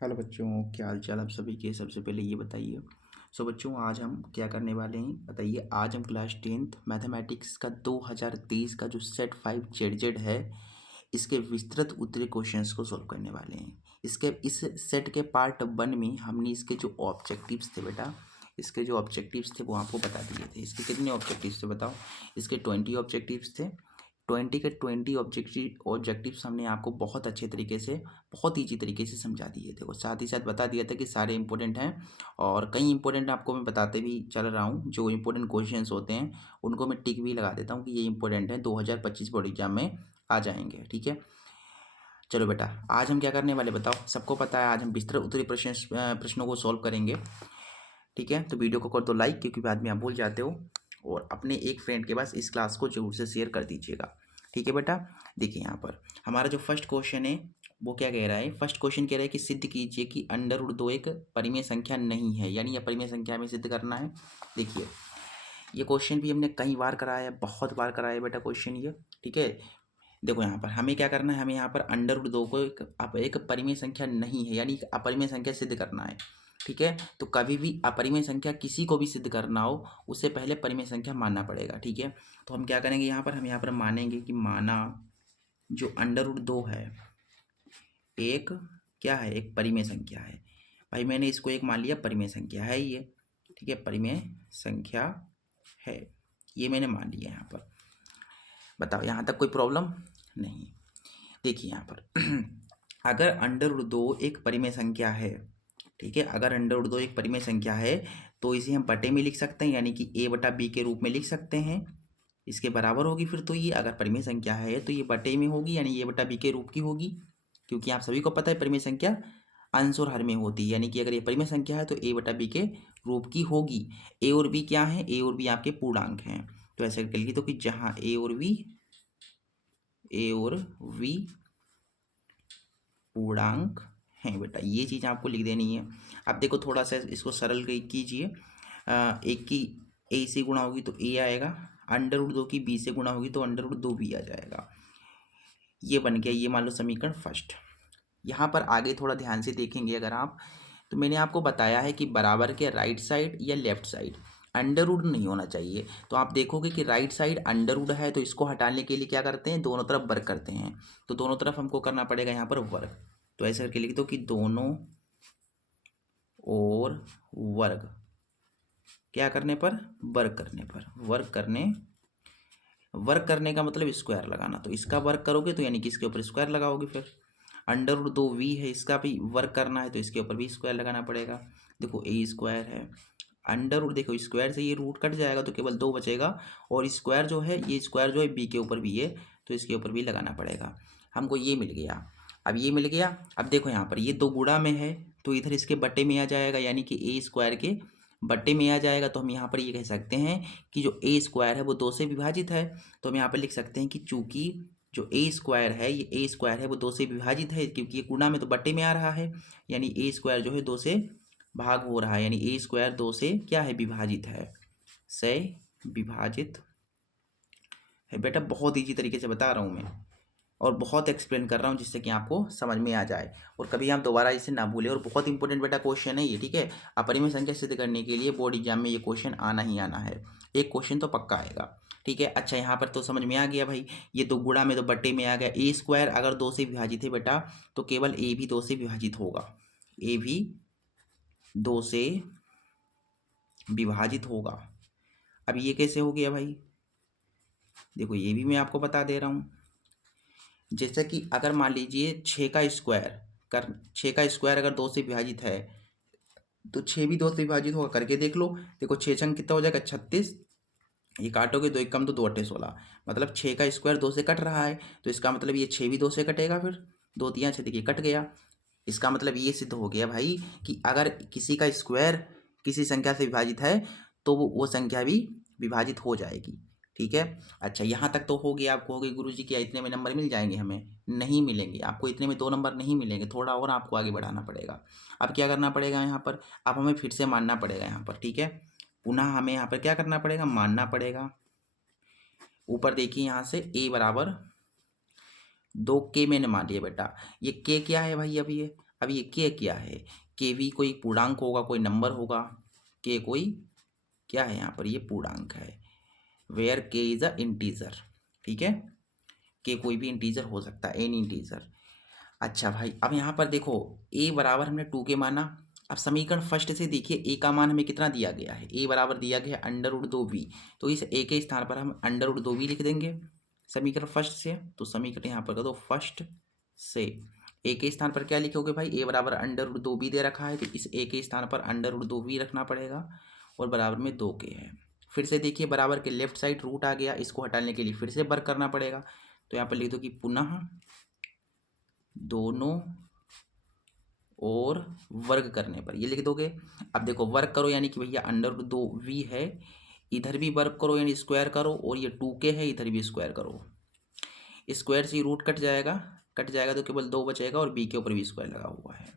Hello बच्चों, क्या हाल चाल आप सभी के। सबसे पहले ये बताइए। बच्चों, आज हम क्या करने वाले हैं बताइए। आज हम क्लास 10th मैथमेटिक्स का 2023 का जो सेट 5 जेड है, इसके विस्तृत उत्तरीय क्वेश्चंस को सॉल्व करने वाले हैं। इसके इस सेट के पार्ट 1 में हमने इसके जो ऑब्जेक्टिव्स थे बेटा, इसके जो ऑब्जेक्टिव्स थे वो आपको बता दिए थे। इसके कितने ऑब्जेक्टिव्स थे बताओ। इसके 20 ऑब्जेक्टिव्स थे। 20 के 20 ऑब्जेक्टिव्स हमने आपको बहुत अच्छे तरीके से, बहुत ईजी तरीके से समझा दिए थे और साथ ही साथ बता दिया था कि सारे इंपॉर्टेंट हैं। और कई इंपॉर्टेंट आपको मैं बताते भी चल रहा हूँ। जो इंपॉर्टेंट क्वेश्चंस होते हैं उनको मैं टिक भी लगा देता हूँ कि ये इंपॉर्टेंट है, 2025 बोर्ड एग्जाम में आ जाएंगे। ठीक है, चलो बेटा, आज हम क्या करने वाले बताओ। सबको पता है आज हम विस्तृत उत्तरीय प्रश्नों को सॉल्व करेंगे। ठीक है, तो वीडियो को कर दो लाइक, क्योंकि बाद में आप भूल जाते हो। और अपने एक फ्रेंड के पास इस क्लास को जरूर से शेयर कर दीजिएगा। ठीक है बेटा, देखिए यहाँ पर हमारा जो फर्स्ट क्वेश्चन है वो क्या कह रहा है। फर्स्ट क्वेश्चन कह रहा है कि सिद्ध कीजिए कि √2 एक परिमेय संख्या नहीं है, यानी यह परिमेय संख्या में सिद्ध करना है। देखिए, ये क्वेश्चन भी हमने कई बार कराया है, बहुत बार कराया है बेटा क्वेश्चन ये। ठीक है, देखो यहाँ पर हमें क्या करना है, हमें यहाँ पर √2 को एक परिमेय संख्या नहीं है, यानी अपरिमेय संख्या सिद्ध करना है। ठीक है, तो कभी भी अपरिमेय संख्या किसी को भी सिद्ध करना हो उससे पहले परिमेय संख्या मानना पड़ेगा। ठीक है, तो हम क्या करेंगे यहाँ पर, हम यहाँ पर मानेंगे कि माना जो √2 है एक क्या है, एक परिमेय संख्या है। भाई मैंने इसको एक मान लिया परिमेय संख्या है ये। ठीक है, परिमेय संख्या है, ये मैंने मान लिया यहाँ पर। बताओ यहाँ तक कोई प्रॉब्लम नहीं। देखिए यहाँ पर अगर √2 एक परिमेय संख्या है, ठीक है, अगर √2 एक परिमेय संख्या है तो इसे हम बटे में लिख सकते हैं, यानी कि a/b के रूप में लिख सकते हैं। इसके बराबर होगी फिर तो ये, अगर परिमेय संख्या है तो ये बटे में होगी, यानी a/b के रूप की होगी। क्योंकि आप सभी को पता है परिमेय संख्या अंश और हर में होती है, यानी कि अगर ये परिमेय संख्या है तो a/b के रूप की होगी। a और b क्या है, a और b आपके पूर्णांक हैं। तो ऐसे करके लिखिए तो कि जहाँ a और v पूर्णांक हैं बेटा, ये चीज़ आपको लिख देनी है। अब देखो थोड़ा सा इसको सरल कीजिए। एक की a से गुणा होगी तो a आएगा, √2 की b से गुणा होगी तो √2b आ जाएगा। ये बन गया, ये मान लो समीकरण फर्स्ट। यहाँ पर आगे थोड़ा ध्यान से देखेंगे अगर आप, तो मैंने आपको बताया है कि बराबर के राइट साइड या लेफ्ट साइड अंडर नहीं होना चाहिए। तो आप देखोगे कि राइट साइड अंडर है, तो इसको हटाने के लिए क्या करते हैं, दोनों तरफ वर्ग करते हैं। तो दोनों तरफ हमको करना पड़ेगा यहाँ पर वर्ग। तो ऐसे करके लिख दो कि दोनों और वर्ग, क्या करने पर, वर्ग करने पर। वर्ग करने का मतलब स्क्वायर लगाना। तो इसका वर्ग करोगे तो यानी कि इसके ऊपर स्क्वायर लगाओगे। फिर √2v है, इसका भी वर्ग करना है तो इसके ऊपर भी स्क्वायर लगाना पड़ेगा। देखो a² है, देखो स्क्वायर से ये रूट कट जाएगा तो केवल 2 बचेगा, और स्क्वायर जो है, ये स्क्वायर जो है b के ऊपर भी है तो इसके ऊपर भी लगाना पड़ेगा। हमको ये मिल गया। अब ये मिल गया। अब देखो यहाँ पर ये 2 गुणा में है तो इधर इसके बटे में आ जाएगा, यानी कि a² के बटे में आ जाएगा। तो हम यहाँ पर ये कह सकते हैं कि जो a² है वो 2 से विभाजित है। तो हम यहाँ पर लिख सकते हैं कि चूंकि जो a² है, ये a² है वो 2 से विभाजित है, क्योंकि ये गुणा में तो बटे में आ रहा है, यानी a² जो है 2 से भाग हो रहा है, यानी a² 2 से क्या है, विभाजित है, से विभाजित है। बेटा बहुत ईजी तरीके से बता रहा हूँ मैं, और बहुत एक्सप्लेन कर रहा हूँ जिससे कि आपको समझ में आ जाए और कभी आप दोबारा इसे ना भूलें। और बहुत इंपॉर्टेंट बेटा क्वेश्चन है ये। ठीक है, अपरिमेय संख्या सिद्ध करने के लिए बोर्ड एग्जाम में ये क्वेश्चन आना ही आना है, एक क्वेश्चन तो पक्का आएगा। ठीक है, अच्छा यहाँ पर तो समझ में आ गया भाई, ये 2 गुणा में तो बट्टे में आ गया। a² अगर 2 से विभाजित है बेटा तो केवल a भी 2 से विभाजित होगा, a भी 2 से विभाजित होगा। अब ये कैसे हो गया भाई, देखो ये भी मैं आपको बता दे रहा हूँ। जैसे कि अगर मान लीजिए 6 का स्क्वायर अगर 2 से विभाजित है तो 6 भी 2 से विभाजित होगा, करके देख लो। देखो 6 छंग कितना हो जाएगा, 36। ये काटोगे 2 1 कम तो 2 8 16, मतलब 6 का स्क्वायर 2 से कट रहा है, तो इसका मतलब ये 6 भी 2 से कटेगा। फिर 2 3 6 देखिए कट गया। इसका मतलब ये सिद्ध हो गया भाई कि अगर किसी का स्क्वायर किसी संख्या से विभाजित है तो वो संख्या भी विभाजित हो जाएगी। ठीक है, अच्छा यहाँ तक तो हो गया। आपको हो गई गुरुजी क्या इतने में नंबर मिल जाएंगे, हमें नहीं मिलेंगे। आपको इतने में 2 नंबर नहीं मिलेंगे, थोड़ा और आपको आगे बढ़ाना पड़ेगा। अब क्या करना पड़ेगा यहाँ पर, अब हमें फिर से मानना पड़ेगा यहाँ पर। ठीक है, पुनः हमें यहाँ पर क्या करना पड़ेगा, मानना पड़ेगा। ऊपर देखिए यहाँ से a बराबर 2k मैंने मान लिया बेटा। ये k क्या है भाई, अब ये अब ये के क्या है, के वी कोई पूर्णांक होगा, कोई नंबर होगा, के कोई क्या है यहाँ पर, ये पूर्णांक है, वेयर के इज अ इंटीजर। ठीक है, के कोई भी इंटीजर हो सकता है, एनी इंटीजर। अच्छा भाई, अब यहाँ पर देखो ए बराबर हमने 2 के माना। अब समीकरण फर्स्ट से देखिए, ए का मान हमें कितना दिया गया है, ए बराबर दिया गया है √2v। तो इस ए के स्थान पर हम √2v लिख देंगे समीकरण फर्स्ट से। तो समीकरण यहाँ पर कर दो फर्स्ट से, ए के स्थान पर क्या लिखोगे भाई, ए बराबर √2v दे रखा है, तो इस ए के स्थान पर √2v रखना पड़ेगा, और बराबर में 2 के है। फिर से देखिए, बराबर के लेफ्ट साइड रूट आ गया, इसको हटाने के लिए फिर से वर्क करना पड़ेगा। तो यहाँ पर लिख दो कि पुनः दोनों और वर्ग करने पर, ये लिख दोगे। अब देखो वर्ग करो यानी कि भैया √2v है, इधर भी वर्ग करो यानी स्क्वायर करो, और ये 2k है, इधर भी स्क्वायर करो। स्क्वायर से रूट कट जाएगा तो केवल 2 बचेगा, और b के ऊपर भी स्क्वायर लगा हुआ है।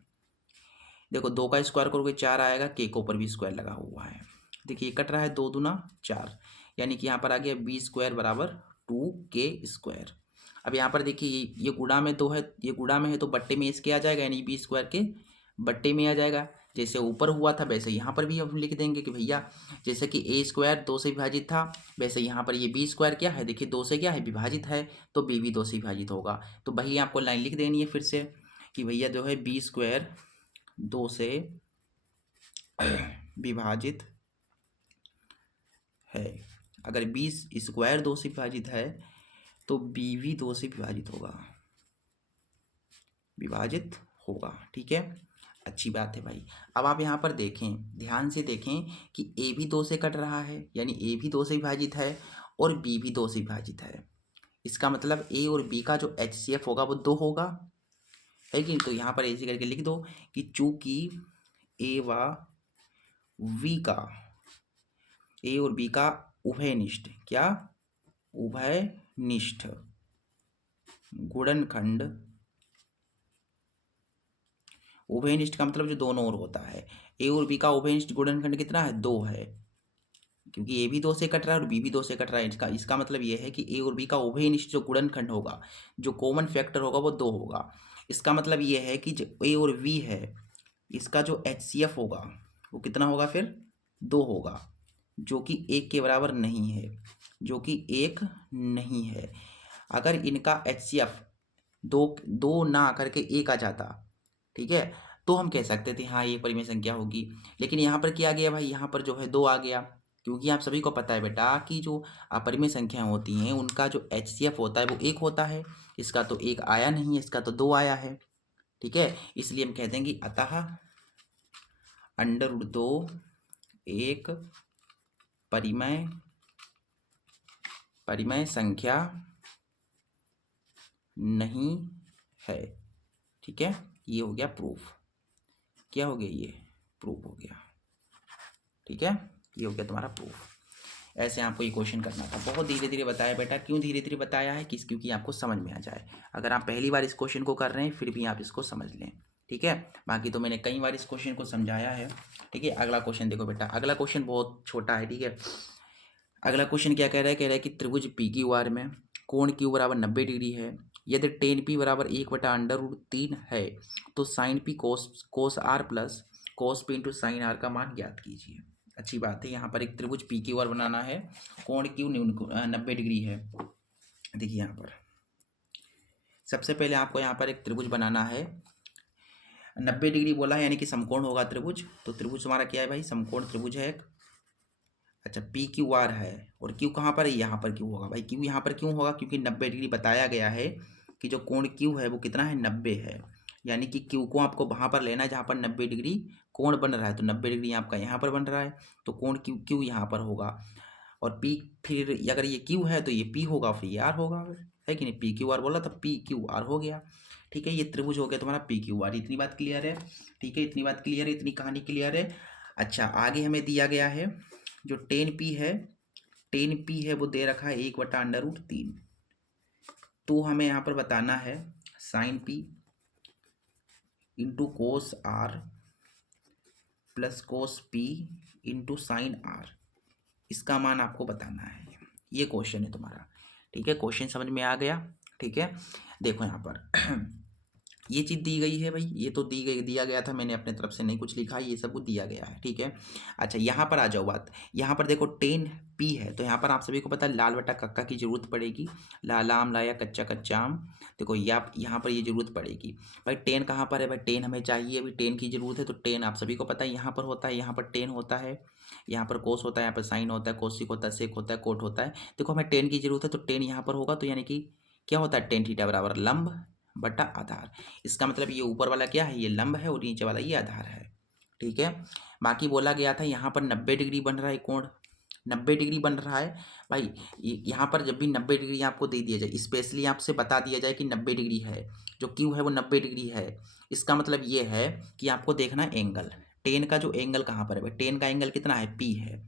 देखो 2 का स्क्वायर करोगे 4 आएगा, k के ऊपर भी स्क्वायर लगा हुआ है। देखिए कट रहा है, 2 दूना 4, यानी कि यहाँ पर आ गया b² बराबर 2k²। अब यहाँ पर देखिए ये गुणा में 2 है, ये गुणा में है तो बट्टे में इसके आ जाएगा, यानी b² के बट्टे में आ जाएगा। जैसे ऊपर हुआ था वैसे यहाँ पर भी हम लिख देंगे कि भैया जैसे कि a² 2 से विभाजित था, वैसे यहाँ पर ये b² क्या है, देखिए 2 से क्या है विभाजित है, तो b भी 2 से विभाजित होगा। तो वही आपको लाइन लिख देनी है फिर से कि भैया जो है b² 2 से विभाजित है। अगर b² 2 से विभाजित है तो b भी 2 से विभाजित होगा। ठीक है, अच्छी बात है भाई। अब आप यहाँ पर देखें, ध्यान से देखें कि a भी 2 से कट रहा है, यानी a भी 2 से विभाजित है और b भी 2 से विभाजित है। इसका मतलब a और b का जो HCF होगा वो 2 होगा, है कि नहीं। तो यहाँ पर ऐसे करके लिख दो कि चूंकि a और b का उभयनिष्ठ, क्या उभयनिष्ठ गुणनखंड, उभयनिष्ठ का मतलब जो दोनों ओर होता है, ए और बी का उभयनिष्ठ गुणनखंड कितना है, 2 है, क्योंकि ए भी 2 से कट रहा है और बी भी 2 से कट रहा है। इसका मतलब ये है कि ए और बी का उभयनिष्ठ जो गुणनखंड होगा, जो कॉमन फैक्टर होगा वो 2 होगा। इसका मतलब ये है कि जो ए और बी है इसका जो HCF होगा वो कितना होगा, फिर 2 होगा, जो कि 1 के बराबर नहीं है, अगर इनका HCF 2 ना करके 1 आ जाता, ठीक है, तो हम कह सकते थे हाँ ये परिमेय संख्या होगी। लेकिन यहाँ पर क्या आ गया भाई, यहाँ पर जो है 2 आ गया, क्योंकि आप सभी को पता है बेटा कि जो अपरिमेय संख्याएं होती हैं उनका जो HCF होता है वो 1 होता है। इसका तो 1 आया नहीं है, इसका तो 2 आया है। ठीक है, इसलिए हम कह देंगे अतः √2 एक परिमेय संख्या नहीं है। ठीक है, ये हो गया प्रूफ। क्या हो गया, ये प्रूफ हो गया। ठीक है, ये हो गया तुम्हारा प्रूफ। ऐसे आपको ये क्वेश्चन करना था, बहुत धीरे धीरे बताया बेटा। क्यों धीरे धीरे बताया है, क्योंकि आपको समझ में आ जाए। अगर आप पहली बार इस क्वेश्चन को कर रहे हैं फिर भी आप इसको समझ लें। ठीक है, बाकी तो मैंने कई बार इस क्वेश्चन को समझाया है। ठीक है, अगला क्वेश्चन देखो बेटा, अगला क्वेश्चन बहुत छोटा है। ठीक है, अगला क्वेश्चन क्या कह रहा है कि त्रिभुज PQR में कोण Q बराबर 90 डिग्री है, यदि tan P बराबर 1/√3 है तो sin P cos R plus cos P into sine R का मान ज्ञात कीजिए। अच्छी बात है, यहाँ पर एक त्रिभुज PQR बनाना है, कोण Q 90 डिग्री है। देखिए यहाँ पर सबसे पहले आपको यहाँ पर एक त्रिभुज बनाना है, 90 डिग्री बोला है यानी कि समकोण होगा त्रिभुज। तो त्रिभुज हमारा क्या है भाई, समकोण त्रिभुज है एक। अच्छा PQR है, और Q कहाँ पर है, यहाँ पर Q होगा भाई। Q यहाँ पर क्यों होगा, क्योंकि 90 डिग्री बताया गया है कि जो कोण Q है वो कितना है, 90 है। यानी कि Q को आपको वहाँ पर लेना है जहाँ पर 90 डिग्री कोण बन रहा है। तो 90 डिग्री आपका यहाँ पर बन रहा है, तो कोण Q यहाँ पर होगा। और P, फिर अगर ये Q है तो ये P होगा, फिर ये R होगा, है कि नहीं। PQR बोला तो PQR हो गया। ठीक है, ये त्रिभुज हो गया तुम्हारा PQR। इतनी बात क्लियर है। ठीक है, इतनी बात क्लियर है, इतनी कहानी क्लियर है। अच्छा, आगे हमें दिया गया है जो tan P है वो दे रखा है 1/√3। तो हमें यहाँ पर बताना है sin P into cos R plus cos P into sine R, इसका मान आपको बताना है। ये क्वेश्चन है तुम्हारा। ठीक है, क्वेश्चन समझ में आ गया। ठीक है, देखो यहाँ पर ये चीज़ दी गई है भाई, ये तो दिया गया था, मैंने अपने तरफ से नहीं कुछ लिखा, ये सब कुछ दिया गया है, ठीक है। अच्छा यहाँ पर आ जाओ बात, यहाँ पर देखो 10p है, तो यहाँ पर आप सभी को पता है लाल बटा कक्का की जरूरत पड़ेगी। लाला आम लाया कच्चा कच्चा आम, देखो ये आप यहाँ पर ये जरूरत पड़ेगी भाई। 10 कहाँ पर है भाई, 10 हमें चाहिए, अभी 10 की जरूरत है, तो 10 आप सभी को पता है यहाँ पर होता है, यहाँ पर 10 होता है, यहाँ पर कोस होता है, यहाँ पर साइन होता है, कोसिक होता है, सेक होता है, कोट होता है। देखो हमें 10 की जरूरत है, तो 10 यहाँ पर होगा, तो यानी कि क्या होता है, टेन थीटा बराबर लंब बटा आधार। इसका मतलब ये ऊपर वाला क्या है, ये लंब है, और नीचे वाला ये आधार है, ठीक है। बाकी बोला गया था यहाँ पर 90 डिग्री बन रहा है कोण, 90 डिग्री बन रहा है भाई। यहाँ पर जब भी 90 डिग्री आपको दे दिया जाए, स्पेशली आपसे बता दिया जाए कि 90 डिग्री है, जो क्यू है वो 90 डिग्री है, इसका मतलब ये है कि आपको देखना है एंगल, 10 का जो एंगल कहाँ पर है भाई, 10 का एंगल कितना है, पी है,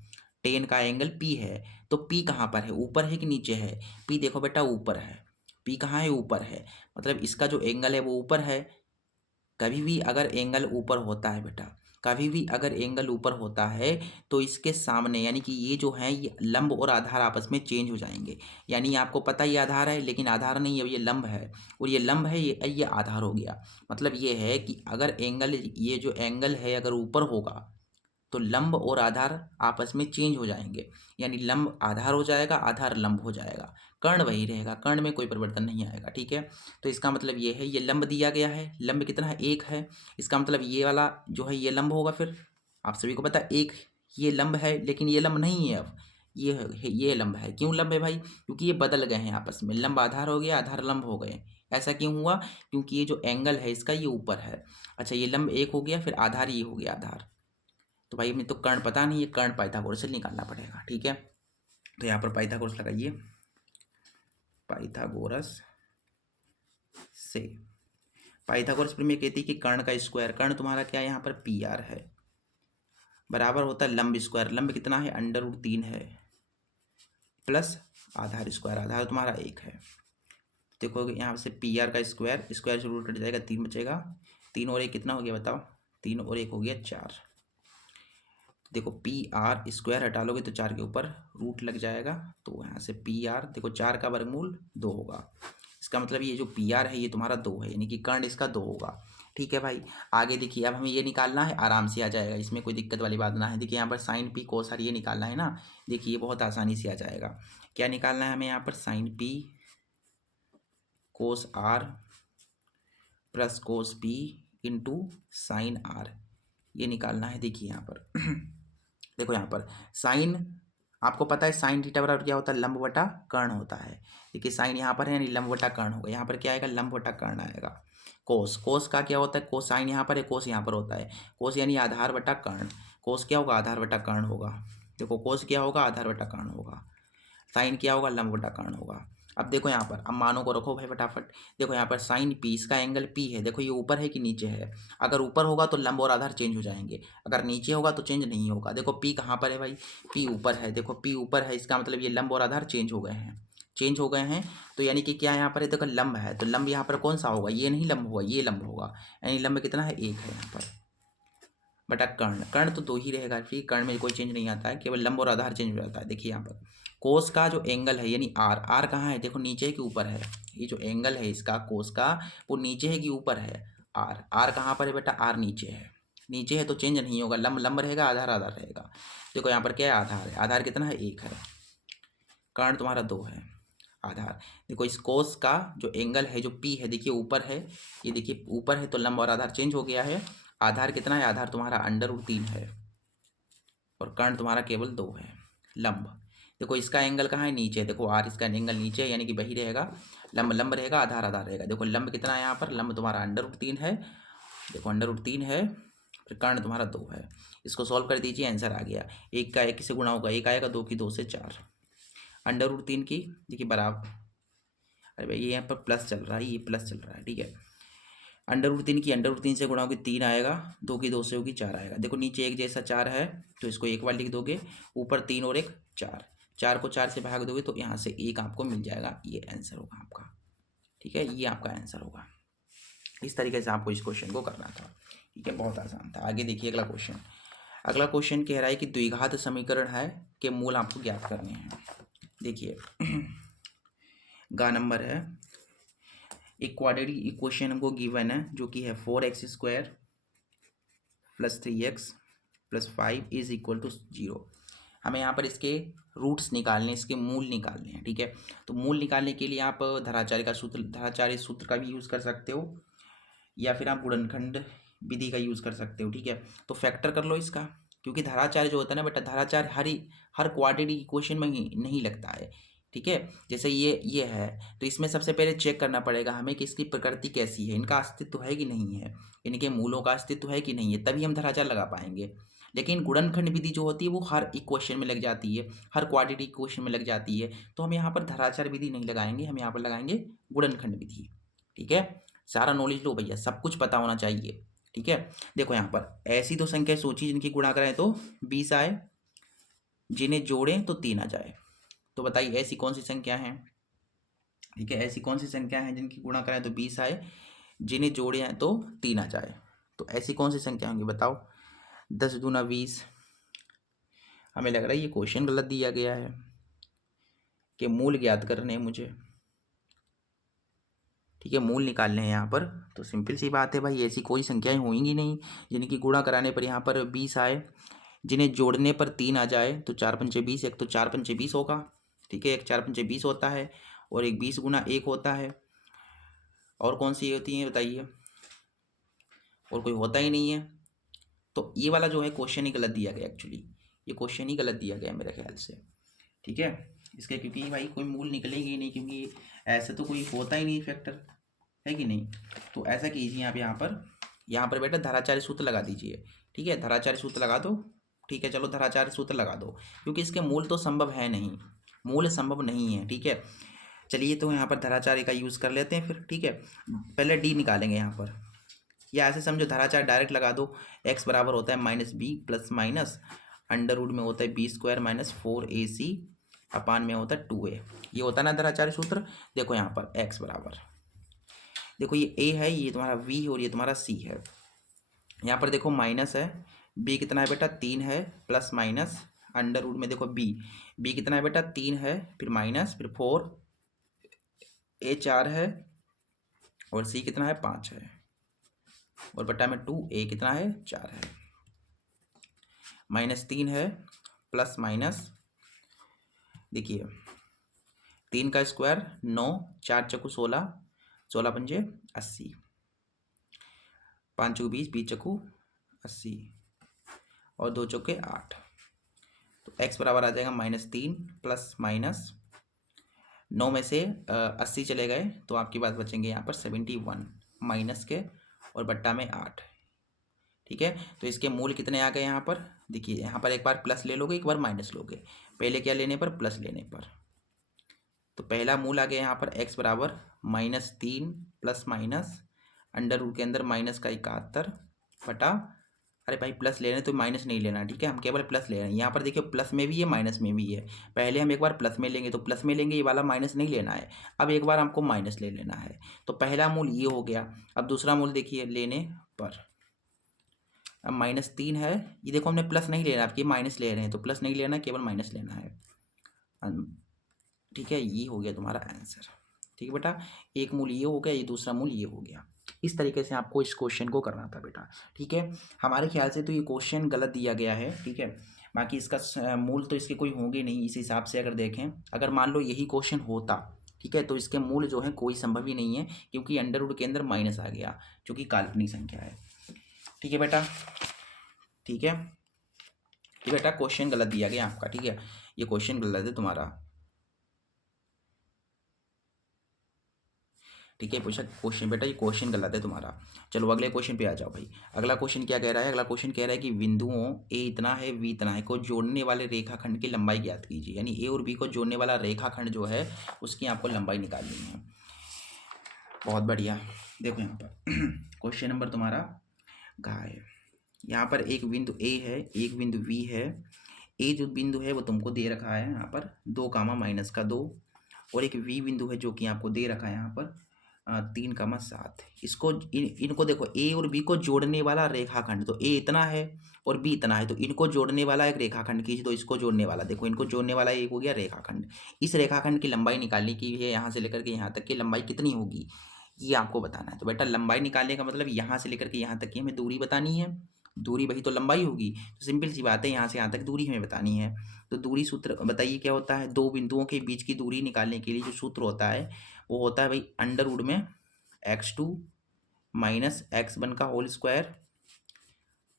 10 का एंगल पी है, तो पी कहाँ पर है, ऊपर है कि नीचे है, पी देखो बेटा ऊपर है, पी कहाँ है, ऊपर है, मतलब इसका जो एंगल है वो ऊपर है। कभी भी अगर एंगल ऊपर होता है बेटा, कभी भी अगर एंगल ऊपर होता है, तो इसके सामने यानी कि ये जो है ये लंब और आधार आपस में चेंज हो जाएंगे। यानी आपको पता ये आधार है, लेकिन आधार नहीं है, ये लंब है, और ये लंब है, ये आधार हो गया। मतलब ये है कि अगर एंगल, ये जो एंगल है अगर ऊपर होगा, तो लंब और आधार आपस में चेंज हो जाएंगे, यानी लंब आधार हो जाएगा, आधार लंब हो जाएगा, कर्ण वही रहेगा, कर्ण में कोई परिवर्तन नहीं आएगा, ठीक है। तो इसका मतलब ये है, ये लंब दिया गया है, लंब कितना है, 1 है, इसका मतलब ये वाला जो है ये लंब होगा। फिर आप सभी को पता है 1 ये लंब है, लेकिन ये लंब नहीं है अब, ये लंब है। क्यों लंब है भाई, क्योंकि ये बदल गए हैं आपस में, लंब आधार हो गया, आधार लंब हो गए। ऐसा क्यों हुआ, क्योंकि ये जो एंगल है इसका ये ऊपर है। अच्छा ये लंब 1 हो गया, फिर आधार ये हो गया आधार, तो भाई हमें तो कर्ण पता नहीं है, कर्ण पाइथागोरस से निकालना पड़ेगा, ठीक है। तो यहाँ पर पाइथागोरस लगाइए, पाइथागोरस से, पाइथागोरस प्रमेय कहती है कि कर्ण का स्क्वायर, कर्ण तुम्हारा क्या है यहाँ पर पी आर है, बराबर होता है लंब स्क्वायर, लंब कितना है √3 है, प्लस आधार स्क्वायर, आधार तुम्हारा 1 है। देखो यहाँ से पी आर का स्क्वायर, स्क्वायर से रूट कट जाएगा, 3 बचेगा, 3 और 1 कितना हो गया बताओ, 3 और 1 हो गया 4। देखो पी आर स्क्वायर हटा लोगे तो 4 के ऊपर रूट लग जाएगा, तो यहाँ से पी आर देखो 4 का वर्गमूल 2 होगा। इसका मतलब ये जो पी आर है ये तुम्हारा 2 है, यानी कि कर्ण इसका 2 होगा, ठीक है भाई। आगे देखिए अब हमें ये निकालना है, आराम से आ जाएगा, इसमें कोई दिक्कत वाली बात ना है। देखिए यहाँ पर साइन पी कोस आर ये निकालना है ना, देखिए ये बहुत आसानी से आ जाएगा। क्या निकालना है हमें यहाँ पर, sine p cos r plus cos p into sine r, ये निकालना है। देखिए यहाँ पर देखो यहाँ पर साइन, आपको पता है साइन थीटा बराबर क्या होता है, लंब बटा कर्ण होता है। देखिए साइन यहाँ पर है यानी लंब बटा कर्ण होगा, यहाँ पर क्या आएगा, लंब बटा कर्ण आएगा। कोस, कोस का क्या होता है, कोस साइन यहाँ पर है, कोस यहाँ पर होता है, कोस यानी आधार बटा कर्ण, कोस क्या होगा, आधार बटा कर्ण होगा। देखो कोस क्या होगा, आधार बटा कर्ण होगा, साइन क्या होगा, लंब बटा कर्ण होगा। अब देखो यहाँ पर, अब मानों को रखो भाई फटाफट। देखो यहाँ पर साइन पी, इसका एंगल पी है, देखो ये ऊपर है कि नीचे है, अगर ऊपर होगा तो लंब और आधार चेंज हो जाएंगे, अगर नीचे होगा तो चेंज नहीं होगा। देखो पी कहाँ पर है भाई, पी ऊपर है, देखो पी ऊपर है, इसका मतलब ये लंब और आधार चेंज हो गए हैं, चेंज हो गए हैं। तो यानी कि क्या यहाँ पर है, देखो लंब है, तो लंब यहाँ पर कौन सा होगा, ये नहीं लंब होगा, ये लंब होगा, यानी लंब कितना है, 1 है यहाँ पर, बटा कर्ण, कर्ण तो 2 ही रहेगा, फिर कर्ण में कोई चेंज नहीं आता है, केवल लंब और आधार चेंज हो जाता है। देखिए यहाँ पर कोस का जो एंगल है यानी आर, आर कहाँ है, देखो नीचे है कि ऊपर है, ये जो एंगल है इसका कोस का वो नीचे है कि ऊपर है, आर, आर कहाँ पर है बेटा, आर नीचे है, नीचे है तो चेंज नहीं होगा, लंब लंब रहेगा, आधार आधार रहेगा। देखो यहाँ पर क्या है, आधार है, आधार कितना है, 1 है, कर्ण तुम्हारा 2 है, आधार। देखो इस कोस का जो एंगल है जो पी है, देखिए ऊपर है, ये देखिए ऊपर है तो लंब और आधार चेंज हो गया है। आधार कितना है, आधार तुम्हारा √3 है, और कर्ण तुम्हारा केवल 2 है, लंब। देखो इसका एंगल कहाँ है, नीचे, देखो आर इसका एंगल नीचे है, यानी कि वही रहेगा, लंब लंब रहेगा, आधार आधार रहेगा। देखो लंब कितना है यहाँ पर, लंब तुम्हारा √3 है, देखो √3 है, फिर कर्ण तुम्हारा 2 है। इसको सॉल्व कर दीजिए, आंसर आ गया, 1 का 1 से गुणा होगा 1 आएगा, 2 की 2 से 4, √3 की देखिए बराबर, अरे भाई ये यहाँ पर प्लस चल रहा है, ये प्लस चल रहा है, ठीक है। √3 की √3 से गुणा होगी 3 आएगा, 2 की 2 से होगी 4 आएगा। देखो नीचे एक जैसा 4 है तो इसको एक बार लिख दोगे, ऊपर 3 और 1 4, 4 को 4 से भाग दोगे तो यहाँ से 1 आपको मिल जाएगा, ये आंसर होगा आपका, ठीक है, ये आपका आंसर होगा। इस तरीके से आपको इस क्वेश्चन को करना था, ठीक है, बहुत आसान था। आगे देखिए अगला क्वेश्चन, अगला क्वेश्चन कह रहा है कि द्विघात समीकरण है के मूल आपको ज्ञात करने हैं। देखिए गा नंबर है एक क्वाड्रेटिक इक्वेशन हमको गिवन है जो कि है 4x² + 3x + 5 is equal to 0। हमें यहाँ पर इसके रूट्स निकालने, इसके मूल निकालने हैं, ठीक है। तो मूल निकालने के लिए आप धराचार्य सूत्र का भी यूज़ कर सकते हो, या फिर आप गुणनखंड विधि का यूज़ कर सकते हो, ठीक है। तो फैक्टर कर लो इसका, क्योंकि धराचार्य जो होता है ना बेटा, धराचार्य हर क्वाड्रेटिक इक्वेशन में ही नहीं लगता है, ठीक है। जैसे ये है, तो इसमें सबसे पहले चेक करना पड़ेगा हमें कि इसकी प्रकृति कैसी है, इनका अस्तित्व है कि नहीं है, इनके मूलों का अस्तित्व है कि नहीं है, तभी हम धराचार्य लगा पाएंगे। लेकिन गुणनखंड विधि जो होती है वो हर इक्वेशन में लग जाती है, हर क्वाड्रेटिक इक्वेशन में लग जाती है। तो हम यहाँ पर धराचार्य विधि नहीं लगाएंगे, हम यहाँ पर लगाएंगे गुणनखंड विधि, ठीक है। सारा नॉलेज लो भैया, सब कुछ पता होना चाहिए, ठीक है। देखो यहाँ पर ऐसी दो संख्या सोची जिनकी गुणा करें तो 20 आए, जिन्हें जोड़ें तो 3 आ जाए। तो बताइए ऐसी कौन सी संख्या है, ठीक है। ऐसी कौन सी संख्या है जिनकी गुणा करें तो 20 आए, जिन्हें जोड़े हैं तो 3 आ जाए। तो ऐसी कौन सी संख्या होंगी बताओ। 10 दूना 20। हमें लग रहा है ये क्वेश्चन गलत दिया गया है कि मूल ज्ञात करने हैं मुझे, ठीक है। मूल निकालने हैं यहाँ पर। तो सिंपल सी बात है भाई, ऐसी कोई संख्याएं होंगी नहीं जिनकी गुणा कराने पर यहाँ पर 20 आए, जिन्हें जोड़ने पर 3 आ जाए। तो 4 पंचे 20, एक तो 4 पंचे 20 होगा, ठीक है। एक 4 पंचे 20 होता है और एक 20 गुना 1 होता है। और कौन सी होती है बताइए, और कोई होता ही नहीं है। तो ये वाला जो है क्वेश्चन ही गलत दिया गया, एक्चुअली ये क्वेश्चन ही गलत दिया गया मेरे ख्याल से, ठीक है। इसके क्योंकि भाई कोई मूल निकलेंगे ही नहीं, क्योंकि ऐसे तो कोई होता ही नहीं फैक्टर, है कि नहीं। तो ऐसा कीजिए आप यहाँ पर बेटा धराचार्य सूत्र लगा दीजिए, ठीक है। धराचार्य सूत्र लगा दो, ठीक है। चलो धराचार्य सूत्र लगा दो, क्योंकि इसके मूल तो संभव है नहीं, मूल संभव नहीं है, ठीक है। चलिए तो यहाँ पर धराचार्य का यूज़ कर लेते हैं फिर, ठीक है। पहले डी निकालेंगे यहाँ पर, या ऐसे समझो धराचार्य डायरेक्ट लगा दो। x बराबर होता है -b plus minus under root में होता है b² - 4ac अपान में होता है 2a। ये होता है ना धराचार्य सूत्र। देखो यहाँ पर x बराबर, देखो ये a है, ये तुम्हारा v है और ये तुम्हारा c है। यहाँ पर देखो माइनस है, b कितना है बेटा 3 है, प्लस माइनस अंडर रूट में देखो b कितना है बेटा 3 है, फिर माइनस फिर 4, a 4 है और c कितना है 5 है, और बटा में 2, a कितना है 4 है, -3 है प्लस माइनस, देखिए 3 का स्क्वायर 9, 4 चक्कू 16, 16 पंजे 80, 5 चक्कू 20, 20 चक्कू 80 और 2 चौके 8। तो x बराबर आ जाएगा -3 प्लस माइनस 9 में से 80 चले गए तो आपके पास बचेंगे यहाँ पर 71 माइनस के और बट्टा में 8, ठीक है। तो इसके मूल कितने आ गए यहाँ पर, देखिए यहाँ पर एक बार प्लस ले लोगे, एक बार माइनस लोगे। पहले क्या लेने पर, प्लस लेने पर। तो पहला मूल आ गया यहाँ पर x बराबर -3 प्लस माइनस अंडर रूट के अंदर माइनस का 71 बटा, अरे भाई प्लस ले रहे हैं तो माइनस नहीं लेना, ठीक है। हम केवल प्लस ले रहे हैं। यहाँ पर देखिए प्लस में भी है माइनस में भी है। पहले हम एक बार प्लस में लेंगे तो प्लस में लेंगे, ये वाला माइनस नहीं लेना है। अब एक बार हमको माइनस ले लेना है। तो पहला मूल ये हो गया। अब दूसरा मूल देखिए लेने पर, अब -3 है, ये देखो हमने प्लस नहीं लेना, आपकी माइनस ले रहे हैं तो प्लस नहीं लेना है, केवल माइनस लेना है, ठीक है। ये हो गया तुम्हारा आंसर, ठीक है बेटा। एक मूल ये हो गया, ये दूसरा मूल ये हो गया। इस तरीके से आपको इस क्वेश्चन को करना था बेटा, ठीक है। हमारे ख्याल से तो ये क्वेश्चन गलत दिया गया है, ठीक है। बाकी इसका मूल तो इसके कोई होंगे नहीं। इस हिसाब से अगर देखें, अगर मान लो यही क्वेश्चन होता, ठीक है, तो इसके मूल जो है कोई संभव ही नहीं है, क्योंकि अंडर रूट के अंदर माइनस आ गया जो कि काल्पनिक संख्या है, ठीक है बेटा, ठीक है। ठीक बेटा, क्वेश्चन गलत दिया गया आपका, ठीक है। ये क्वेश्चन गलत है तुम्हारा, ठीक है। पूछा क्वेश्चन बेटा, ये क्वेश्चन गलत है तुम्हारा। चलो अगले क्वेश्चन पे आ जाओ भाई। अगला क्वेश्चन क्या कह रहा है, अगला क्वेश्चन कह रहा है कि बिंदुओं ए इतना है बी इतना है को जोड़ने वाले रेखाखंड की लंबाई ज्ञात कीजिए। यानी ए और बी को जोड़ने वाला रेखाखंड जो है उसकी आपको लंबाई निकालनी है। बहुत बढ़िया। देखो यहाँ पर क्वेश्चन नंबर तुम्हारा कहाँ है। यहाँ पर एक बिंदु ए है, एक बिंदु बी है। ए जो बिंदु है वो तुमको दे रखा है यहाँ पर 2, -2, और एक वी बिंदु है जो कि आपको दे रखा है यहाँ पर 3, 7। इसको इनको देखो, ए और बी को जोड़ने वाला रेखाखंड, तो ए इतना है और बी इतना है, तो इनको जोड़ने वाला एक रेखाखंड कीजिए। तो इसको जोड़ने वाला, देखो इनको जोड़ने वाला एक हो गया रेखाखंड। इस रेखाखंड की लंबाई निकालने की है, यहाँ से लेकर के यहाँ तक की लंबाई कितनी होगी, ये आपको बताना है। तो बेटा लंबाई निकालने का मतलब यहाँ से लेकर के यहाँ तक की हमें दूरी बतानी है, दूरी वही तो लंबाई होगी। तो सिंपल सी बात है, यहाँ से यहाँ तक दूरी हमें बतानी है। तो दूरी सूत्र बताइए क्या होता है। दो बिंदुओं के बीच की दूरी निकालने के लिए जो सूत्र होता है वो होता है भाई अंडर रूट में x2 माइनस x1 का whole square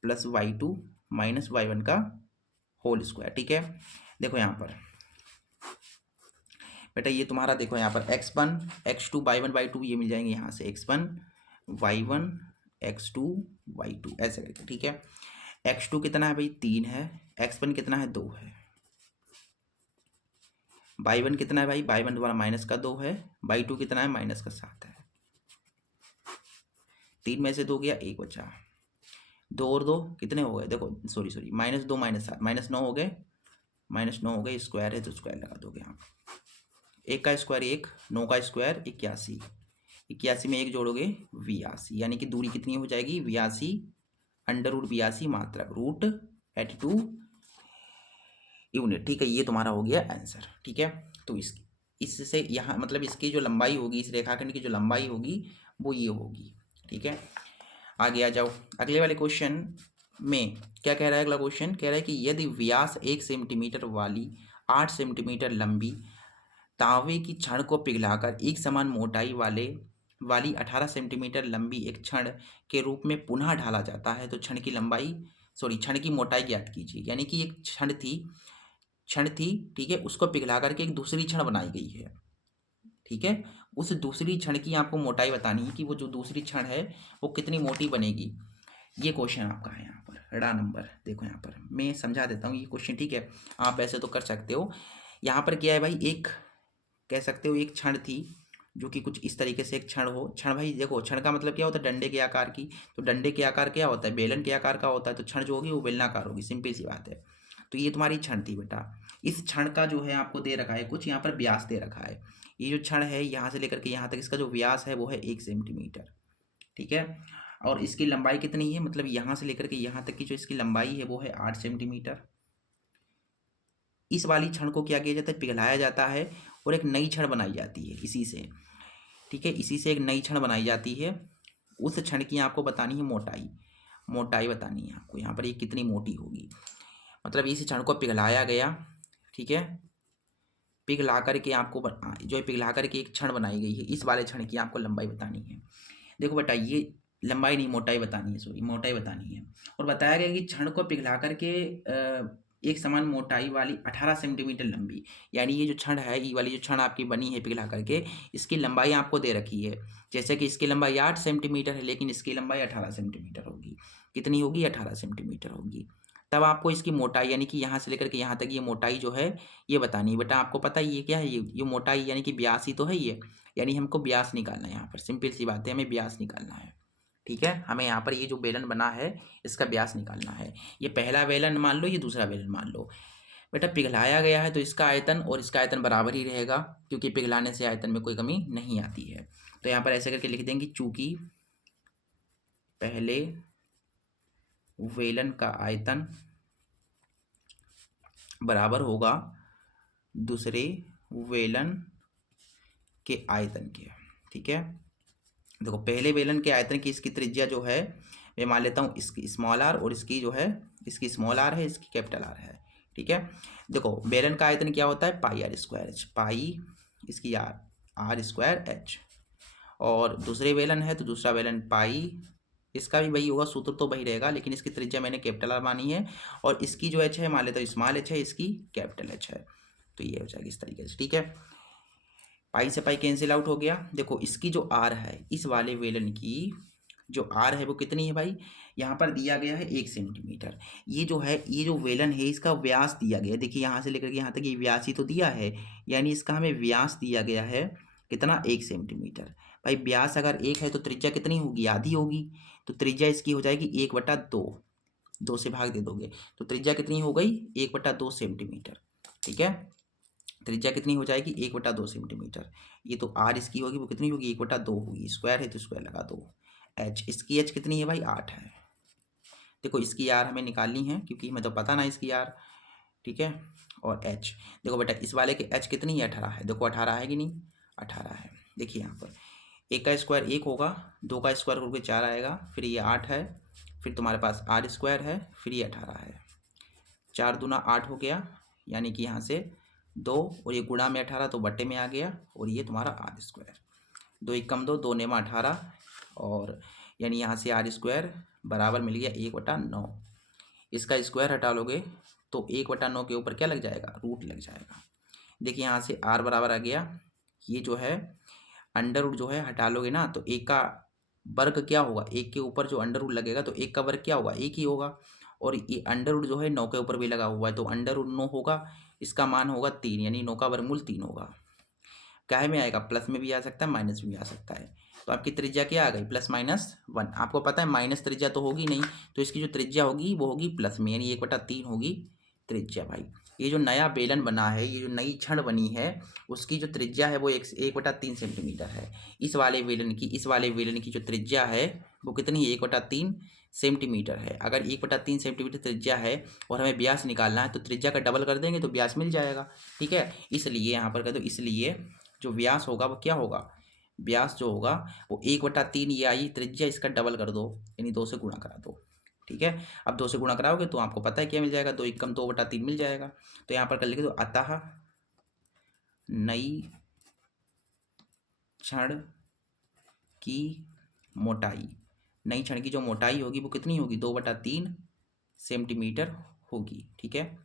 plus y2 minus y1 का होल स्क्वायर। ठीक है, देखो यहाँ पर बेटा ये तुम्हारा देखो यहाँ पर x1 x2 y1 y2 ये मिल जाएंगे यहाँ से x1 y1 x2 y2 ऐसे करके। ठीक है, x2 कितना है भाई 3 है, x1 कितना है 2 है, y1 कितना है भाई y1 द्वारा माइनस का 2 है, y2 कितना है माइनस का 7 है। 3 में से 2 गया 1 बचा, 2 और 2 कितने हो गए, देखो सॉरी माइनस 2 माइनस 7 माइनस 9 हो गए, माइनस 9 हो गए, स्क्वायर है तो स्क्वायर लगा दोगे यहाँ पर। 1 का स्क्वायर 1, 9 का स्क्वायर 81, 81 में 1 जोड़ोगे 82, यानी कि दूरी कितनी हो जाएगी 82 अंडर रूट 82 मात्रक रूट 82 यूनिट। ठीक है, ये तुम्हारा हो गया आंसर। ठीक है, तो इससे यहाँ मतलब इसकी जो लंबाई होगी, इस रेखाखंड की जो लंबाई होगी वो ये होगी। ठीक है, आगे आ जाओ। अगले वाले क्वेश्चन में क्या कह रहा है, अगला क्वेश्चन कह रहा है कि यदि व्यास 1 सेंटीमीटर वाली 8 सेंटीमीटर लंबी तांबे की छड़ को पिघलाकर एक समान मोटाई वाली 18 सेंटीमीटर लंबी एक छड़ के रूप में पुनः ढाला जाता है तो छड़ की मोटाई ज्ञात कीजिए। यानी कि एक छड़ थी, ठीक है, उसको पिघला करके एक दूसरी छड़ बनाई गई है। ठीक है, उस दूसरी छड़ की आपको मोटाई बतानी है कि वो जो दूसरी छड़ है वो कितनी मोटी बनेगी। ये क्वेश्चन आपका है यहाँ पर रा नंबर, देखो यहाँ पर मैं समझा देता हूँ ये क्वेश्चन। ठीक है, आप ऐसे तो कर सकते हो। यहाँ पर क्या है भाई, एक कह सकते हो एक छड़ थी जो कि कुछ इस तरीके से एक छड़ हो। छड़ भाई देखो, छड़ का मतलब क्या होता है, डंडे के आकार की। तो डंडे के आकार क्या होता है, बेलन के आकार का होता है। तो छड़ जो होगी वो बेलनाकार होगी, सिंपल सी बात है। तो ये तुम्हारी छड़ थी बेटा। इस छड़ का जो है आपको दे रखा है कुछ, यहाँ पर व्यास दे रखा है। ये जो छड़ है यहाँ से लेकर के यहाँ तक इसका जो व्यास है वो है 1 सेंटीमीटर। ठीक है, और इसकी लंबाई कितनी है, मतलब यहाँ से लेकर के यहाँ तक की जो इसकी लंबाई है वो है 8 सेंटीमीटर। इस वाली छड़ को क्या किया जाता है, पिघलाया जाता है और एक नई छड़ बनाई जाती है इसी से। ठीक है, इसी से एक नई छड़ बनाई जाती है। उस छड़ की आपको बतानी है मोटाई बतानी है आपको। यहाँ पर ये कितनी मोटी होगी, मतलब इस छड़ को पिघलाया गया। ठीक है, पिघला करके आपको जो है पिघला करके एक छड़ बनाई गई है, इस वाले छड़ की आपको लंबाई बतानी है। देखो बेटा ये लंबाई नहीं मोटाई बतानी है, सॉरी मोटाई बतानी है। और बताया गया कि छड़ को पिघला करके एक समान मोटाई वाली 18 सेंटीमीटर लंबी, यानी ये जो छड़ है, ये वाली जो छड़ आपकी बनी है पिघला करके, इसकी लंबाई आपको दे रखी है। जैसे कि इसकी लंबाई 8 सेंटीमीटर है लेकिन इसकी लंबाई 18 सेंटीमीटर होगी। कितनी होगी, 18 सेंटीमीटर होगी। तब आपको इसकी मोटाई यानी कि यहाँ से लेकर के यहाँ तक ये मोटाई जो है ये बतानी है। बेटा आपको पता है ये क्या है, ये मोटाई यानी कि व्यास ही तो है ये, यानी हमको व्यास निकालना है। यहाँ पर सिंपल सी बात है, हमें व्यास निकालना है। ठीक है, हमें यहाँ पर ये जो बेलन बना है इसका व्यास निकालना है। ये पहला बेलन मान लो, ये दूसरा बेलन मान लो। बेटा पिघलाया गया है तो इसका आयतन और इसका आयतन बराबर ही रहेगा, क्योंकि पिघलाने से आयतन में कोई कमी नहीं आती है। तो यहाँ पर ऐसे करके लिख देंगे, चूंकि पहले बेलन का आयतन बराबर होगा दूसरे बेलन के आयतन के। ठीक है, देखो पहले बेलन के आयतन की इसकी त्रिज्या जो है मैं मान लेता हूँ इसकी स्मॉल आर, और इसकी जो है इसकी स्मॉल आर है, इसकी कैपिटल आर है। ठीक है, देखो बेलन का आयतन क्या होता है, पाई आर स्क्वायर एच, पाई इसकी आर स्क्वायर एच। और दूसरे बेलन है तो दूसरा बेलन पाई, इसका भी वही होगा, सूत्र तो वही रहेगा, लेकिन इसकी त्रिज्या मैंने कैपिटल आर मानी है। और इसकी जो एच है मान लेता हूँ स्मॉल एच है, इसकी कैपिटल एच है। तो ये हो जाएगी इस तरीके से। ठीक है, पाई से पाई कैंसिल आउट हो गया। देखो इसकी जो आर है, इस वाले बेलन की जो आर है वो कितनी है भाई, यहाँ पर दिया गया है 1 सेंटीमीटर। ये जो है, ये जो बेलन है इसका व्यास दिया गया है। देखिए यहाँ से लेकर के यहाँ तक ये व्यास ही तो दिया है, यानी इसका हमें व्यास दिया गया है कितना, 1 सेंटीमीटर। भाई व्यास अगर 1 है तो त्रिज्या कितनी होगी, आधी होगी। तो त्रिज्या इसकी हो जाएगी 1/2, 2 से भाग दे दोगे तो त्रिज्या कितनी हो गई, 1/2 सेंटीमीटर। ठीक है, त्रिज्या कितनी हो जाएगी, 1/2 सेंटीमीटर। ये तो आर इसकी होगी वो कितनी होगी, 1/2 होगी। स्क्वायर है तो स्क्वायर लगा दो। एच, इसकी एच कितनी है भाई, 8 है। देखो इसकी आर हमें निकालनी है क्योंकि हमें तो पता ना इसकी आर। ठीक है, और एच देखो बेटा इस वाले के एच कितनी है, 18 है। देखो 18 है कि नहीं, 18 है। देखिए यहाँ पर 1 का स्क्वायर 1 होगा, 2 का स्क्वायर करके 4 आएगा, फिर ये 8 है, फिर तुम्हारे पास आर स्क्वायर है, फिर ये 18 है। 4 दूना 8 हो गया, यानी कि यहाँ से 2 और ये गुणा में 18 तो बट्टे में आ गया, और ये तुम्हारा आर स्क्वायर। 2 1 कम 2, 2 नेमा 18, और यानी यहाँ से आर स्क्वायर बराबर मिल गया 1/9। इसका स्क्वायर हटा लोगे तो 1/9 के ऊपर क्या लग जाएगा, रूट लग जाएगा। देखिए यहाँ से आर बराबर आ गया, ये जो है अंडर रूट जो है हटा लोगे ना तो 1 का वर्ग क्या होगा, 1 के ऊपर जो अंडर रूट लगेगा तो 1 का वर्ग क्या होगा, 1 ही होगा। और ये अंडर रूट जो है 9 के ऊपर भी लगा हुआ है तो अंडर रूट 9 होगा, इसका मान होगा 3, यानी 9 का वर्गमूल 3 होगा। क्या में आएगा, प्लस में भी आ सकता है, माइनस में भी आ सकता है। तो आपकी त्रिज्या क्या आ गई, +-1। आपको पता है माइनस त्रिज्या तो होगी नहीं, तो इसकी जो त्रिज्या होगी वो होगी प्लस में, यानी 1/3 होगी त्रिज्या भाई। ये जो नया बेलन बना है, ये जो नई छड़ बनी है, उसकी जो त्रिज्या है वो 1/3 सेंटीमीटर है। इस वाले बेलन की जो त्रिज्या है वो कितनी है, 1/3 सेंटीमीटर है। अगर 1/3 सेंटीमीटर त्रिज्या है और हमें व्यास निकालना है तो त्रिज्या का डबल कर देंगे तो व्यास मिल जाएगा। ठीक है, इसलिए यहाँ पर कह दो, इसलिए जो व्यास होगा वो क्या होगा, व्यास जो होगा वो 1/3 ये आई त्रिज्या, इसका डबल कर दो, यानी 2 से गुणा करा दो। ठीक है, अब 2 से गुणा कराओगे तो आपको पता है क्या मिल जाएगा, 2 1 कम 2/3 मिल जाएगा। तो यहाँ पर कर लिखे तो अतः नई छड़ की मोटाई, नई छड़ की जो मोटाई होगी वो कितनी होगी, 2/3 सेंटीमीटर होगी। ठीक है,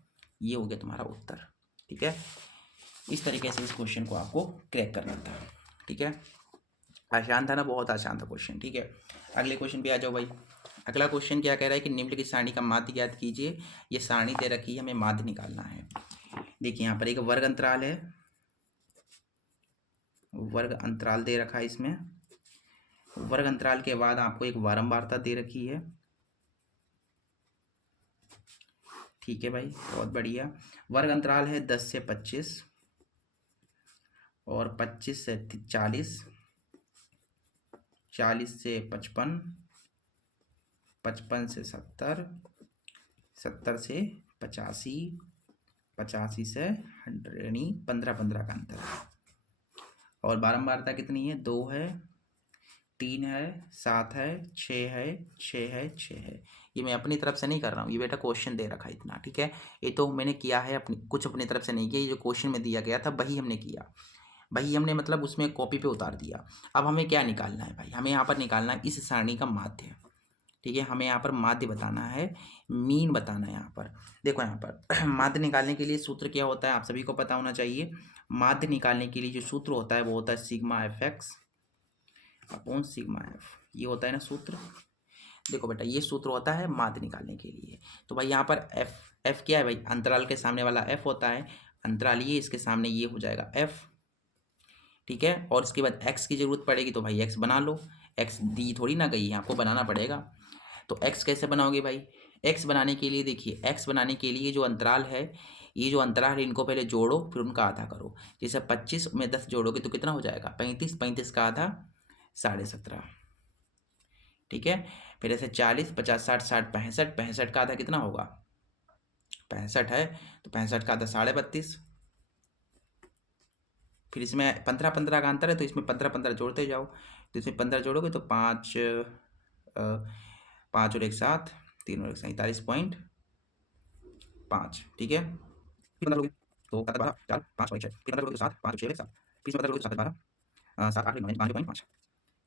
ये हो गया तुम्हारा उत्तर। ठीक है, इस तरीके से इस क्वेश्चन को आपको क्रैक करना था। ठीक है, आसान था ना, बहुत आसान था क्वेश्चन। ठीक है, अगले क्वेश्चन पे आ जाओ भाई। अगला क्वेश्चन क्या कह रहा है कि निम्नलिखित सारणी का माध्य ज्ञात कीजिए। ये सारणी दे रखी है, हमें माध्य निकालना है। देखिए यहाँ पर एक वर्ग अंतराल है, वर्ग अंतराल दे रखा है, इसमें वर्ग अंतराल के बाद आपको एक बारंबारता दे रखी है। ठीक है भाई, बहुत बढ़िया। वर्ग अंतराल है 10 से 25 और 25 से 40, 40 से 55, 55 से 70, 70 से 85, 85 से 100, यानी 15-15 का अंतर है। और बारंबारता कितनी है, 2 है, 3 है, 7 है, 6 है, 6 है, 6 है। ये मैं अपनी तरफ से नहीं कर रहा हूँ, ये बेटा क्वेश्चन दे रखा है इतना। ठीक है, ये तो मैंने किया है अपनी तरफ से नहीं किया, ये जो क्वेश्चन में दिया गया था वही हमने किया, वही हमने मतलब उसमें कॉपी पे उतार दिया। अब हमें क्या निकालना है भाई, हमें यहाँ पर निकालना है इस सारणी का माध्य। ठीक है, हमें यहाँ पर माध्य बताना है, मीन बताना है। यहाँ पर देखो, यहाँ पर माध्य निकालने के लिए सूत्र क्या होता है आप सभी को पता होना चाहिए। माध्य निकालने के लिए जो सूत्र होता है वो होता है sigma fx upon sigma f, ये होता है ना सूत्र। देखो बेटा, ये सूत्र होता है माध्य निकालने के लिए। तो भाई यहाँ पर f क्या है भाई, अंतराल के सामने वाला f होता है, अंतराल ये, इसके सामने ये हो जाएगा f। ठीक है, और इसके बाद x की जरूरत पड़ेगी तो भाई x बना लो, x दी थोड़ी ना गई है, आपको बनाना पड़ेगा। तो x कैसे बनाओगे भाई, x बनाने के लिए देखिए, x बनाने के लिए जो अंतराल है, ये जो अंतराल है इनको पहले जोड़ो फिर उनका आधा करो। जैसे 25 में 10 जोड़ोगे तो कितना हो जाएगा, 35, 35 का आधा 17.5। ठीक है, फिर ऐसे 40, 50, 60, 60, 65, 65 का आधा कितना होगा, 65 है तो 65 का आधा 32.5। फिर इसमें 15-15 का अंतर है तो इसमें 15-15 जोड़ते जाओ, तो इसमें 15 जोड़ोगे तो 5 और 1 7, 3 और 1 47.5। ठीक है, 15 लोगे तो 12, 4, 5 और 1 6, 15 लोगे तो 7, 5 और 6 7, 15 लोगे तो 7 12, 7 8 9 5.5।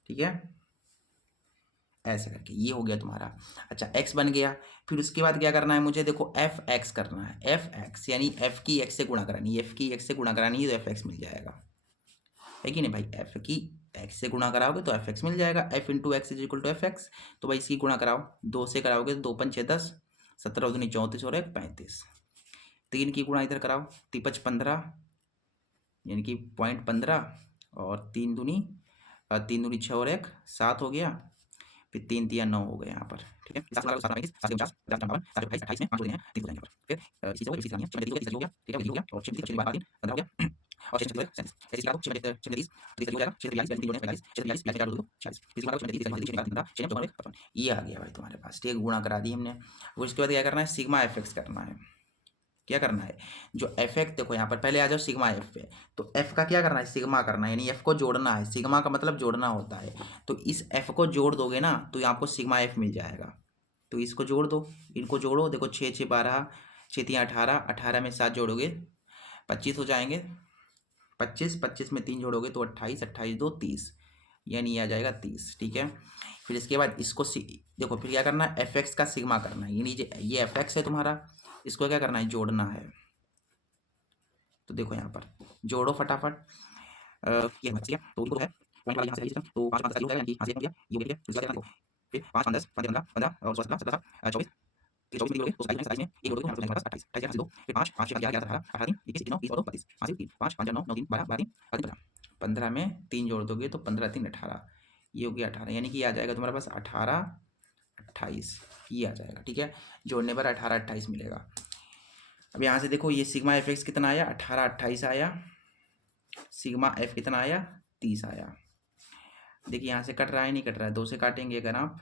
ठीक है, ऐसे करके ये हो गया तुम्हारा। अच्छा, x बन गया, फिर उसके बाद क्या करना है मुझे, देखो एफ एक्स करना है, एफ एक्स यानी f की x से गुणा करानी है, f की x से गुणा करानी है तो एफ एक्स मिल जाएगा, है कि नहीं भाई। f की x से गुणा कराओगे तो एफ एक्स मिल जाएगा, f into x is equal to f x. तो भाई इसकी गुणा कराओ, 2 से कराओगे तो 2 5 6 10, 17 दूनी 34 और 1 35। 3 की गुणा इधर कराओ, 3 5 15, यानी कि 0.15, और 3 दूनी 6 और 1 7 हो गया, फिर 3 3 9 हो गए यहाँ पर। ठीक है, 7 7 29 7 49 50 58 7 28 में 5 जोड़े हैं 3 हो जाएंगे पर। फिर इसी से हो, इसी से हो गया, 6 हो गया, ठीक है, हो गया, और 6 6 12 3 15 हो गया, और 6 6 37 ऐसे ही 6 30 30 हो जाएगा, 6 42 42 जोड़े 45 6 42 42 4 40 फिर 6 30 30 15 6 14 55। ये आ गया भाई तुम्हारे पास। ठीक है, गुणा करा दी हमने। उसके बाद क्या करना है, सिग्मा एफ एक्स करना है। क्या करना है, जो एफ एक्स देखो यहाँ पर पहले आ जाओ सिग्मा एफ पे, तो एफ का क्या करना है, सिग्मा करना है, यानी एफ को जोड़ना है, सिग्मा का मतलब जोड़ना होता है। तो इस एफ को जोड़ दोगे ना तो आपको सिग्मा एफ मिल जाएगा। तो इसको जोड़ दो, इनको जोड़ो, देखो 6 6 12, 6 3 18, 18 में 7 जोड़ोगे 25 हो जाएंगे, 25 25 में 3 जोड़ोगे तो 28, 28 2 30, यानी आ जाएगा 30। ठीक है, फिर इसके बाद इसको देखो फिर क्या करना है, एफ एक्स का सिग्मा करना है, यानी ये एफ एक्स है तुम्हारा, इसको क्या करना है, जोड़ना है। तो देखो यहाँ पर जोड़ो फटाफट, ये मत लिया तो है पॉइंट वाला यहाँ से सिस्टम, तो 5 5 10 हो जाएगा, यानी कि यहाँ से हो गया, ये हो गया, फिर इसका देखो फिर 5 5 10 5 15 15 और 16 17 24, फिर 24 में तो 27 में एक जोड़ोगे यहाँ पर 28 28 दो, फिर 5 5 11 11 18 18 21 21 9 20 32 5 3 5 5 9 9 3 12 12 15 15 में 3 जोड़ दोगे तो 15 3 18, ये हो गया 18, यानी कि आ जाएगा तुम्हारे पास 18 28, ये आ जाएगा। ठीक है, जोड़ने पर 18 28 मिलेगा। अब यहाँ से देखो ये सिग्मा एफ एक्स कितना आया, 18 28 आया, सिग्मा एफ कितना आया, 30 आया। देखिए यहाँ से कट रहा है, नहीं कट रहा है, 2 से काटेंगे अगर आप,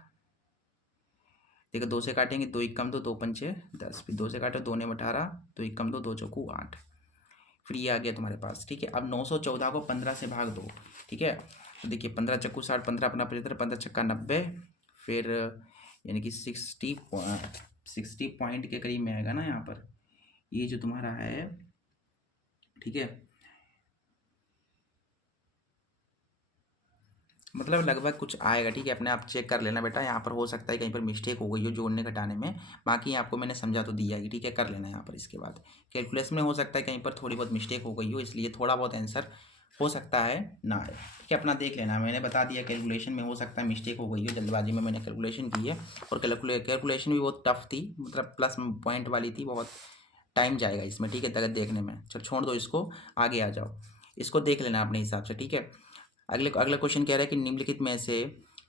देखो 2 से काटेंगे, 2 1 कम 2 2 पंचे 10, फिर 2 से काटो 2 ने 18, 2 1 कम 2 2 चौकू 8, फिर ये आ गया तुम्हारे पास। ठीक है, अब 914 को 15 से भाग दो। ठीक है, तो देखिए 15 चक्कू 60, 15 अपना 75, 15 छक्का 90, फिर यानी कि 60 पॉइंट के करीब में आएगा ना यहाँ पर, ये जो तुम्हारा है। ठीक है, मतलब लगभग कुछ आएगा। ठीक है, अपने आप चेक कर लेना बेटा, यहाँ पर हो सकता है कहीं पर मिस्टेक हो गई हो जोड़ने घटाने में, बाकी आपको मैंने समझा तो दिया ही। ठीक है, कर लेना यहाँ पर, इसके बाद कैलकुलेशन में हो सकता है कहीं पर थोड़ी बहुत मिस्टेक हो गई हो, इसलिए थोड़ा बहुत आंसर हो सकता है ना आए। ठीक है, अपना देख लेना, मैंने बता दिया कैलकुलेशन में हो सकता है मिस्टेक हो गई हो, जल्दबाजी में मैंने कैलकुलेशन की है, और कैलकुलेशन भी बहुत टफ थी, मतलब प्लस पॉइंट वाली थी, बहुत टाइम जाएगा इसमें। ठीक है, तक देखने में, चल छोड़ दो इसको, आगे आ जाओ, इसको देख लेना अपने हिसाब से। ठीक है, अगला क्वेश्चन कह रहा है कि निम्नलिखित में से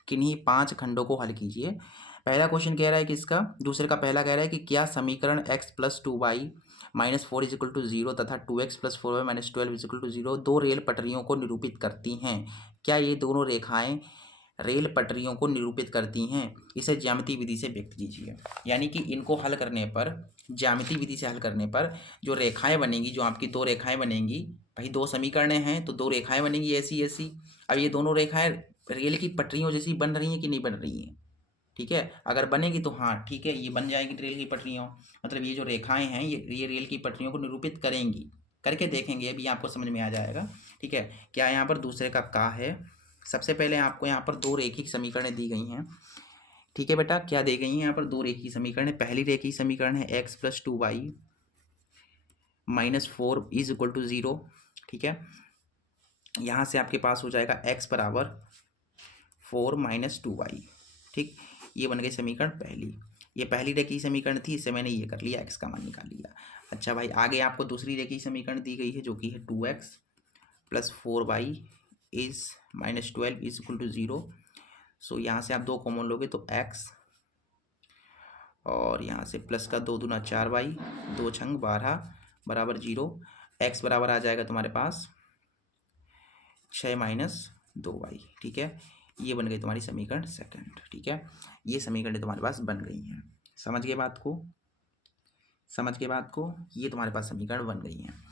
किन्हीं 5 खंडों को हल कीजिए। पहला क्वेश्चन कह रहा है कि इसका, दूसरे का पहला कह रहा है कि क्या समीकरण x plus 2y minus 4 is equal to 0 तथा 2x plus 4y minus 12 is equal to 0 दो रेल पटरियों को निरूपित करती हैं। क्या ये दोनों रेखाएं रेल पटरियों को निरूपित करती हैं? इसे ज्यामिति विधि से व्यक्त कीजिए। यानी कि इनको हल करने पर, ज्यामिति विधि से हल करने पर जो रेखाएं बनेंगी, जो आपकी दो रेखाएं बनेंगी, भाई दो समीकरण हैं तो दो रेखाएं बनेंगी ऐसी ऐसी। अब ये दोनों रेखाएं रेल की पटरियों जैसी बन रही हैं कि नहीं बन रही हैं? ठीक है, अगर बनेगी तो हाँ ठीक है, ये बन जाएगी रेल की पटरियों, मतलब ये जो रेखाएं हैं ये रेल की पटरियों को निरूपित करेंगी। करके देखेंगे, अभी आपको समझ में आ जाएगा। ठीक है, क्या यहाँ पर दूसरे का है। सबसे पहले आपको यहाँ पर दो रेखिक समीकरणें दी गई हैं। ठीक है बेटा, क्या दी गई हैं यहाँ पर, दो रेखिक समीकरण है। पहली रेखिक समीकरण है x plus 2y minus 4 is equal to 0। ठीक है, यहाँ से आपके पास हो जाएगा x बराबर 4 माइनस 2y। ठीक, ये बन गई समीकरण पहली। ये पहली रेखीय समीकरण थी, इससे मैंने ये कर लिया, x का मान निकाल लिया। अच्छा भाई, आगे आपको दूसरी रेखीय समीकरण दी गई है जो कि है 2x plus 4y is minus 12 is equal to 0। So यहाँ से आप दो कॉमन लोगे तो x, और यहाँ से प्लस का 2 दूना 4y, 2 छंग 12 बराबर 0। x बराबर आ जाएगा तुम्हारे पास 6 माइनस 2y। ठीक है, ये बन गई तुम्हारी समीकरण सेकंड। ठीक है, ये समीकरण तुम्हारे पास बन गई हैं। समझ गए बात को, समझ के बात को, ये तुम्हारे पास समीकरण बन गई हैं।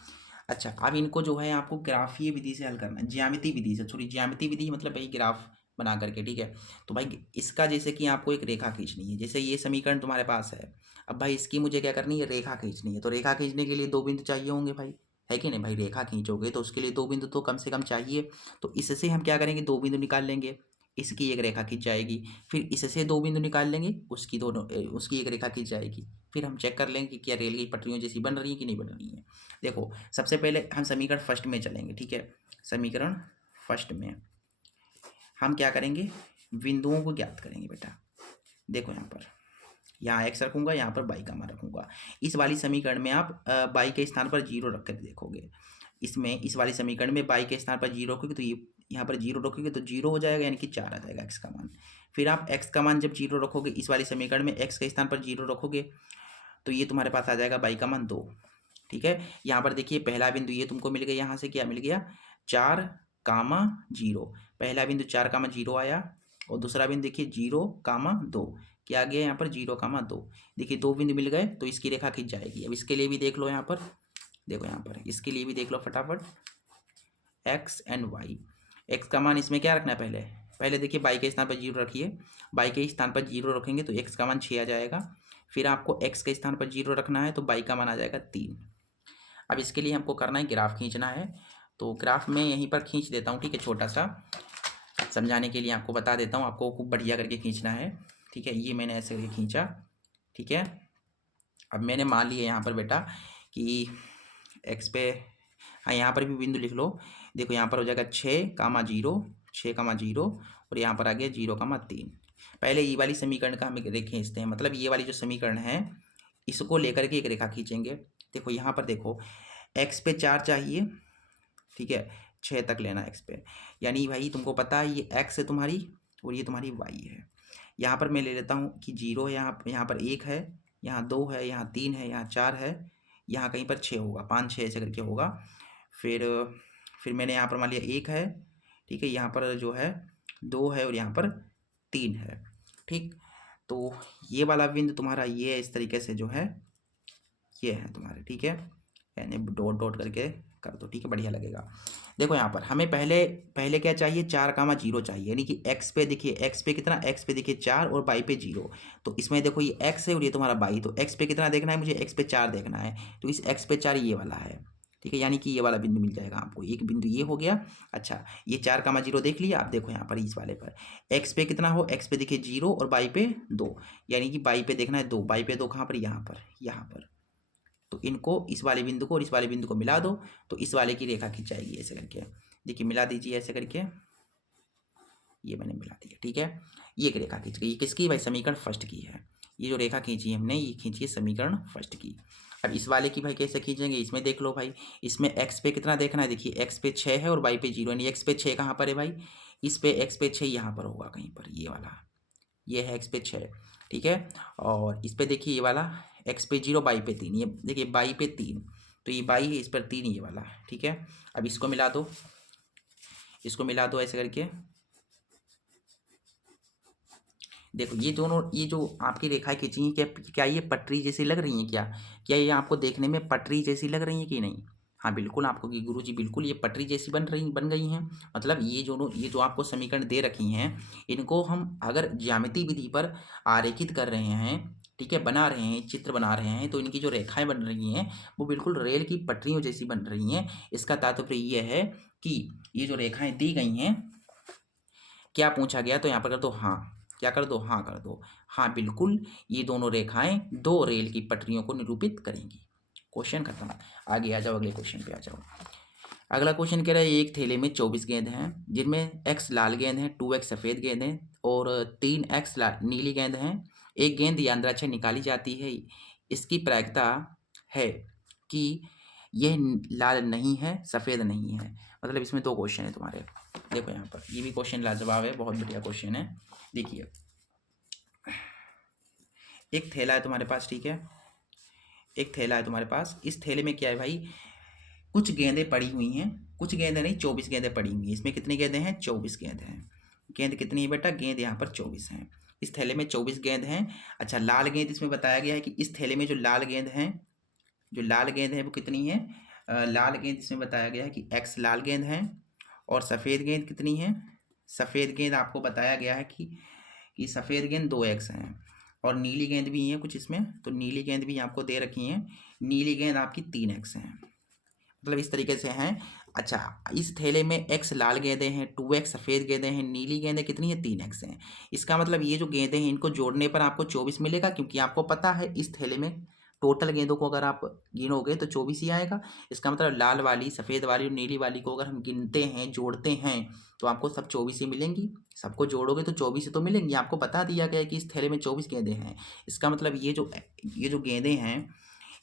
अच्छा, अब इनको जो है आपको ग्राफीय विधि से हल करना है, ज्यामिति विधि से। सॉरी, ज्यामिति विधि मतलब भाई ग्राफ बना करके। ठीक है, तो भाई इसका जैसे कि आपको एक रेखा खींचनी है, जैसे ये समीकरण तुम्हारे पास है, अब भाई इसकी मुझे क्या करनी है, रेखा खींचनी है। तो रेखा खींचने के लिए दो बिंदु चाहिए होंगे भाई, है कि नहीं भाई, रेखा खींचोगे तो उसके लिए दो बिंदु तो कम से कम चाहिए। तो इससे हम क्या करेंगे, दो बिंदु निकाल लेंगे, इसकी एक रेखा खींच जाएगी, फिर इससे दो बिंदु निकाल लेंगे, उसकी एक रेखा खींच जाएगी, फिर हम चेक कर लेंगे कि क्या रेल की पटरियों जैसी बन रही है कि नहीं बन रही है। देखो सबसे पहले हम समीकरण फर्स्ट में चलेंगे। ठीक है, समीकरण फर्स्ट में हम क्या करेंगे, बिंदुओं को ज्ञात करेंगे बेटा। देखो यहाँ x रखूंगा, यहाँ पर y का मान रखूंगा। इस वाली समीकरण में आप y के स्थान पर 0 रख कर देखोगे। इसमें इस वाली समीकरण में y के स्थान पर 0 रखोगे तो ये यहाँ पर 0 रखोगे तो 0 हो जाएगा, यानी कि 4 आ जाएगा x का मान। फिर आप x का मान जब 0 रखोगे, इस वाली समीकरण में x के स्थान पर 0 रखोगे तो ये तुम्हारे पास आ जाएगा y का मान 2। ठीक है, यहाँ पर देखिए पहला बिंदु ये तुमको मिल गया, यहाँ से क्या मिल गया, 4 0। पहला बिंदु 4 0 आया, और दूसरा बिंदु देखिए 0 2, क्या आ गया यहाँ पर 0,2। देखिए 2 बिंदु मिल गए तो इसकी रेखा खींच जाएगी। अब इसके लिए भी देख लो यहाँ पर, देखो यहाँ पर इसके लिए भी देख लो फटाफट, एक्स एंड वाई। एक्स का मान इसमें क्या रखना है, पहले देखिए वाई के स्थान पर 0 रखिए, वाई के स्थान पर 0 रखेंगे तो एक्स का मान 6 आ जाएगा। फिर आपको एक्स के स्थान पर 0 रखना है तो वाई का मान आ जाएगा 3। अब इसके लिए हमको करना है, ग्राफ खींचना है। तो ग्राफ में यहीं पर खींच देता हूँ, ठीक है, छोटा सा समझाने के लिए आपको बता देता हूँ, आपको खूब बढ़िया करके खींचना है, ठीक है। ये मैंने ऐसे करके खींचा, ठीक है। अब मैंने मान लिया यहाँ पर बेटा कि एक्स पे, हाँ यहाँ पर भी बिंदु लिख लो। देखो यहाँ पर हो जाएगा 6,0, 6,0 और यहाँ पर आ गया 0,3। पहले ये वाली समीकरण का हम एक रेखा खींचते हैं, मतलब ये वाली जो समीकरण है इसको लेकर के एक रेखा खींचेंगे। देखो यहाँ पर देखो एक्स पे 4 चाहिए, ठीक है, 6 तक लेना एक्स पे, यानी भाई तुमको पता है ये एक्स है तुम्हारी और ये तुम्हारी वाई है। यहाँ पर मैं ले लेता हूँ कि 0 है, यहाँ पर 1 है, यहाँ 2 है, यहाँ 3 है, यहाँ 4 है, यहाँ कहीं पर 6 होगा, 5 6 ऐसे करके होगा। फिर मैंने यहाँ पर मान लिया 1 है, ठीक है, यहाँ पर जो है 2 है और यहाँ पर 3 है, ठीक। तो ये वाला बिंदु तुम्हारा ये इस तरीके से जो है ये है तुम्हारे, ठीक है, यानी डॉट डॉट करके कर दो, ठीक है, बढ़िया लगेगा। देखो यहाँ पर हमें पहले क्या चाहिए, 4,0 चाहिए, यानी कि एक्स पे देखिए, एक्स पे कितना, एक्स पे देखिए 4 और वाई पे 0। तो इसमें देखो ये एक्स है और ये तुम्हारा वाई, तो एक्स पे कितना देखना है मुझे, एक्स पे 4 देखना है, तो इस एक्स पे 4 ये वाला है, ठीक है, यानी कि ये वाला बिंदु मिल जाएगा आपको। एक बिंदु ये हो गया। अच्छा, ये 4,0 देख लिया आप। देखो यहाँ पर इस वाले पर एक्स पे कितना हो, एक्स पे देखिए 0 और वाई पे 2, यानी कि वाई पे देखना है 2, वाई पे 2 कहाँ पर, यहाँ पर। तो इनको, इस वाले बिंदु को और इस वाले बिंदु को मिला दो तो इस वाले की रेखा खिंचाएगी ऐसे करके। देखिए मिला दीजिए ऐसे करके, ये मैंने मिला दिया, ठीक है। ये एक रेखा खींच गई। ये किसकी भाई, समीकरण फर्स्ट की है। ये जो रेखा खींची हमने ये खींची है समीकरण फर्स्ट की। अब इस वाले की भाई कैसे खींचेंगे, इसमें देख लो भाई, इसमें एक्स पे कितना देखना है, देखिए एक्स पे 6 है और वाई पे 0, यानी एक्स पे 6 कहाँ पर है भाई, इस पे एक्स पे 6 यहाँ पर होगा कहीं पर, ये वाला, ये है एक्स पे 6, ठीक है। और इस पे देखिए ये वाला एक्स पे 0 वाई पे 3, ये देखिए वाई पे 3, तो ये वाई है, इस पर 3 ये वाला, ठीक है। अब इसको मिला दो, इसको मिला दो ऐसे करके। देखो ये दोनों, ये जो आपकी रेखाएं खींची हैं, क्या ये पटरी जैसी लग रही हैं, क्या ये आपको देखने में पटरी जैसी लग रही हैं कि नहीं। हाँ बिल्कुल आपको कि गुरुजी बिल्कुल ये पटरी जैसी बन गई हैं। मतलब ये जो आपको समीकरण दे रखी हैं, इनको हम अगर ज्यामिति विधि पर आरेखित कर रहे हैं, ठीक है, बना रहे हैं, चित्र बना रहे हैं, तो इनकी जो रेखाएं बन रही हैं वो बिल्कुल रेल की पटरियों जैसी बन रही हैं। इसका तात्पर्य ये है कि ये जो रेखाएं दी गई हैं, क्या पूछा गया, तो यहाँ पर कर दो हाँ, क्या कर दो, हाँ कर दो। हाँ बिल्कुल, ये दोनों रेखाएं 2 रेल की पटरियों को निरूपित करेंगी। क्वेश्चन खत्म। आगे आ जाओ, अगले क्वेश्चन पे आ जाओ। अगला क्वेश्चन कह रहा है एक थैले में 24 गेंद हैं, जिनमें x लाल गेंद है, 2x सफ़ेद गेंद है और 3x नीली गेंद है। एक गेंद यांत्राक्षर निकाली जाती है, इसकी प्रायिकता है कि यह लाल नहीं है, सफ़ेद नहीं है। मतलब इसमें 2 क्वेश्चन है तुम्हारे। देखो यहाँ पर ये भी क्वेश्चन लाजवाब है, बहुत बढ़िया क्वेश्चन है। देखिए एक थैला है तुम्हारे पास, ठीक है, एक थैला है तुम्हारे पास। इस थैले में क्या है भाई, कुछ गेंदें पड़ी हुई हैं, कुछ गेंदें नहीं, 24 गेंदें पड़ी हुई हैं। इसमें कितनी गेंदें हैं, 24 गेंद हैं। गेंद कितनी है बेटा, गेंद यहाँ पर 24 हैं। इस थैले में 24 गेंद हैं। अच्छा, लाल गेंद इसमें बताया गया है कि इस थैले में जो लाल गेंद हैं, जो लाल गेंद है वो कितनी है, लाल गेंद इसमें बताया गया है कि x लाल गेंद है। और सफ़ेद गेंद कितनी है, सफ़ेद गेंद आपको बताया गया है कि सफ़ेद गेंद 2x हैं। और नीली गेंद भी है कुछ इसमें, तो नीली गेंद भी आपको दे रखी हैं, नीली गेंद आपकी 3x हैं। मतलब इस तरीके से हैं। अच्छा, इस थैले में x लाल गेंदें हैं, 2x सफ़ेद गेंदें हैं, नीली गेंदें कितनी है, 3x हैं। इसका मतलब ये जो गेंदें हैं इनको जोड़ने पर आपको 24 मिलेगा, क्योंकि आपको पता है इस थैले में टोटल गेंदों को अगर आप गिनोगे तो 24 ही आएगा। इसका मतलब लाल वाली, सफ़ेद वाली और नीली वाली को अगर हम गिनते हैं, जोड़ते हैं, तो आपको सब 24 ही मिलेंगी। सबको जोड़ोगे तो 24 ही तो मिलेंगी। आपको बता दिया गया है कि इस थैले में 24 गेंदें हैं। इसका मतलब ये जो गेंदें हैं,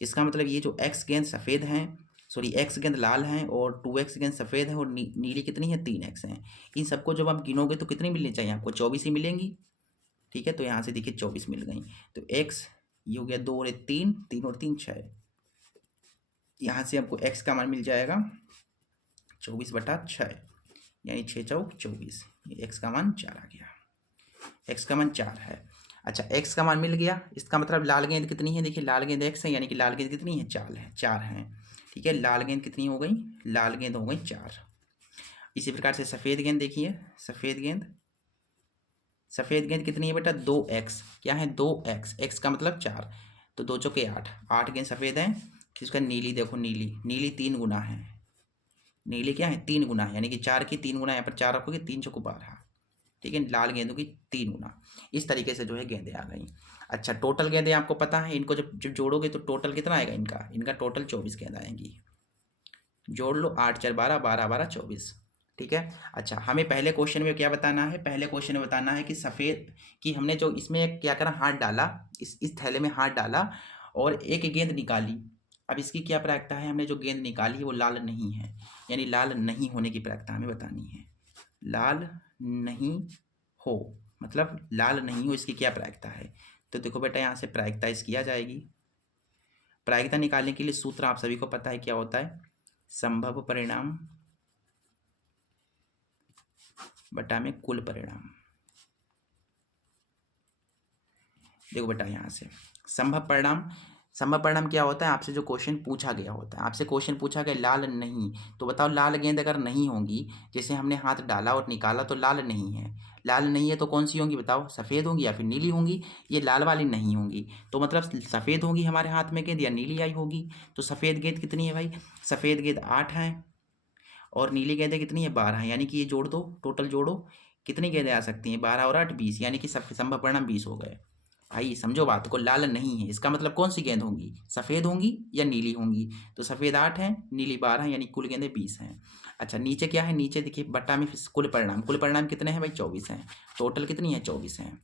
इसका मतलब ये जो x गेंद सफ़ेद हैं, सॉरी x गेंद लाल हैं और 2x गेंद सफ़ेद है और नीली कितनी है, 3x हैं। इन सबको जब आप गिनोगे तो कितनी मिलनी चाहिए आपको, 24 ही मिलेंगी, ठीक है। तो यहाँ से देखिए 24 मिल गई। तो x ये हो गया 2 और 3, 3 और 3 6। यहाँ से आपको x का मान मिल जाएगा 24/6, यानी 6 चौक 24। ये x का मान 4 आ गया, x का मान 4 है। अच्छा x का मान मिल गया, इसका मतलब लाल गेंद कितनी है, देखिए लाल गेंद x है, यानी कि लाल गेंद कितनी है, 4 है। ठीक है, लाल गेंद कितनी हो गई, लाल गेंद हो गई 4। इसी प्रकार से सफ़ेद गेंद देखिए, सफ़ेद गेंद कितनी है बेटा, 2x, क्या है 2x, x का मतलब 4, तो 2 चौके 8 गेंद सफ़ेद है। फिर उसका नीली देखो, नीली 3 गुना है, नीली क्या है 3 गुना है, यानी कि 4 की 3 गुना, यहाँ पर 4 रखोगे 3 चौको 12। ठीक है, लाल गेंदों की 3 गुना। इस तरीके से जो है गेंदें आ गई। अच्छा, टोटल गेंदें आपको पता है, इनको जब जोड़ोगे तो टोटल कितना आएगा, इनका टोटल 24 गेंद आएंगी। जोड़ लो, 8 4 12, 12 12 24। ठीक है। अच्छा, हमें पहले क्वेश्चन में क्या बताना है, पहले क्वेश्चन में बताना है कि सफ़ेद की हमने जो इसमें क्या करा, हाथ डाला, इस थैले में हाथ डाला और एक गेंद निकाली। अब इसकी क्या प्रायिकता है, हमने जो गेंद निकाली है वो लाल नहीं है, यानी लाल नहीं होने की प्रायिकता हमें बतानी है। लाल नहीं हो, मतलब लाल नहीं हो, इसकी क्या प्रायिकता है। तो देखो बेटा, यहाँ से प्रायिकता इसकी आ जाएगी। प्रायिकता निकालने के लिए सूत्र आप सभी को पता है, क्या होता है, संभव परिणाम बटा में कुल परिणाम। देखो बेटा, यहाँ से संभव परिणाम क्या होता है, आपसे जो क्वेश्चन पूछा गया होता है, आपसे क्वेश्चन पूछा गया लाल नहीं, तो बताओ लाल गेंद अगर नहीं होंगी, जैसे हमने हाथ डाला और निकाला तो लाल नहीं है, लाल नहीं है तो कौन सी होंगी बताओ, सफ़ेद होंगी या फिर नीली होंगी, ये लाल वाली नहीं होंगी, तो मतलब सफ़ेद होंगी हमारे हाथ में गेंद या नीली आई होगी। तो सफ़ेद गेंद कितनी है भाई, सफ़ेद गेंद 8 है और नीली गेंदें कितनी है, 12 है, यानी कि ये जोड़ दो, टोटल जोड़ो, कितनी गेंदें आ सकती हैं, 12 और 8 20, यानी कि संभव परिणाम 20 हो गए। भाई समझो बात को, लाल नहीं है इसका मतलब कौन सी गेंद होंगी, सफ़ेद होंगी या नीली होंगी, तो सफ़ेद 8 है, नीली 12 है, यानी कुल गेंदें 20 हैं। अच्छा, नीचे क्या है, नीचे देखिए बट्टा में कुल परिणाम कितने हैं भाई, 24 हैं, टोटल कितनी है, 24 हैं।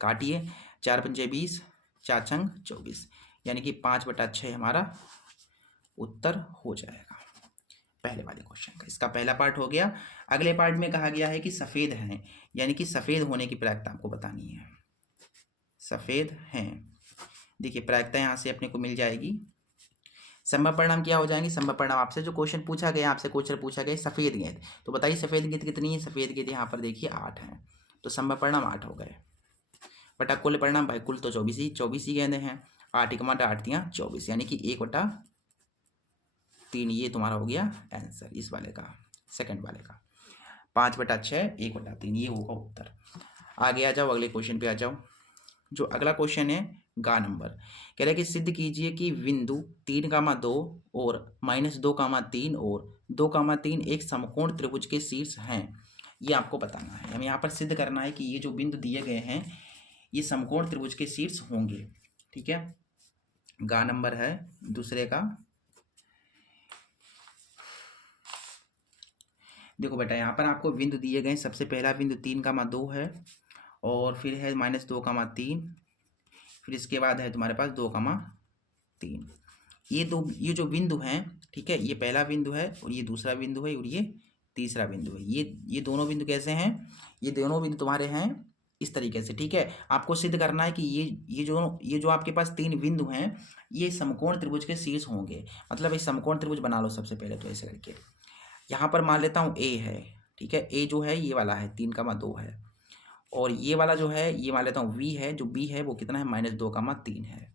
काटिए, 4 पंजे 20, 4 छंग 24, यानी कि 5/6 हमारा उत्तर हो जाएगा पहले वाले क्वेश्चन का। इसका पहला पार्ट हो गया। अगले पार्ट में कहा गया है कि सफ़ेद हैं, यानी कि सफ़ेद होने की प्रायिकता आपको बतानी है। सफ़ेद हैं, देखिए प्रायिकता यहाँ से अपने को मिल जाएगी। संभव परिणाम क्या हो जाएंगे, संभव परिणाम आपसे जो क्वेश्चन पूछा गया, आपसे क्वेश्चन पूछा गया सफ़ेद गेंद, तो बताइए सफ़ेद गेंद कितनी है, सफ़ेद गेंद यहाँ पर देखिए 8 है, तो संभव परिणाम 8 हो गए। बटा कुल परिणाम, भाई कुल तो 24 ही गेंदें हैं, 8 1 8 3 24, यानी कि 1/3, ये तुम्हारा हो गया आंसर इस वाले का, सेकंड वाले का। 5/6 1/3, ये होगा उत्तर। आगे आ जाओ, अगले क्वेश्चन पे आ जाओ। जो अगला क्वेश्चन है गा नंबर, कह रहा है कि सिद्ध कीजिए कि बिंदु 3,2 और -2,3 और 2,3 एक समकोण त्रिभुज के शीर्ष हैं। ये आपको बताना है, हमें यहाँ पर सिद्ध करना है कि ये जो बिंदु दिए गए हैं ये समकोण त्रिभुज के शीर्ष होंगे। ठीक है, गा नंबर है दूसरे का। देखो बेटा, यहाँ पर आपको बिंदु दिए गए, सबसे पहला बिंदु 3,2 है और फिर है -2,3, फिर इसके बाद है तुम्हारे पास 2,3। ये जो बिंदु हैं, ठीक है, ये पहला बिंदु है और ये दूसरा बिंदु है और ये तीसरा बिंदु है। ये दोनों बिंदु कैसे हैं, ये दोनों बिंदु तुम्हारे हैं इस तरीके से। ठीक है, आपको सिद्ध करना है कि ये जो आपके पास 3 बिंदु हैं ये समकोण त्रिभुज के शीर्ष होंगे। मतलब ये समकोण त्रिभुज बना लो सबसे पहले तो ऐसे करके। यहाँ पर मान लेता हूँ ए है, ठीक है, ए जो है ये वाला है 3,2 है, और ये वाला जो है ये मान लेता हूँ वी है, जो बी है वो कितना है -2,3 है।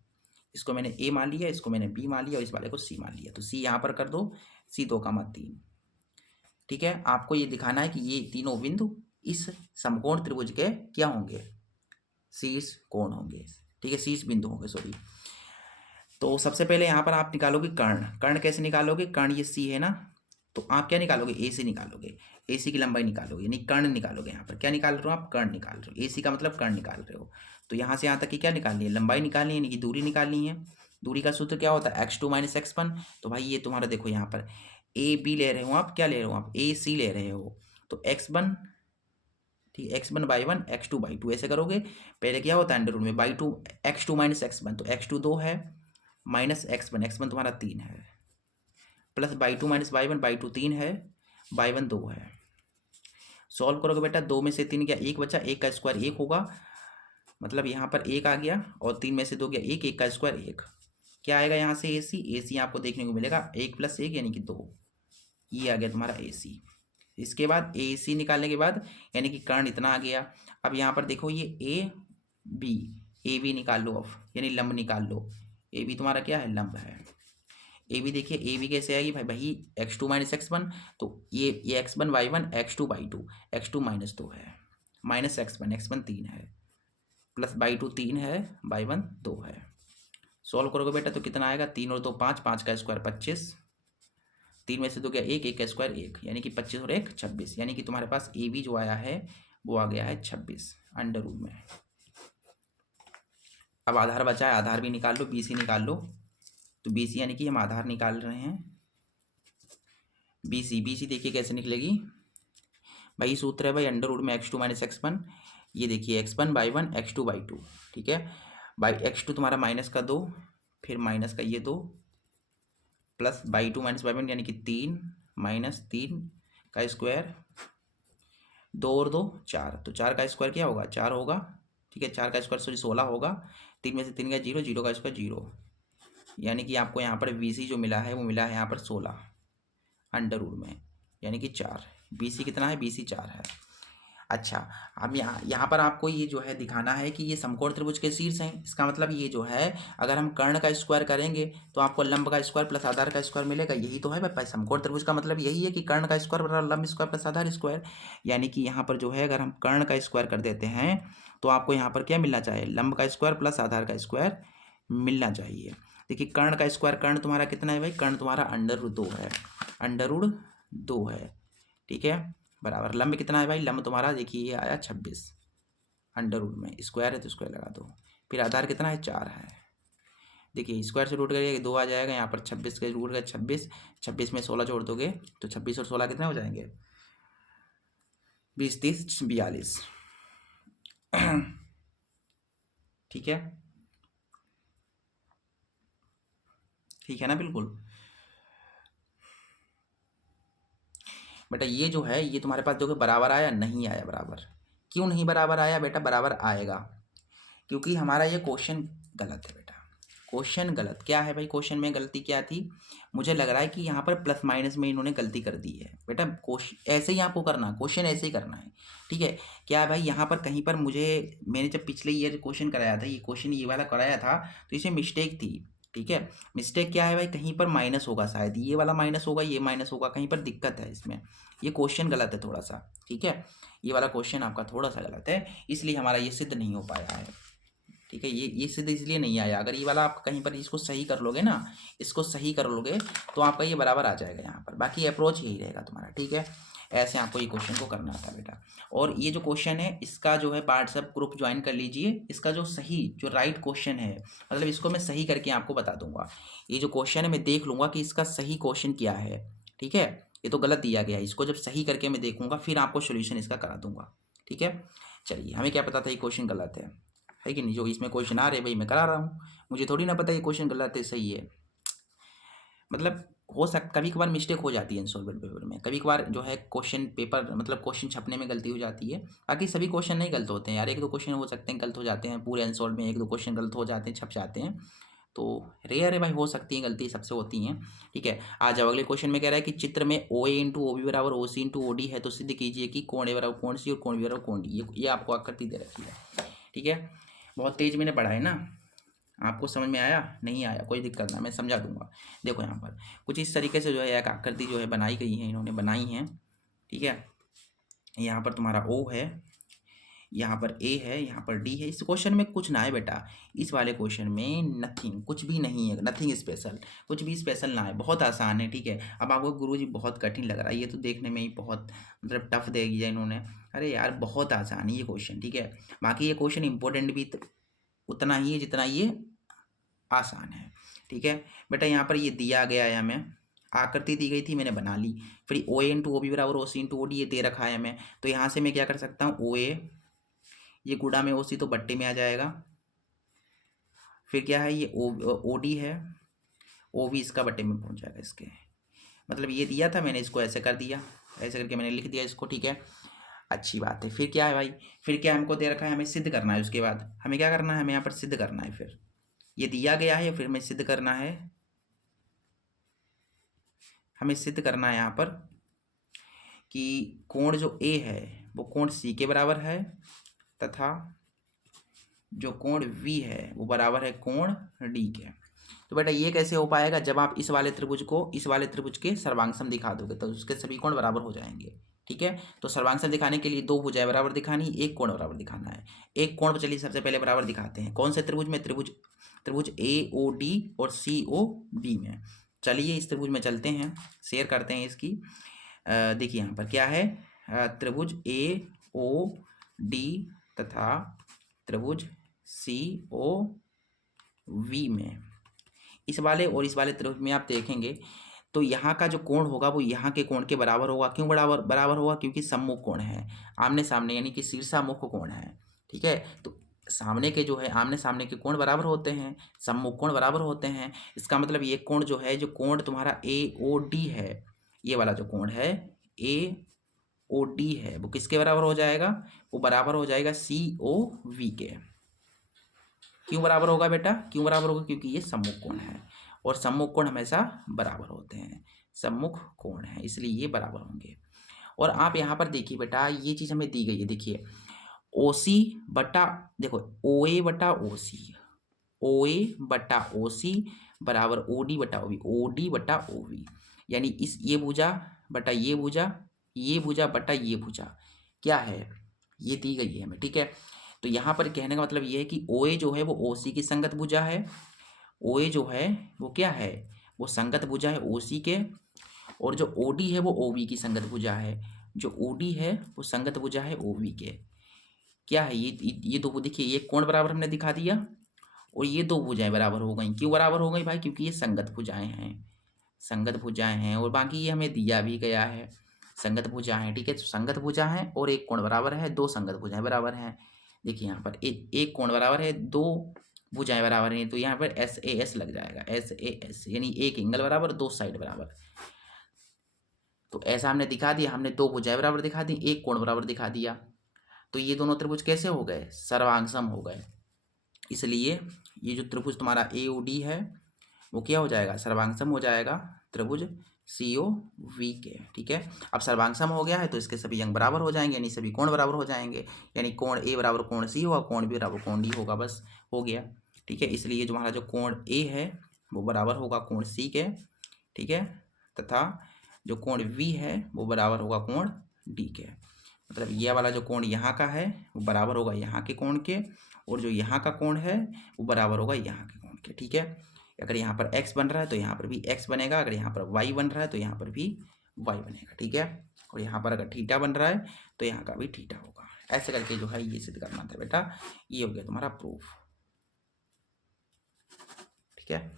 इसको मैंने ए मान लिया, इसको मैंने बी मान लिया और इस वाले को सी मान लिया, तो सी यहाँ पर कर दो, सी 2,3। ठीक है, आपको ये दिखाना है कि ये तीनों बिंदु इस समकोण त्रिभुज के क्या होंगे, शीर्ष कोण होंगे। ठीक है, शीर्ष बिंदु होंगे, सॉरी। तो सबसे पहले यहाँ पर आप निकालोगे कर्ण कैसे निकालोगे, कर्ण ये सी है ना, तो आप क्या निकालोगे, ए सी निकालोगे, ए सी की लंबाई निकालोगे, यानी कर्ण निकालोगे। यहाँ पर क्या निकाल रहे हो आप, कर्ण निकाल रहे हो, ए सी का मतलब कर्ण निकाल रहे हो। तो यहाँ से यहाँ तक की क्या निकालनी है, लंबाई निकालनी है, यानी कि दूरी निकालनी है। दूरी का सूत्र क्या होता है, x2 - x1। तो भाई ये तुम्हारा देखो यहाँ पर ए बी ले रहे हो आप, क्या ले रहे हो आप, ए सी ले रहे हो, तो x1, ठीक है, x1/1 x2/2 ऐसे करोगे। पहले क्या होता है अंडर रूट में /2, x2 - x1, तो x2 2 है, माइनस x1 तुम्हारा 3 है, प्लस y2 - y1 3 है, y1 2 है। सॉल्व करोगे बेटा, 2 में से 3 गया 1 बचा, 1 का स्क्वायर 1 होगा, मतलब यहाँ पर 1 आ गया, और 3 में से 2 गया 1, 1 का स्क्वायर 1। क्या आएगा यहाँ से, ए सी आपको देखने को मिलेगा 1 + 1 यानी कि 2, ये आ गया तुम्हारा ए सी। इसके बाद ए सी निकालने के बाद यानी कि कर्ण इतना आ गया। अब यहाँ पर देखो ये ए बी, ए बी निकाल लो अब, यानी लंब निकाल लो। ए बी तुम्हारा क्या है, लंब है। ए बी देखिए, ए बी कैसे आएगी भाई, भाई x two minus x one, तो ये x one y one, x two y two, x two minus दो है, माइनस एक्स वन तीन है, प्लस बाई टू तीन है, बाई वन दो है। सॉल्व करोगे बेटा तो कितना आएगा, तीन और दो पाँच, पाँच का स्क्वायर 25, तीन में से दो गया एक, एक का स्क्वायर एक, यानी कि 25 और एक 26, यानी कि तुम्हारे पास ए बी जो आया है वो आ गया है 26 अंडर रूट में। अब आधार बचा है, आधार भी निकाल लो, बी सी निकाल लो। तो बी सी यानी कि हम आधार निकाल रहे हैं, बी सी देखिए कैसे निकलेगी भाई, सूत्र है भाई अंडर रूट में x two minus x one, ये देखिए x one y one, x two y two, ठीक है। बाई एक्स टू तुम्हारा माइनस का दो, फिर माइनस का ये दो, plus y two minus y one यानी कि तीन, माइनस तीन का स्क्वायर, दो और दो चार, तो चार का स्क्वायर क्या होगा, चार होगा, ठीक है। चार का स्क्वायर सॉरी 16 होगा, तीन में से तीन का जीरो, जीरो का स्क्वायर जीरो, यानी कि आपको यहाँ पर बी सी जो मिला है वो मिला है यहाँ पर 16 अंडर रूट में, यानी कि चार। बी सी कितना है, बी सी चार है। अच्छा, अब यहाँ पर आपको ये जो है दिखाना है कि ये समकोण त्रिभुज के शीर्ष हैं, इसका मतलब ये जो है अगर हम कर्ण का स्क्वायर करेंगे तो आपको लंब का स्क्वायर प्लस आधार का स्क्वायर मिलेगा, यही तो है भाई समकोण त्रिभुज का मतलब यही है कि कर्ण का स्क्वायर बराबर लंब स्क्वायर प्लस आधार स्क्वायर, यानी कि यहाँ पर जो है अगर हम कर्ण का स्क्वायर कर देते हैं तो आपको यहाँ पर क्या मिलना चाहिए, लंब का स्क्वायर प्लस आधार का स्क्वायर मिलना चाहिए। देखिए कर्ण का स्क्वायर, कर्ण तुम्हारा कितना है भाई, कर्ण तुम्हारा अंडर रूट दो है, अंडर रूट दो है, ठीक है, बराबर लंब कितना है भाई, लंब तुम्हारा देखिए ये आया 26 अंडर रूट में, स्क्वायर है तो स्क्वायर लगा दो, फिर आधार कितना है, चार है। देखिए स्क्वायर से रूट करिए दो आ जाएगा, यहाँ पर 26 के रूट का 26, 26 में 16 जोड़ दोगे तो 26 और 16 कितने हो जाएंगे, 20 30 42, ठीक है, ठीक है ना, बिल्कुल। बेटा ये जो है ये तुम्हारे पास जो है बराबर आया, नहीं आया बराबर, क्यों नहीं बराबर आया बेटा, बराबर आएगा क्योंकि हमारा ये क्वेश्चन गलत है बेटा, क्वेश्चन गलत। क्या है भाई क्वेश्चन में गलती क्या थी, मुझे लग रहा है कि यहाँ पर प्लस माइनस में इन्होंने गलती कर दी है बेटा, क्वेश्चन ऐसे ही आपको करना, क्वेश्चन ऐसे ही करना है, ठीक है। क्या है भाई यहाँ पर कहीं पर मुझे, मैंने जब पिछले ईयर क्वेश्चन कराया था, ये क्वेश्चन ये वाला कराया था तो इसमें मिस्टेक थी, ठीक है। मिस्टेक क्या है भाई, कहीं पर माइनस होगा शायद, ये वाला माइनस होगा, ये माइनस होगा, कहीं पर दिक्कत है इसमें, ये क्वेश्चन गलत है थोड़ा सा, ठीक है। ये वाला क्वेश्चन आपका थोड़ा सा गलत है, इसलिए हमारा ये सिद्ध नहीं हो पाया है, ठीक है। ये सिद्ध इसलिए नहीं आया, अगर ये वाला आप कहीं पर इसको सही कर लोगे ना, इसको सही कर लोगे तो आपका ये बराबर आ जाएगा यहाँ पर, बाकी अप्रोच यही रहेगा तुम्हारा, ठीक है। ऐसे आपको ये क्वेश्चन को करना था बेटा। और ये जो क्वेश्चन है इसका जो है व्हाट्सएप ग्रुप ज्वाइन कर लीजिए, इसका जो सही जो राइट क्वेश्चन है, मतलब इसको मैं सही करके आपको बता दूंगा, ये जो क्वेश्चन है मैं देख लूंगा कि इसका सही क्वेश्चन क्या है, ठीक है। ये तो गलत दिया गया है, इसको जब सही करके मैं देखूंगा फिर आपको सोल्यूशन इसका करा दूंगा, ठीक है। चलिए हमें क्या पता था ये क्वेश्चन गलत है कि नहीं, जो इसमें क्वेश्चन आ रहे भाई मैं करा रहा हूँ, मुझे थोड़ी ना पता ये क्वेश्चन गलत है सही है, मतलब हो कभी कभार मिस्टेक हो जाती है इंसॉल्वेंट पेपर में, कभी कभार जो है क्वेश्चन पेपर मतलब क्वेश्चन छपने में गलती हो जाती है, बाकी सभी क्वेश्चन नहीं गलत होते हैं यार, एक दो क्वेश्चन हो सकते हैं गलत हो जाते हैं, पूरे अनसॉल्व में एक दो क्वेश्चन गलत हो जाते हैं, छप जाते हैं, तो रेयर है भाई, हो सकती है गलती, सबसे होती हैं, ठीक है। आज अगले क्वेश्चन में कह रहा है कि चित्र में ओ ए इंटू ओ बी बराबर ओ सी इंटू ओ डी है, तो सिद्ध कीजिए कि कोण ए बराबर कोण सी और कोण बी बराबर कोण डी, ये आपको आकृति दे रखी है, ठीक है। बहुत तेज मैंने पढ़ा है ना, आपको समझ में आया, नहीं आया कोई दिक्कत ना, मैं समझा दूंगा। देखो यहाँ पर कुछ इस तरीके से जो है एक आकृति जो है बनाई गई है, इन्होंने बनाई है, ठीक है। यहाँ पर तुम्हारा ओ है, यहाँ पर ए है, यहाँ पर डी है, इस क्वेश्चन में कुछ ना है बेटा, इस वाले क्वेश्चन में नथिंग, कुछ भी नहीं है, नथिंग स्पेशल, कुछ भी स्पेशल ना है, बहुत आसान है, ठीक है। अब आपको गुरुजी बहुत कठिन लग रहा है, ये तो देखने में ही बहुत मतलब टफ दे दिया इन्होंने, अरे यार बहुत आसान है ये क्वेश्चन, ठीक है। बाकी ये क्वेश्चन इंपॉर्टेंट भी उतना ही है जितना ये आसान है, ठीक है। बेटा यहाँ पर ये दिया गया है हमें, आकृति दी गई थी मैंने बना ली, फिर ओ ए इंटू ओ बी बराबर ओ सी इंटू ओ डी ये दे रखा है हमें, तो यहाँ से मैं क्या कर सकता हूँ, ओ ए ये गुणा में ओ सी तो बट्टे में आ जाएगा, फिर क्या है ये ओ डी है, ओ भी इसका बट्टे में पहुँच जाएगा इसके, मतलब ये दिया था मैंने इसको ऐसे कर दिया, ऐसे करके मैंने लिख दिया इसको, ठीक है। अच्छी बात है, फिर क्या है भाई, फिर क्या हमको दे रखा है, हमें सिद्ध करना है, उसके बाद हमें क्या करना है, हमें यहाँ पर सिद्ध करना है, फिर ये दिया गया है फिर हमें सिद्ध करना है, हमें सिद्ध करना है यहाँ पर कि कोण जो ए है वो कोण सी के बराबर है तथा जो कोण V है वो बराबर है कोण D के। तो बेटा ये कैसे हो पाएगा, जब आप इस वाले त्रिभुज को इस वाले त्रिभुज के सर्वांगसम दिखा दोगे तो उसके सभी कोण बराबर हो जाएंगे। ठीक है, तो सर्वांगसम दिखाने के लिए दो भुजाएं बराबर दिखानी, एक कोण बराबर दिखाना है। एक कोण पर चलिए सबसे पहले बराबर दिखाते हैं। कौन से त्रिभुज में? त्रिभुज त्रिभुज AOD और COD में। चलिए इस त्रिभुज में चलते हैं, शेयर करते हैं इसकी। देखिए यहाँ पर क्या है, त्रिभुज AOD तथा त्रिभुज COV में, इस वाले और इस वाले त्रिभुज में आप देखेंगे तो यहाँ का जो कोण होगा वो यहाँ के कोण के बराबर होगा। क्यों बराबर बराबर होगा? क्योंकि सम्मुख कोण है, आमने सामने, यानी कि शीर्षामुख कोण है। ठीक है, तो सामने के जो है आमने सामने के कोण बराबर होते हैं, सम्मुख कोण बराबर होते हैं। इसका मतलब ये कोण जो है, जो कोण तुम्हारा AOD है, ये वाला जो कोण है AOD है, वो किसके बराबर हो जाएगा? वो बराबर हो जाएगा COV के। क्यों बराबर होगा बेटा? क्यों बराबर होगा? क्योंकि ये सम्मुख कोण है और सम्मुख कोण हमेशा बराबर होते हैं, सम्मुख कोण है इसलिए ये बराबर होंगे। और आप यहाँ पर देखिए बेटा, ये चीज़ हमें दी गई है, देखिए OC बटा, देखो OA बटा OC, OA बटा OC बराबर OD बटा OB, OD बटा OB, यानी इस ये भुजा बटा ये भुजा, ये भुजा बटा ये भुजा क्या है, ये दी गई है हमें। ठीक है, तो यहाँ पर कहने का मतलब ये है कि OA जो है वो OC की संगत भुजा है, OA जो है वो क्या है, वो संगत भुजा है OC के, और जो OD है वो OB की संगत भुजा है, जो OD है वो संगत भुजा है OB के। क्या है ये दो, देखिए ये कोण बराबर हमने दिखा दिया और ये दो भुजाएं बराबर हो गई। क्यों बराबर हो गई भाई? क्योंकि ये संगत भुजाएं हैं, संगत भुजाएं हैं, और बाकी ये हमें दिया भी गया है संगत भुजा है। ठीक है, तो संगत भुजा है और एक कोण बराबर है, दो संगत भुजाएं बराबर हैं। देखिए यहाँ पर एक कोण बराबर है, दो भुजाएं बराबर हैं, तो यहाँ पर SAS लग जाएगा, SAS यानी एक एंगल बराबर, दो साइड बराबर। तो ऐसा हमने दिखा दिया, हमने दो भुजाएं बराबर दिखा दी, एक कोण बराबर दिखा दिया, तो ये दोनों त्रिभुज कैसे हो गए? सर्वांगसम हो गए। इसलिए ये जो त्रिभुज तुम्हारा AOD है वो क्या हो जाएगा? सर्वांगसम हो जाएगा त्रिभुज COV के। ठीक है, अब सर्वांगसम हो गया है तो इसके सभी अंग बराबर हो जाएंगे, यानी सभी कोण बराबर हो जाएंगे, यानी कोण A बराबर कोण C होगा, कोण B बराबर कोण D होगा, बस हो गया। ठीक है, इसलिए जो हमारा जो कोण A है वो बराबर होगा कोण C के। ठीक है, तथा जो कोण V है वो बराबर होगा कोण D के। मतलब ये वाला जो कोण यहाँ का है वो बराबर होगा यहाँ के कोण के, और जो यहाँ का कोण है वो बराबर होगा यहाँ के कोण के। ठीक है, अगर यहाँ पर x बन रहा है तो यहाँ पर भी x बनेगा, अगर यहाँ पर y बन रहा है तो यहाँ पर भी y बनेगा। ठीक है, और यहाँ पर अगर थीटा बन रहा है तो यहाँ का भी थीटा होगा। ऐसे करके जो है ये सिद्ध करना था बेटा, ये हो गया तुम्हारा प्रूफ। ठीक है,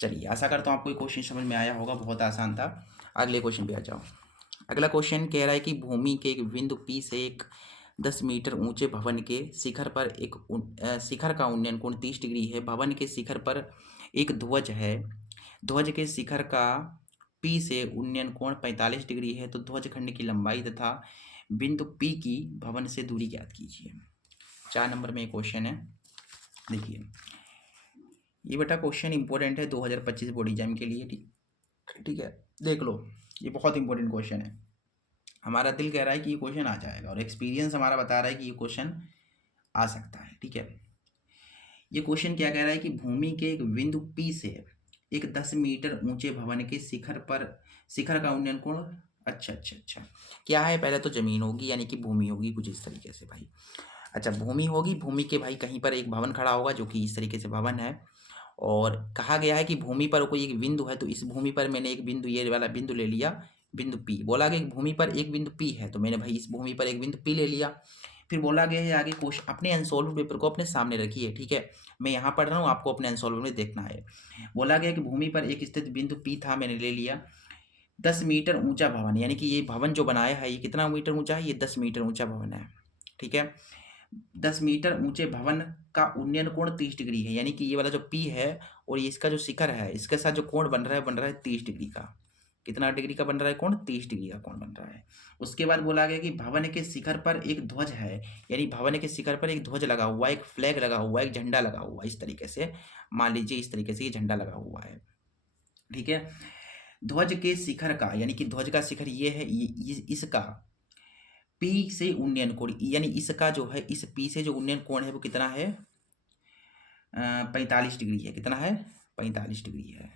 चलिए आशा करता हूँ आपको ये क्वेश्चन समझ में आया होगा, बहुत आसान था। अगले क्वेश्चन पे आ जाओ। अगला क्वेश्चन कह रहा है कि भूमि के एक बिंदु P से एक 10 मीटर ऊंचे भवन के शिखर पर शिखर का उन्नयन कोण 30 डिग्री है। भवन के शिखर पर एक ध्वज है, ध्वज के शिखर का P से उन्नयन कोण 45 डिग्री है, तो ध्वज खंड की लंबाई तथा बिंदु P की भवन से दूरी ज्ञात कीजिए। 4 नंबर में क्वेश्चन है। देखिए ये बेटा क्वेश्चन इंपॉर्टेंट है 2025 बोर्ड एग्जाम के लिए। ठीक है, देख लो ये बहुत इंपॉर्टेंट क्वेश्चन है। हमारा दिल कह रहा है कि ये क्वेश्चन आ जाएगा और एक्सपीरियंस हमारा बता रहा है कि ये क्वेश्चन आ सकता है। ठीक है, ये क्वेश्चन क्या कह रहा है कि भूमि के एक बिंदु P से एक 10 मीटर ऊंचे भवन के शिखर का उन्नयन कोण। अच्छा क्या है? पहले तो जमीन होगी, यानी कि भूमि होगी कुछ इस तरीके से भाई। अच्छा, भूमि होगी, भूमि के भाई कहीं पर एक भवन खड़ा होगा जो कि इस तरीके से भवन है, और कहा गया है कि भूमि पर कोई एक बिंदु है, तो इस भूमि पर मैंने एक बिंदु, ये वाला बिंदु ले लिया, बिंदु P। बोला गया कि भूमि पर एक बिंदु P है, तो मैंने भाई इस भूमि पर एक बिंदु P ले लिया। फिर बोला गया है आगे क्वेश्चन, अपने अनसॉल्व पेपर को अपने सामने रखिए। ठीक है, मैं यहाँ पढ़ रहा हूँ, आपको अपने अनसॉल्व में देखना है। बोला गया कि भूमि पर एक स्थित बिंदु P था, मैंने ले लिया। 10 मीटर ऊंचा भवन, यानी कि ये भवन जो बनाया है ये कितना मीटर ऊंचा है? ये 10 मीटर ऊंचा भवन है। ठीक है, 10 मीटर ऊंचे भवन का उन्नयन कोण 30 डिग्री है, यानी कि ये वाला जो P है और ये इसका जो शिखर है इसके साथ जो कोण बन रहा है 30 डिग्री का। कितना डिग्री का बन रहा है कोण? 30 डिग्री का कोण बन रहा है। उसके बाद बोला गया कि भवन के शिखर पर एक ध्वज है, यानी भवन के शिखर पर एक ध्वज लगा हुआ है, एक फ्लैग लगा हुआ है, एक झंडा लगा हुआ है, इस तरीके से मान लीजिए, इस तरीके से ये झंडा लगा हुआ है। ठीक है, ध्वज के शिखर का, यानी कि ध्वज का शिखर ये है, इसका पी से उन्नयन कोण, यानी इसका जो है इस पी से जो उन्नयन कोण है वो कितना है, 45 डिग्री है। कितना है, 45 डिग्री है।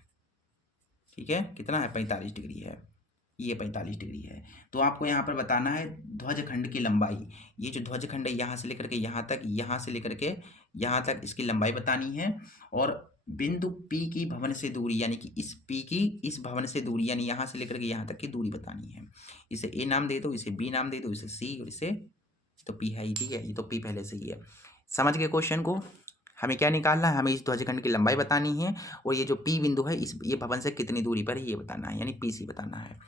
ठीक है, कितना है, 45 डिग्री है। ये 45 डिग्री है। तो आपको यहाँ पर बताना है ध्वजखंड की लंबाई। ये जो ध्वजखंड है यहाँ से लेकर के यहाँ तक, यहाँ से लेकर के यहाँ तक इसकी लंबाई बतानी है। और बिंदु P की भवन से दूरी, यानी कि इस P की इस भवन से दूरी, यानी यहाँ से लेकर के यहाँ तक की दूरी बतानी है। इसे A नाम दे दो, इसे B नाम दे दो, इसे C और इसे तो P है ही। ठीक है, ये तो P पहले से ही है। समझ गए क्वेश्चन को। हमें क्या निकालना है, हमें इस ध्वजखंड की लंबाई बतानी है और ये जो P बिंदु है इस ये भवन से कितनी दूरी पर है ये बताना है, यानी PC बताना है।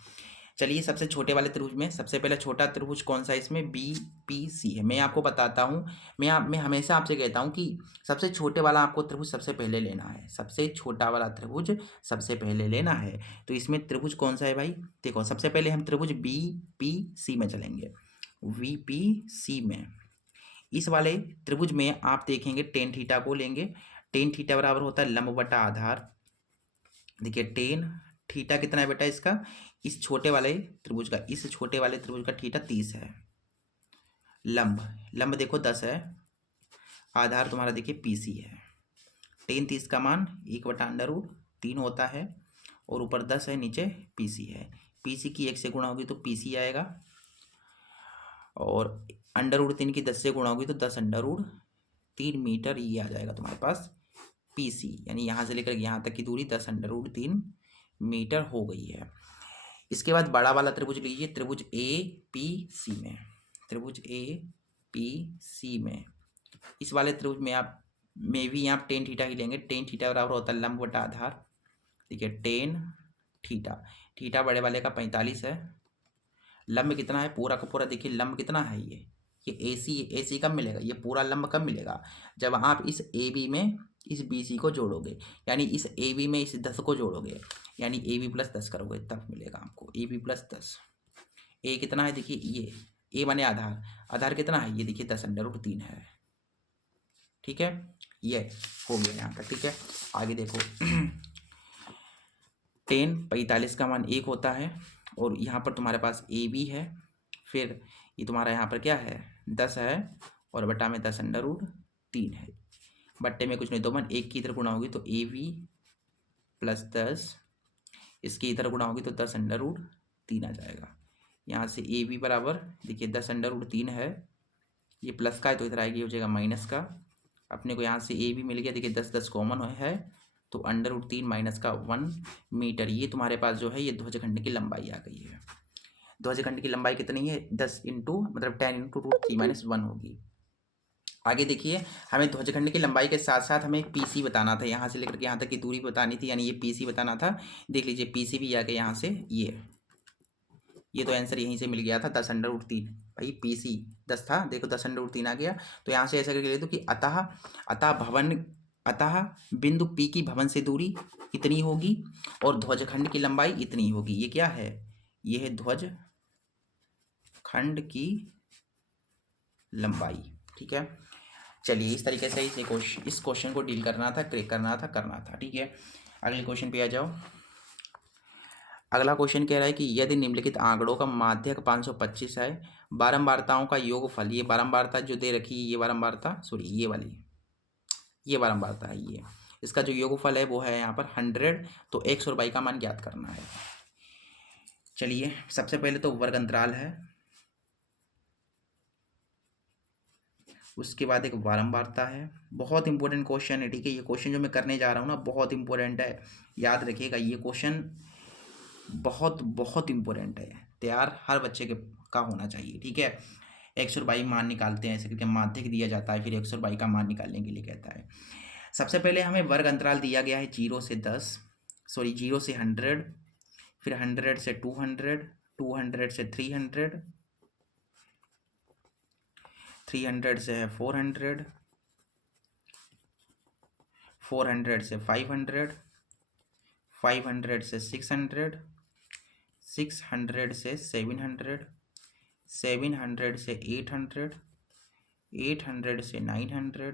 चलिए सबसे छोटे वाले त्रिभुज में सबसे पहले छोटा त्रिभुज कौन सा है, इसमें BPC है। मैं आपको बताता हूँ, मैं हमेशा आपसे कहता हूँ कि सबसे छोटे वाला आपको त्रिभुज सबसे पहले लेना है। सबसे छोटा वाला त्रिभुज सबसे पहले लेना है। तो इसमें त्रिभुज कौन सा है भाई, देखो सबसे पहले हम त्रिभुज BPC में चलेंगे। VPC में इस वाले त्रिभुज में आप देखेंगे टेन थीटा को लेंगे। टेन थीटा बराबर होता है लंब बटा आधार। देखिए टेन थीटा कितना है बेटा इसका, इस छोटे वाले त्रिभुज का, इस छोटे वाले त्रिभुज का थीटा 30 है। लंब देखो 10 है। आधार तुम्हारा देखिए PC है। टेन 30 का मान 1/√3 होता है और ऊपर 10 है, नीचे PC है। PC की 1 से गुणा होगी तो PC आएगा और √3 की 10 से गुणा होगी तो 10√3 मीटर ये आ जाएगा तुम्हारे पास PC, यानी यहाँ से लेकर यहाँ तक की दूरी 10√3 मीटर हो गई है। इसके बाद बड़ा वाला त्रिभुज लीजिए, त्रिभुज APC में। त्रिभुज APC में इस वाले त्रिभुज में भी आप टेन थीटा ही लेंगे। टेन थीटा बराबर होता है लंब बटा आधार। देखिए टेन थीटा बड़े वाले का 45 है। लंब कितना है पूरा का पूरा, देखिए लंब कितना है ये AC कब मिलेगा, ये पूरा लंब कब मिलेगा, जब आप इस AB में इस BC को जोड़ोगे, यानी इस AB में इस 10 को जोड़ोगे, यानी AB + 10 करोगे तब मिलेगा आपको AB + 10। A कितना है, देखिए ये A माने आधार कितना है, ये देखिए 10√3 है। ठीक है, ये हो गया यहाँ तक। ठीक है, आगे देखो टेन 45 का मान 1 होता है और यहाँ पर तुम्हारे पास AB है, फिर ये तुम्हारा यहाँ पर क्या है 10 है और बटा में 10√3 है। बट्टे में कुछ नहीं, दो मान एक की इधर गुणा होगी तो AB + 10, इसकी इधर गुणा होगी तो 10√3 आ जाएगा। यहाँ से AB बराबर देखिए 10√3 है, ये प्लस का है तो इधर आएगी हो जाएगा माइनस का। अपने को यहाँ से AB मिल गया, देखिए 10 कॉमन है तो √3 माइनस का 1 मीटर। ये तुम्हारे पास जो है ये ध्वजखंड की लंबाई आ गई है। ध्वजखंड की लंबाई कितनी है, 10 इंटू मतलब 10 × √3 - 1 होगी। आगे देखिए हमें ध्वजखंड की लंबाई के साथ साथ हमें PC बताना था, यहाँ से लेकर के यहाँ तक की दूरी बतानी थी, यानी ये PC बताना था। देख लीजिए PC भी आ गया यहाँ से, ये तो आंसर यहीं से मिल गया था 10√3। भाई PC 10 था, देखो 10√3 आ गया। तो यहाँ से ऐसा करके ले दो कि अतः बिंदु P की भवन से दूरी इतनी होगी और ध्वजखंड की लंबाई इतनी होगी। ये क्या है, ये है ध्वजखंड की लंबाई। ठीक है, चलिए इस तरीके से इस क्वेश्चन को डील करना था, क्रैक करना था। ठीक है, अगले क्वेश्चन पे आ जाओ। अगला क्वेश्चन कह रहा है कि यदि निम्नलिखित आंकड़ों का माध्यक 525 है, बारंबारताओं का योगफल, ये बारंबारता जो दे रखी है, ये बारंबारता सॉरी ये वाली ये बारंबारता है, ये इसका जो योगफल है वो है यहाँ पर 100। तो x और y का मान ज्ञात करना है। चलिए सबसे पहले तो वर्ग अंतराल है, उसके बाद एक बारंबारता है। बहुत इंपॉर्टेंट क्वेश्चन है। ठीक है, ये क्वेश्चन जो मैं करने जा रहा हूँ ना बहुत इंपॉर्टेंट है, याद रखिएगा। ये क्वेश्चन बहुत इंपॉर्टेंट है, तैयार हर बच्चे का होना चाहिए। ठीक है, x और y मान निकालते हैं, ऐसे करके माध्यक दिया जाता है, फिर x और y का मान निकालने के लिए कहता है। सबसे पहले हमें वर्ग अंतराल दिया गया है 0 से 100 से 100, फिर 100 से 200, 200 से 300, 300 से है 400, 400 से 500, 500 से 600, 600 से 700, 700 से 800, 800 से 900,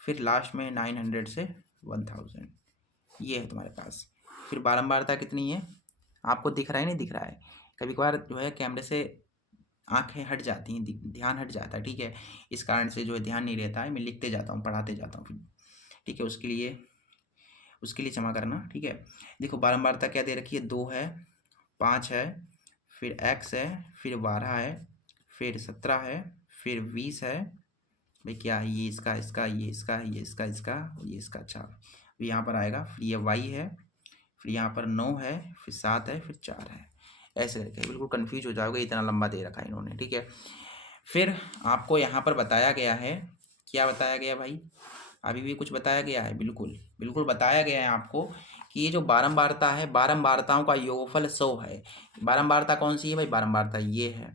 फिर लास्ट में 900 से 1000। ये है तुम्हारे पास। फिर बारंबारता कितनी है आपको दिख रहा है, नहीं दिख रहा है, कभी कभार जो है कैमरे से आंखें हट जाती हैं, ध्यान हट जाता है, ठीक है। इस कारण से जो है ध्यान नहीं रहता है, मैं लिखते जाता हूँ, पढ़ाते जाता हूँ, ठीक है। उसके लिए क्षमा करना, ठीक है। देखो बारंबारता क्या दे रखी है, 2 है, 5 है, फिर x है, फिर 12 है, फिर 17 है, फिर 20 है। भाई क्या है ये, इसका इसका, ये इसका, ये इसका इसका, और ये इसका। अच्छा फिर यहाँ पर आएगा, फिर ये y है, फिर यहाँ पर 9 है, फिर 7 है, फिर 4 है। ऐसे करके बिल्कुल कंफ्यूज हो जाओगे, इतना लंबा दे रखा है इन्होंने, ठीक है। फिर आपको यहाँ पर बताया गया है, क्या बताया गया भाई, अभी भी कुछ बताया गया है, बिल्कुल बिल्कुल बताया गया है आपको कि ये जो बारंबारता है, बारंबारताओं का योगफल 100 है। बारंबारता कौन सी है भाई, बारंबारता ये है।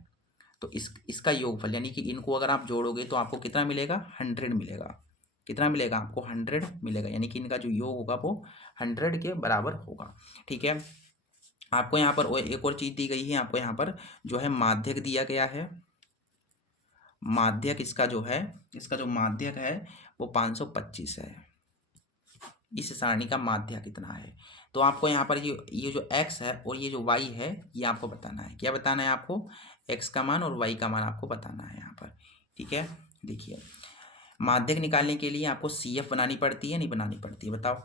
तो इसका योगफल यानी कि इनको अगर आप जोड़ोगे तो आपको कितना मिलेगा, 100 मिलेगा। कितना मिलेगा आपको, 100 मिलेगा, यानी कि इनका जो योग होगा वो 100 के बराबर होगा, ठीक है। आपको यहाँ पर एक और चीज़ दी गई है, आपको यहाँ पर जो है माध्यक दिया गया है। माध्यक इसका जो है, इसका जो माध्यक है वो 525 है। इस सारणी का माध्यक कितना है, तो आपको यहाँ पर ये जो x है और ये जो y है, ये आपको बताना है। क्या बताना है आपको, x का मान और y का मान आपको बताना है यहाँ पर, ठीक है। देखिए माध्यक निकालने के लिए आपको CF बनानी पड़ती है, नहीं बनानी पड़ती है, बताओ।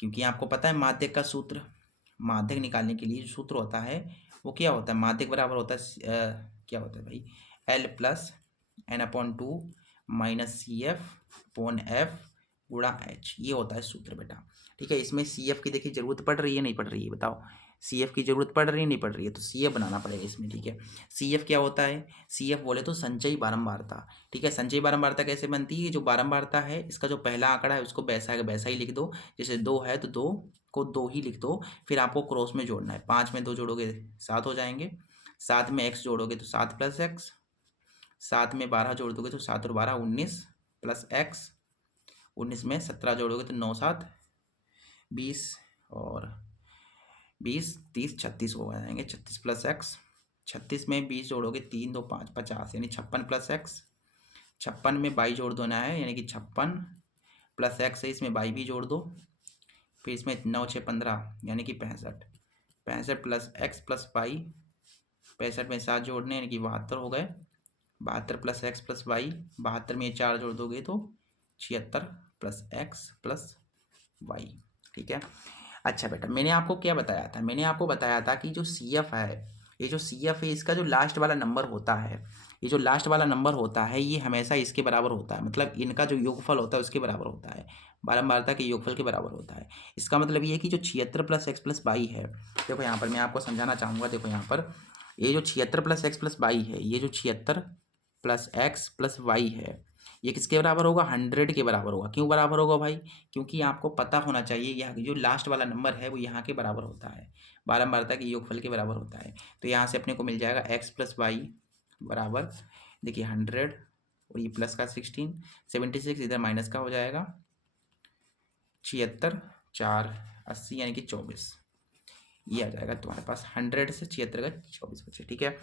क्योंकि आपको पता है माध्यक का सूत्र, माध्यक निकालने के लिए जो सूत्र होता है वो क्या होता है, माध्यक बराबर होता है क्या होता है भाई, L plus n/2 minus CF upon F गुणा H, ये होता है सूत्र बेटा, ठीक है। इसमें CF की देखिए जरूरत पड़ रही है, नहीं पड़ रही है, बताओ। CF की जरूरत पड़ रही है, नहीं पड़ रही है, तो CF बनाना पड़ेगा इसमें, ठीक है। CF क्या होता है, CF बोले तो संचयी बारंबारता, ठीक है। संचयी बारंबारता कैसे बनती है, जो बारंबारता है इसका जो पहला आंकड़ा है उसको वैसा वैसा ही लिख दो, जैसे 2 है तो 2 को 2 ही लिख दो, फिर आपको क्रॉस में जोड़ना है। 5 में 2 जोड़ोगे 7 हो जाएंगे, 7 में x जोड़ोगे तो 7 प्लस x, 7 में 12 जोड़ दोगे तो 7 और 12 19 प्लस x, 19 में 17 जोड़ोगे तो 9 7 20 और 20 30 36 हो जाएंगे, 36 प्लस x, 36 में 20 जोड़ोगे 3 2 5 50, यानी 56 प्लस x, 56 में 22 जोड़ देना है, यानी कि 56 प्लस x है, इसमें 22 भी जोड़ दो, फिर इसमें 9 6 15 यानी कि 65, 65 प्लस x प्लस y, 65 में 7 जोड़ने यानी कि 72 हो गए, 72 प्लस x प्लस y, 72 में 4 जोड़ दोगे तो 76 प्लस x प्लस y, ठीक है। अच्छा बेटा मैंने आपको क्या बताया था, मैंने आपको बताया था कि जो CF है, ये जो CF है इसका जो लास्ट वाला नंबर होता है, ये जो लास्ट वाला नंबर होता है ये हमेशा इसके बराबर होता है, मतलब इनका जो योगफल होता है उसके बराबर होता है, बारंबारता के योगफल के बराबर होता है। इसका मतलब ये है कि जो 76 प्लस x प्लस वाई है, देखो यहाँ पर मैं आपको समझाना चाहूँगा, देखो यहाँ पर ये जो 76 प्लस x प्लस वाई है, ये जो 76 प्लस x प्लस वाई है, ये किसके बराबर होगा, 100 के बराबर होगा। क्यों बराबर होगा भाई, क्योंकि आपको पता होना चाहिए यह जो लास्ट वाला नंबर है वो यहाँ के बराबर होता है, बारंबारता के योगफल के बराबर होता है। तो यहाँ से अपने को मिल जाएगा x प्लस वाई बराबर, देखिए 100 और ये प्लस का 16 76, इधर माइनस का हो जाएगा 76 4 80 यानी कि 24, ये आ जाएगा तुम्हारे पास, 100 से 76 का 24 बचे, ठीक है।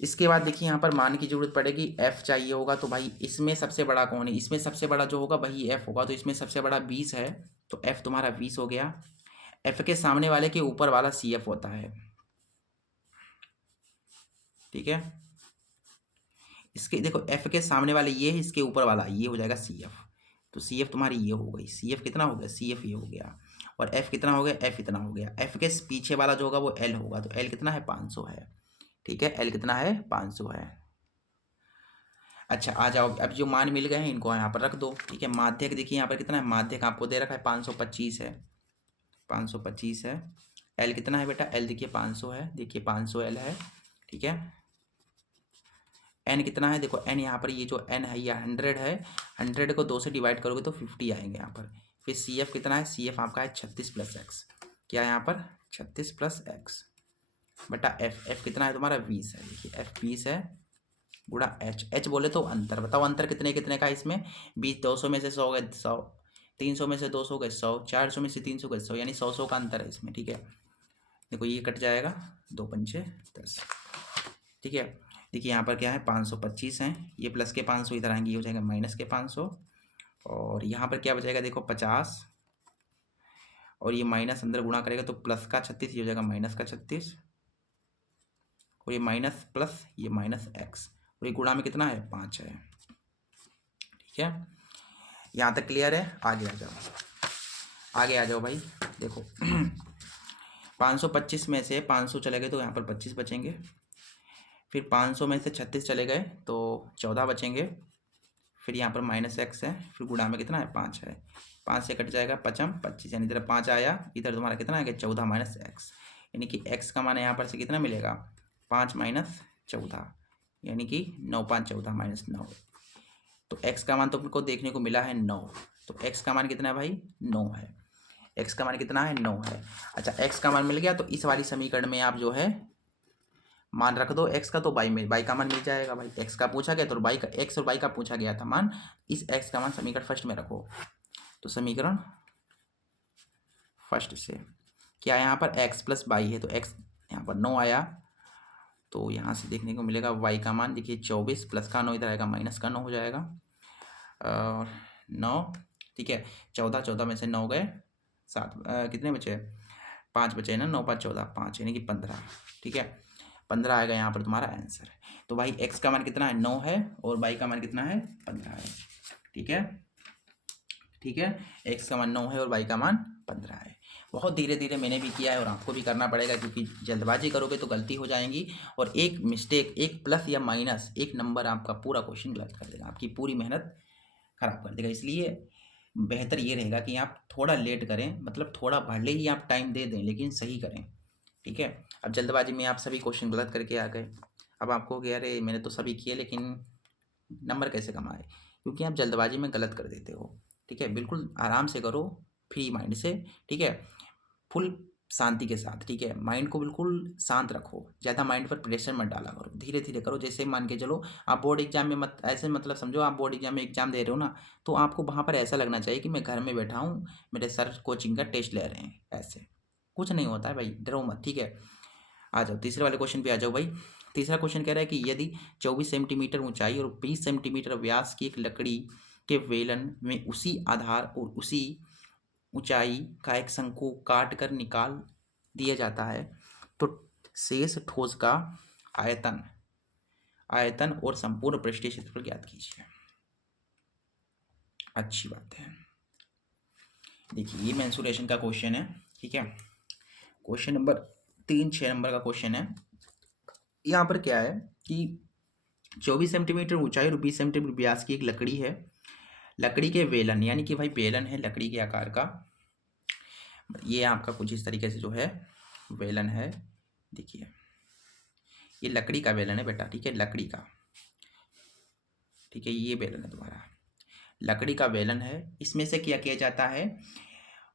इसके बाद देखिए यहाँ पर मान की जरूरत पड़ेगी, f चाहिए होगा, तो भाई इसमें सबसे बड़ा कौन है, इसमें सबसे बड़ा जो होगा वही f होगा, तो इसमें सबसे बड़ा 20 है, तो f तुम्हारा 20 हो गया। f के सामने वाले के ऊपर वाला CF होता है, ठीक है। इसके देखो f के सामने वाले ये है, इसके ऊपर वाला ये हो जाएगा CF, तो CF तुम्हारी ये हो गई, CF कितना हो गया, CF ये हो गया, और f कितना हो गया, f इतना हो गया। f के पीछे वाला जो होगा वो l होगा, तो l कितना है, 500 है, ठीक है। l कितना है, 500 है। अच्छा आ जाओ, अब जो मान मिल गए हैं इनको यहाँ पर रख दो, ठीक है। माध्यक देखिए यहाँ पर कितना है, माध्यक आपको दे रखा है 525 है, 525 है। L कितना है बेटा, L देखिए 500 है, देखिए 500 L है, ठीक है। N कितना है, देखो N यहाँ पर ये जो N है ये 100 है, 100 को 2 से डिवाइड करोगे तो 50 आएंगे यहाँ पर। फिर CF कितना है, CF आपका है 36 प्लस x, क्या है यहाँ पर 36 प्लस x बटा f कितना है तुम्हारा 20 है, देखिए f 20 है गुणा h बोले तो अंतर, बताओ अंतर कितने कितने का इसमें, 20 200 में से 100 गए 100, 300 में से 200 गए 100, 400 में से 300 गए 100, यानी 100 का अंतर है इसमें, ठीक है। देखो ये कट जाएगा, 2 पंचे 10, ठीक है। देखिए यहाँ पर क्या है 525 है, ये प्लस के 500 इधर आएंगे, ये हो जाएगा माइनस के 500, और यहाँ पर क्या बचेगा देखो 50, और ये माइनस अंदर गुणा करेगा तो प्लस का 36, ये हो जाएगा माइनस का 36, और ये माइनस प्लस ये माइनस एक्स, और ये गुणा में कितना है 5 है। ठीक है, यहाँ तक क्लियर है? आगे आ जाओ, आगे आ जाओ भाई। देखो 525 में से 500 चले गए तो यहाँ पर 25 बचेंगे, फिर 500 में से 36 चले गए तो 14 बचेंगे, फिर यहाँ पर माइनस एक्स है, फिर गुणा में कितना है 5 है, 5 से कट जाएगा पचम 25, यानी इधर 5 आया, इधर तुम्हारा कितना आएगा 14 माइनस एक्स, यानी कि एक्स का मान यहाँ पर से कितना मिलेगा 5 माइनस 14, यानी कि 9 5 14 माइनस 9। तो एक्स का मान तो आपको देखने को मिला है 9, तो एक्स का मान कितना है भाई 9 है, एक्स का मान कितना है 9 है। अच्छा, एक्स का मान मिल गया तो इस वाली समीकरण में आप जो है मान रख दो एक्स का, तो बाई का मान मिल जाएगा भाई। एक्स का पूछा गया तो बाई का, एक्स और बाई का पूछा गया था मान, इस एक्स का मान समीकरण फर्स्ट में रखो। तो समीकरण फर्स्ट से क्या यहाँ पर एक्स प्लस बाई है, तो एक्स यहाँ पर 9 आया, तो यहाँ से देखने को मिलेगा वाई का मान, देखिए 24 प्लस का 9 इधर आएगा माइनस का 9 हो जाएगा, और 9, ठीक है, 14 14 में से 9 गए 7, कितने बचे 5 बचे ना, 9 5 14 5, यानी कि 15। ठीक है, 15 आएगा यहाँ पर तुम्हारा आंसर। तो भाई एक्स का मान कितना है 9 है, और बाई का मान कितना है 15 है। ठीक है, ठीक है, एक्स का मान 9 है और बाई का मान 15 है। बहुत धीरे धीरे मैंने भी किया है और आपको भी करना पड़ेगा, क्योंकि जल्दबाजी करोगे तो गलती हो जाएंगी, और एक मिस्टेक, एक प्लस या माइनस, एक नंबर आपका पूरा क्वेश्चन गलत कर देगा, आपकी पूरी मेहनत खराब कर देगा। इसलिए बेहतर ये रहेगा कि आप थोड़ा लेट करें, मतलब थोड़ा भले ही आप टाइम दे दें लेकिन सही करें। ठीक है, अब जल्दबाजी में आप सभी क्वेश्चन गलत करके आ गए, अब आपको कि अरे मैंने तो सभी किए लेकिन नंबर कैसे कम आए, क्योंकि आप जल्दबाजी में गलत कर देते हो। ठीक है, बिल्कुल आराम से करो, फ्री माइंड से। ठीक है, फुल शांति के साथ। ठीक है, माइंड को बिल्कुल शांत रखो, ज़्यादा माइंड पर प्रेशर मत डाला करो, धीरे धीरे करो। जैसे मान के चलो आप बोर्ड एग्जाम में मत ऐसे, मतलब समझो आप बोर्ड एग्जाम में एग्जाम दे रहे हो ना, तो आपको वहाँ पर ऐसा लगना चाहिए कि मैं घर में बैठा हूँ, मेरे सर कोचिंग का टेस्ट ले रहे हैं। ऐसे कुछ नहीं होता है भाई, डरो मत। ठीक है, आ जाओ तीसरे वाले क्वेश्चन पे आ जाओ भाई। तीसरा क्वेश्चन कह रहा है कि यदि 24 सेंटीमीटर ऊंचाई और 20 सेंटीमीटर व्यास की एक लकड़ी के वेलन में उसी आधार और उसी ऊंचाई का एक शंकु काट कर निकाल दिया जाता है, तो शेष ठोस का आयतन आयतन और संपूर्ण पृष्ठीय क्षेत्रफल ज्ञात कीजिए। अच्छी बात है, देखिए ये मेंसुरेशन का क्वेश्चन है। ठीक है, क्वेश्चन नंबर 3 6 नंबर का क्वेश्चन है। यहाँ पर क्या है कि 24 सेंटीमीटर ऊंचाई और 20 सेंटीमीटर व्यास की एक लकड़ी है, लकड़ी के वेलन, यानी कि भाई वेलन है लकड़ी के आकार का, ये आपका कुछ इस तरीके से जो है वेलन है। देखिए ये लकड़ी का वेलन है बेटा, ठीक है, लकड़ी का, ठीक है, ये वेलन है तुम्हारा, लकड़ी का वेलन है। इसमें से क्या किया जाता है,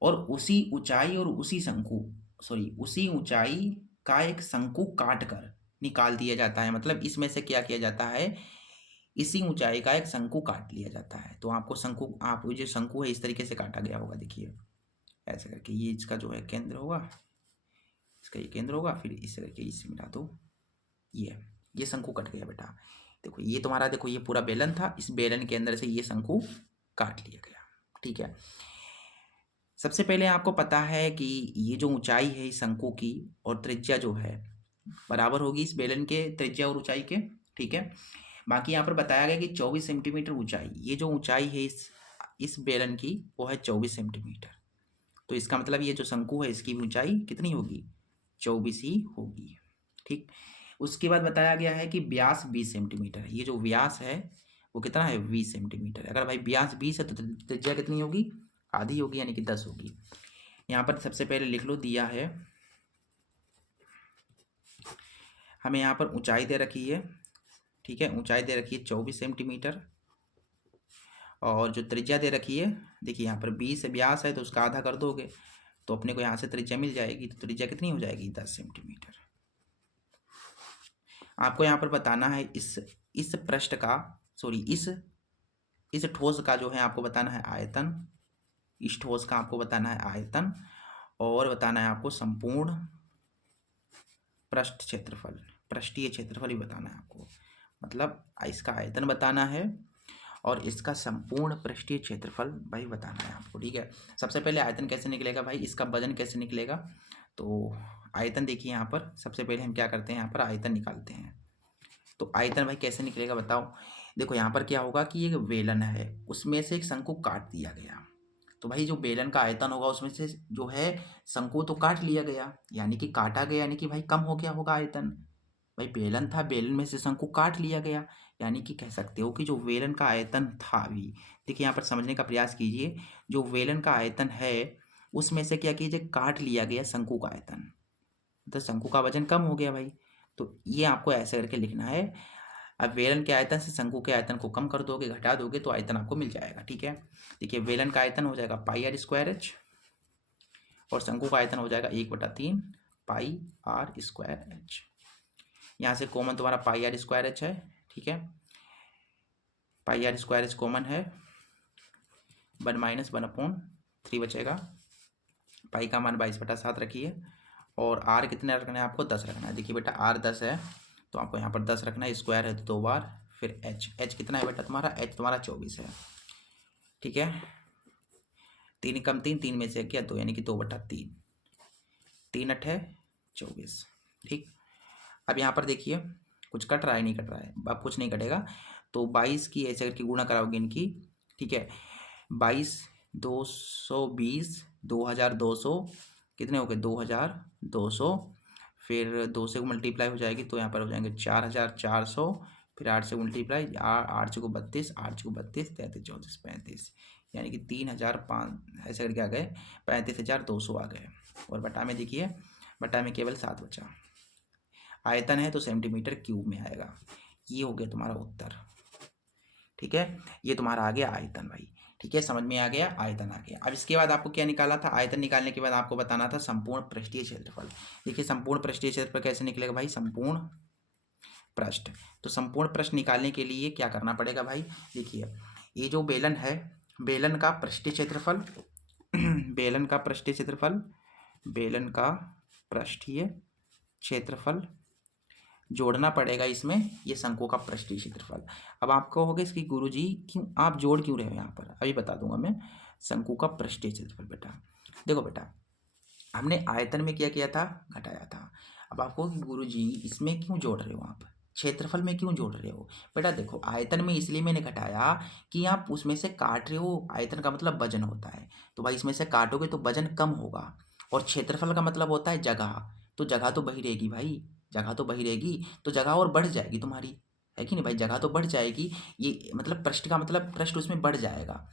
और उसी ऊंचाई और उसी शंकु, सॉरी उसी ऊंचाई का एक शंकु काट कर निकाल दिया जाता है। मतलब इसमें से क्या किया जाता है, इसी ऊंचाई का एक शंकु काट लिया जाता है। तो आपको शंकु, आप जो शंकु है इस तरीके से काटा गया होगा, देखिए ऐसे करके, ये इसका जो है केंद्र होगा, इसका ये केंद्र होगा, फिर इस करके इससे मिला दो, ये शंकु कट गया बेटा। देखो ये तुम्हारा, देखो ये पूरा बेलन था, इस बेलन के अंदर से ये शंकु काट लिया गया। ठीक है, सबसे पहले आपको पता है कि ये जो ऊंचाई है इस शंकु की और त्रिज्या जो है बराबर होगी इस बेलन के त्रिज्या और ऊंचाई के। ठीक है, बाकी यहाँ पर बताया गया कि 24 सेंटीमीटर ऊंचाई, ये जो ऊंचाई है इस बेलन की वो है 24 सेंटीमीटर, तो इसका मतलब ये जो शंकु है इसकी ऊंचाई कितनी होगी 24 ही होगी। ठीक, उसके बाद बताया गया है कि व्यास 20 सेंटीमीटर है, ये जो व्यास है वो कितना है 20 सेंटीमीटर। अगर भाई व्यास 20 है तो त्रिज्या कितनी होगी, आधी होगी, यानी कि 10 होगी। यहाँ पर सबसे पहले लिख लो, दिया है हमें यहाँ पर ऊंचाई दे रखी है। ठीक है, ऊंचाई दे रखी है 24 सेंटीमीटर, और जो त्रिज्या दे रखी है, देखिए यहाँ पर 20 व्यास है तो उसका आधा कर दोगे तो अपने को यहाँ से त्रिज्या मिल जाएगी, तो त्रिज्या कितनी हो जाएगी 10 सेंटीमीटर। आपको यहाँ पर बताना है इस पृष्ठ का, सॉरी इस ठोस का जो है आपको बताना है आयतन, इस ठोस का आपको बताना है आयतन, और बताना है आपको संपूर्ण पृष्ठ क्षेत्रफल, पृष्ठीय क्षेत्रफल ही बताना है आपको, मतलब इसका आयतन बताना है और इसका संपूर्ण पृष्ठीय क्षेत्रफल भाई बताना है आपको। ठीक है, सबसे पहले आयतन कैसे निकलेगा भाई, इसका वजन कैसे निकलेगा, तो आयतन देखिए यहाँ पर सबसे पहले हम क्या करते हैं, यहाँ पर आयतन निकालते हैं। तो आयतन भाई कैसे निकलेगा बताओ। देखो यहाँ पर क्या होगा कि एक बेलन है, उसमें से एक शंकु काट दिया गया। तो भाई जो बेलन का आयतन होगा उसमें से जो है शंकु तो काट लिया गया, यानी कि काटा गया, यानी कि भाई कम हो गया होगा आयतन। भाई बेलन था, बेलन में से शंकु काट लिया गया, यानी कि कह सकते हो कि जो बेलन का आयतन था अभी, देखिए यहाँ पर समझने का प्रयास कीजिए, जो बेलन का आयतन है उसमें से क्या कीजिए, काट लिया गया शंकु का आयतन, तो शंकु का वजन कम हो गया भाई। तो ये आपको ऐसे करके लिखना है। अब बेलन के आयतन से शंकु के आयतन को कम कर दोगे, घटा दोगे, तो आयतन आपको मिल जाएगा। ठीक है, देखिए बेलन का आयतन हो जाएगा पाई आर स्क्वायर एच और शंकु का आयतन हो जाएगा 1/3 पाई आर स्क्वायर एच। यहाँ से कॉमन तुम्हारा पाई आर स्क्वायर एच है। ठीक है, पाई आर स्क्वायर एच कॉमन है, 1 - 1/3 बचेगा। पाई का मान 22/7 रखिए और आर कितने रखना है आपको, 10 रखना है। देखिए बेटा आर 10 है तो आपको यहाँ पर 10 रखना है, स्क्वायर है तो 2 बार, फिर एच कितना है बेटा तुम्हारा, एच तुम्हारा 24 है। ठीक है, 3 कम 3, 3 में से क्या 2, यानी कि 2/3, 3 8 है 24। ठीक, अब यहाँ पर देखिए कुछ कट रहा है, नहीं कट रहा है, अब कुछ नहीं कटेगा। तो 22 की ऐसे करके गुणा कराओगे इनकी। ठीक है, 22 220 2200 कितने हो गए, 2200, फिर 2 से मल्टीप्लाई हो जाएगी तो यहाँ पर हो जाएंगे 4400, फिर 8 से मल्टीप्लाई, 8 से 32, 8 से 32, 33 34 35, यानी कि 3005 ऐसे करके आ गए, 35,200 आ गए। और बटा में देखिए, बटा में केवल 7 बचा। आयतन है तो सेंटीमीटर क्यूब में आएगा। ये हो गया तुम्हारा उत्तर। ठीक है, ये तुम्हारा आ गया आयतन भाई। ठीक है, समझ में आ गया, आयतन आ गया। अब इसके बाद आपको क्या निकाला था, आयतन निकालने के बाद आपको बताना था संपूर्ण पृष्ठीय क्षेत्रफल। देखिए संपूर्ण पृष्ठीय क्षेत्रफल कैसे निकलेगा भाई, संपूर्ण पृष्ठ। तो संपूर्ण पृष्ठ निकालने के लिए क्या करना पड़ेगा भाई, देखिए ये जो बेलन है, बेलन का पृष्ठीय क्षेत्रफल बेलन का पृष्ठीय क्षेत्रफल, बेलन का पृष्ठीय क्षेत्रफल जोड़ना पड़ेगा इसमें, ये शंकु का पृष्ठीय क्षेत्रफल। अब आप कहोगे इसकी गुरुजी क्यों आप जोड़ क्यों रहे हो यहाँ पर, अभी बता दूंगा मैं। शंकु का पृष्ठीय क्षेत्रफल बेटा, देखो बेटा हमने आयतन में क्या किया था, घटाया था। अब आप कहोगे गुरुजी इसमें क्यों जोड़ रहे हो, आप क्षेत्रफल में क्यों जोड़ रहे हो। बेटा देखो आयतन में इसलिए मैंने घटाया कि आप उसमें से काट रहे हो, आयतन का मतलब वजन होता है, तो भाई इसमें से काटोगे तो वजन कम होगा, और क्षेत्रफल का मतलब होता है जगह, तो जगह तो वही रहेगी भाई, जगह तो वही रहेगी, तो जगह और बढ़ जाएगी तुम्हारी, है कि नहीं भाई, जगह तो बढ़ जाएगी। ये मतलब पृष्ठ का मतलब पृष्ठ उसमें बढ़ जाएगा,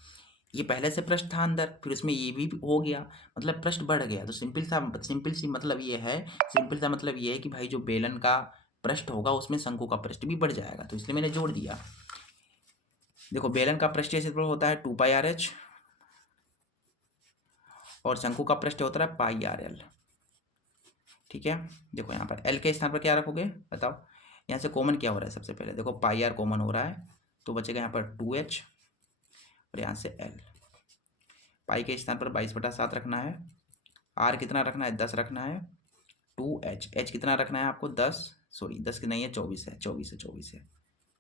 ये पहले से पृष्ठ था अंदर, फिर उसमें ये भी हो गया, मतलब पृष्ठ बढ़ गया। तो सिंपल सी मतलब ये है, सिंपल सा मतलब ये है कि भाई जो बेलन का पृष्ठ होगा उसमें शंकु का पृष्ठ भी बढ़ जाएगा, तो इसलिए मैंने जोड़ दिया। देखो बेलन का पृष्ठीय क्षेत्रफल होता है 2πRh और शंकु का पृष्ठ होता है πRL। ठीक है, देखो यहाँ पर L के स्थान पर क्या रखोगे बताओ, यहाँ से कॉमन क्या हो रहा है, सबसे पहले देखो πR कॉमन हो रहा है तो बचेगा यहाँ पर 2h और यहाँ से L। पाई के स्थान पर 22/7 रखना है, R कितना रखना है 10 रखना है, 2h, h कितना रखना है आपको 10, सॉरी 10 की नहीं है 24 है, 24 है।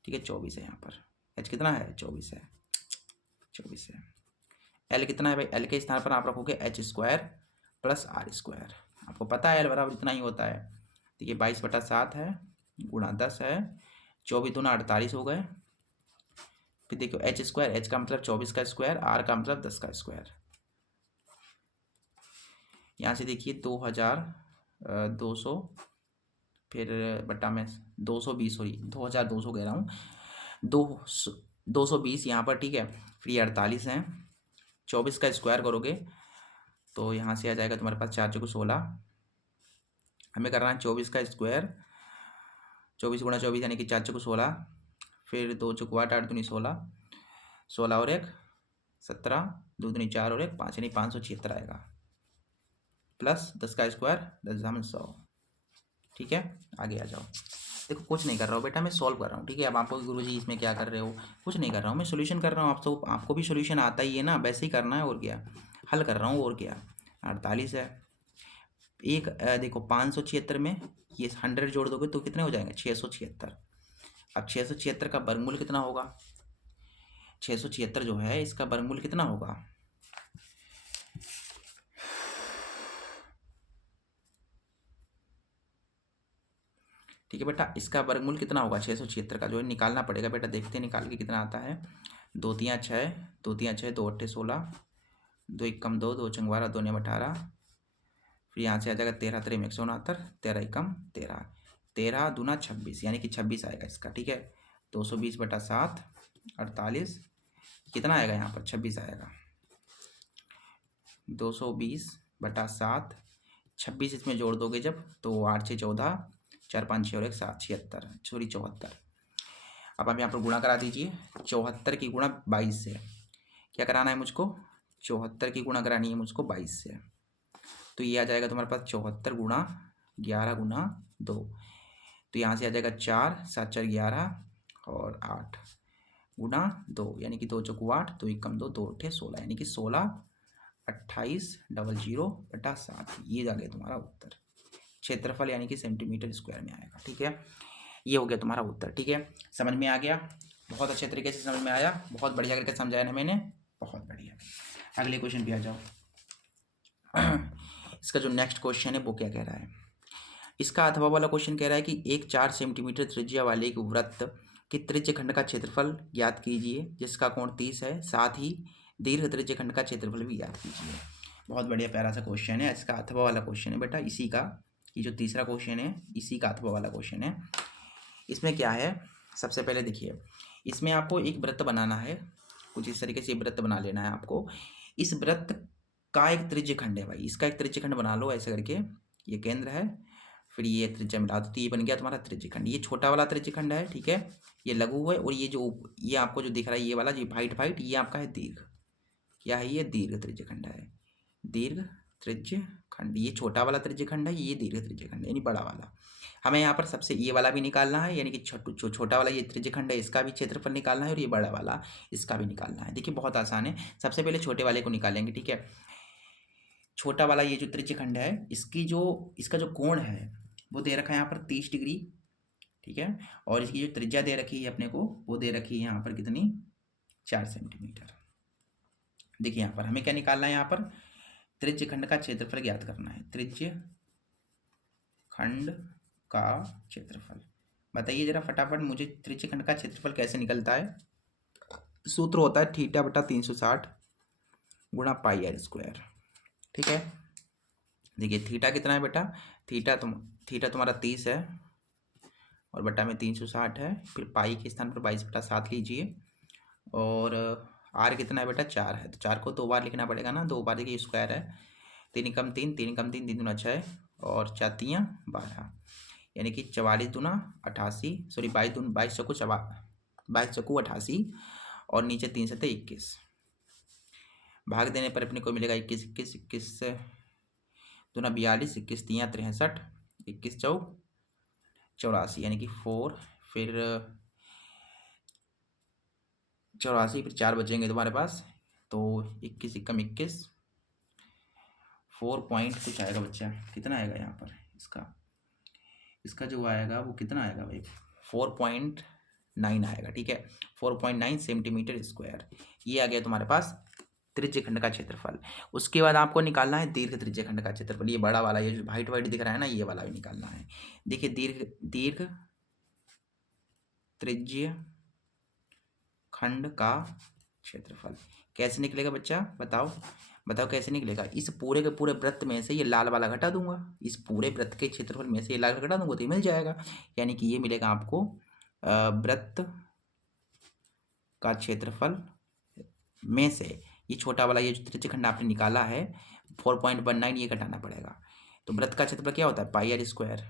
ठीक है 24 है, यहाँ पर h कितना है 24 है, 24 है। L कितना है भाई, L के स्थान पर आप रखोगे h² + r², आपको पता है L बराबर इतना ही होता है। देखिए 22/7 है गुणा 10 है, 24 दूना 48 हो गए, फिर देखो h², h का मतलब 24 का स्क्वायर, r का मतलब 10 का स्क्वायर। यहाँ से देखिए 2200, फिर बट्टा में 220, सॉरी 2200 कह रहा हूँ, 220 यहाँ पर। ठीक है, फिर ये 48 हैं, 24 का स्क्वायर करोगे तो यहाँ से आ जाएगा तुम्हारे पास 4 चौको 16, हमें करना है 24 का स्क्वायर, 24 × 24 यानी कि 4 चौको 16, फिर 2 चौको 8, 8 दूनी 16, 16 और 1 17, 2 दूनी 4 और 1 5 यानी 576 आएगा, प्लस 10 का स्क्वायर 10,100। ठीक है, आगे आ जाओ। देखो कुछ नहीं कर रहा हूँ बेटा, मैं सॉल्व कर रहा हूँ। ठीक है, अब आपको गुरुजी इसमें क्या कर रहे हो, कुछ नहीं कर रहा हूँ, मैं सोल्यूशन कर रहा हूँ। आपको भी सोल्यूशन आता ही है ना, वैसे ही करना है, और क्या हल कर रहा हूँ, और क्या। 48 है, एक देखो 576 में ये 100 जोड़ दोगे तो कितने हो जाएंगे 676। अब 676 का वर्गमूल कितना होगा, 676 जो है इसका वर्गमूल कितना होगा, ठीक है बेटा। इसका वर्गमूल कितना होगा, 676 का जो है निकालना पड़ेगा बेटा। देखते हैं निकाल के कितना आता है। 2 तियाँ 6, 2 तियाँ 6, 2 अट्ठे 16, 2 एकम 2, 2 चंग 12, 2 नियम 18। फिर यहाँ से आ जाएगा 13 3 169, 13 एकम 13, 13 दूना 26, यानी कि 26 आएगा इसका। ठीक है, 220/7 48, कितना आएगा यहाँ पर 26 आएगा। 220/7 26 इसमें जोड़ दोगे जब तो 8 6 14, 4 5 6 और 1 7, 76 सॉरी 74। अब आप यहाँ पर गुणा करा दीजिए। 74 की गुणा 22 से क्या कराना है मुझको, 74 की गुणा करानी है मुझको 22 से। तो ये आ जाएगा तुम्हारे पास 74 गुणा 11 गुणा 2। तो यहाँ से आ जाएगा 4 7 4 11 और 8 गुणा 2, यानी कि 2 चौको 8, 2 एकम 2, 2 अट्ठे 16, यानी कि 16 28 00/7। ये आ गया तुम्हारा उत्तर। क्षेत्रफल यानी कि सेंटीमीटर स्क्वायर में आएगा। ठीक है, ये हो गया तुम्हारा उत्तर। ठीक है, समझ में आ गया, बहुत अच्छे तरीके से समझ में आया, बहुत बढ़िया करके समझाया ना मैंने, बहुत बढ़िया। अगले क्वेश्चन पे आ जाओ। इसका जो नेक्स्ट क्वेश्चन है वो क्या कह रहा है। इसका अथवा वाला क्वेश्चन कह रहा है कि एक 4 सेंटीमीटर त्रिज्या वाले एक वृत्त के त्रिज्य खंड का क्षेत्रफल ज्ञात कीजिए जिसका कोण 30 है, साथ ही दीर्घ त्रिज्य खंड का क्षेत्रफल भी ज्ञात कीजिए। बहुत बढ़िया प्यारा सा क्वेश्चन है। इसका अथवा वाला क्वेश्चन है बेटा, इसी का ये जो तीसरा क्वेश्चन है इसी का अथवा वाला क्वेश्चन है। इसमें क्या है, सबसे पहले देखिए, इसमें आपको एक वृत्त बनाना है। कुछ इस तरीके से वृत्त बना लेना है आपको। इस वृत्त का एक त्रिज्य खंड है भाई, इसका एक त्रिज्य खंड बना लो ऐसे करके। ये केंद्र है, फिर ये त्रिज्या मिला दो तो ये बन गया तुम्हारा त्रिज्य खंड। ये छोटा वाला त्रिज्य खंड है, ठीक है, ये लघु है। और ये जो ये आपको जो दिख रहा है ये वाला जो वाइट वाइट, ये आपका है दीर्घ। क्या है ये, दीर्घ त्रिज्य खंड है। दीर्घ त्रिज्य खंड, ये छोटा वाला त्रिज्य खंड है, ये दीर्घ त्रिज्य खंड यानी बड़ा वाला। हमें यहाँ पर सबसे ये वाला भी निकालना है, यानी कि छोटा वाला ये त्रिज्य खंड है, इसका भी क्षेत्रफल निकालना है, और ये बड़ा वाला इसका भी निकालना है। देखिए बहुत आसान है। सबसे पहले छोटे वाले को निकालेंगे। ठीक है, छोटा वाला ये जो त्रिज्य खंड है इसका जो कोण है वो दे रखा है यहाँ पर 30 डिग्री। ठीक है, और इसकी जो त्रिज्या दे रखी है अपने को वो दे रखी है यहाँ पर कितनी, 4 सेंटीमीटर। देखिए यहाँ पर हमें क्या निकालना है, यहाँ पर त्रिज्य खंड का क्षेत्रफल ज्ञात करना है। त्रिज्य खंड का क्षेत्रफल बताइए जरा फटाफट मुझे, त्रिज्य खंड का क्षेत्रफल कैसे निकलता है। सूत्र होता है θ/360 गुणा πr²। ठीक है, देखिए थीटा कितना है बेटा, थीटा तुम्हारा 30 है और बटा में 360 है। फिर पाई के स्थान पर 22/7 लीजिए, और आर कितना है बेटा, 4 है। तो 4 को 2 बार लिखना पड़ेगा ना, 2 बार देखिए स्क्वायर है। 3 एकम 3, 3 एकम 3, 3 दूना 6 और 4 तियाँ 12, यानी कि 44 दूना 88, सॉरी 22 चौको 88 और नीचे 3 सत्ते 21। भाग देने पर अपने को मिलेगा 21 21, 21 दूना 42, 21 तियाँ 63, 21 चौक 84, यानी कि 4, फिर 84, फिर 4 बचेंगे तुम्हारे पास। तो 21 एकम 21, 4 पॉइंट कुछ आएगा बच्चा, कितना आएगा यहाँ पर इसका जो आएगा वो कितना आएगा भाई, 4.9 आएगा। ठीक है, 4.9 सेंटीमीटर स्क्वायर। ये आ गया तुम्हारे पास त्रिज्य खंड का क्षेत्रफल। उसके बाद आपको निकालना है दीर्घ त्रिज्य खंड का क्षेत्रफल। ये बड़ा वाला, ये जो वाइट वाइट दिख रहा है ना, ये वाला भी निकालना है। देखिए दीर्घ त्रिज्य खंड का क्षेत्रफल कैसे निकलेगा बच्चा, बताओ कैसे निकलेगा। इस पूरे के पूरे वृत्त में से ये लाल वाला घटा दूंगा, इस पूरे वृत्त के क्षेत्रफल में से ये लाल घटा दूंगा तो ये मिल जाएगा। यानी कि ये मिलेगा आपको वृत्त का क्षेत्रफल में से ये छोटा वाला ये जो त्रिज्य खंड आपने निकाला है 4.19, ये घटाना पड़ेगा। तो वृत्त का क्षेत्रफल क्या होता है, πr²।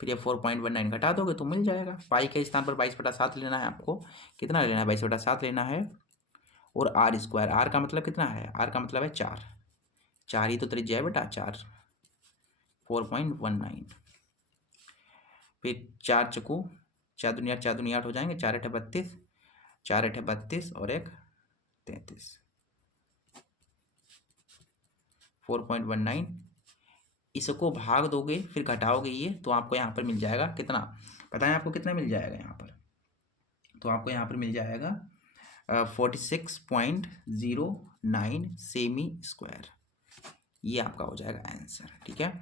फिर ये 4.19 घटा दोगे तो मिल जाएगा। पाई के स्थान पर 22/7 लेना है आपको। कितना लेना है, 22/7 लेना है। और r², आर का मतलब कितना है, आर का मतलब है 4, 4 ही तो त्रिज्या है बेटा, 4 4.19। फिर 4 चकू 4 दूनी 8 हो जाएंगे, 4 8 32, 4 8 32 और 1 33, 4.19। इसको भाग दोगे फिर घटाओगे ये तो आपको यहाँ पर मिल जाएगा कितना, पता है आपको कितना मिल जाएगा यहाँ पर, तो आपको यहाँ पर मिल जाएगा 46.09 सेमी स्क्वायर। ये आपका हो जाएगा आंसर। ठीक है,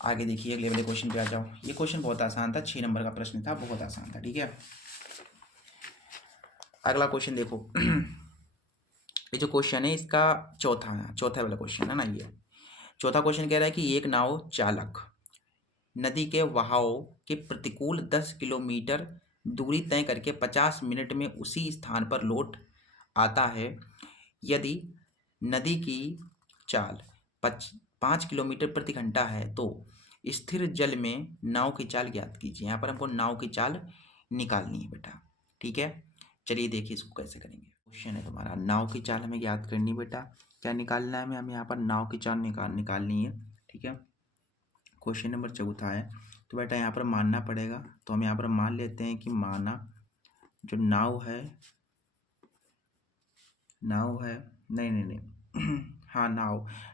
आगे देखिए अगले वाले क्वेश्चन पे आ जाओ। ये क्वेश्चन बहुत आसान था, 6 नंबर का प्रश्न था, बहुत आसान था। ठीक है, अगला क्वेश्चन देखो। ये जो क्वेश्चन है इसका चौथा वाला क्वेश्चन है ना। ये चौथा क्वेश्चन कह रहा है कि एक नाव चालक नदी के बहाव के प्रतिकूल 10 किलोमीटर दूरी तय करके 50 मिनट में उसी स्थान पर लौट आता है। यदि नदी की चाल 5 किलोमीटर प्रति घंटा है तो स्थिर जल में नाव की चाल ज्ञात कीजिए। यहाँ पर हमको नाव की चाल निकालनी है बेटा। ठीक है, चलिए देखिए इसको कैसे करेंगे। क्वेश्चन है तुम्हारा, नाव की चाल हमें ज्ञात करनी है बेटा। क्या निकालना है हमें यहाँ पर नाव की चाल निकालनी है। ठीक है, क्वेश्चन नंबर चौथा है। तो बेटा यहाँ पर मानना पड़ेगा, तो हम यहाँ पर मान लेते हैं कि माना जो नाव है नहीं नहीं नहीं हाँ,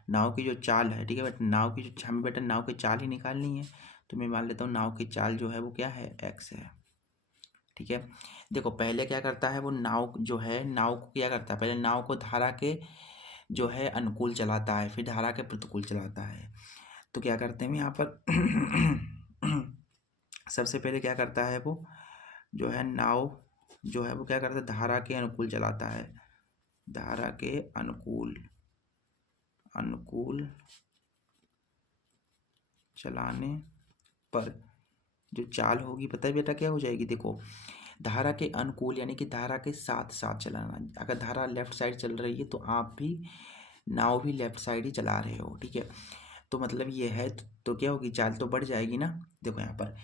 नाव की जो चाल है। ठीक है बेटा, नाव की जो हमें बेटा नाव की चाल ही निकालनी है, तो मैं मान लेता हूँ नाव की चाल जो है वो क्या है, x है। ठीक है, देखो पहले क्या करता है वो नाव जो है, नाव को क्या करता है, पहले नाव को धारा के जो है अनुकूल चलाता है, फिर धारा के प्रतिकूल चलाता है। तो क्या करते हैं यहाँ पर सबसे पहले क्या करता है वो जो है नाव जो है वो क्या करता है, धारा के अनुकूल चलाता है। धारा के अनुकूल चलाने पर जो चाल होगी पता है बेटा क्या हो जाएगी। देखो धारा के अनुकूल यानी कि धारा के साथ साथ चलाना। अगर धारा लेफ्ट साइड चल रही है तो आप भी नाव भी लेफ्ट साइड ही चला रहे हो। ठीक है, तो मतलब ये है तो क्या होगी, चाल तो बढ़ जाएगी ना। देखो यहाँ पर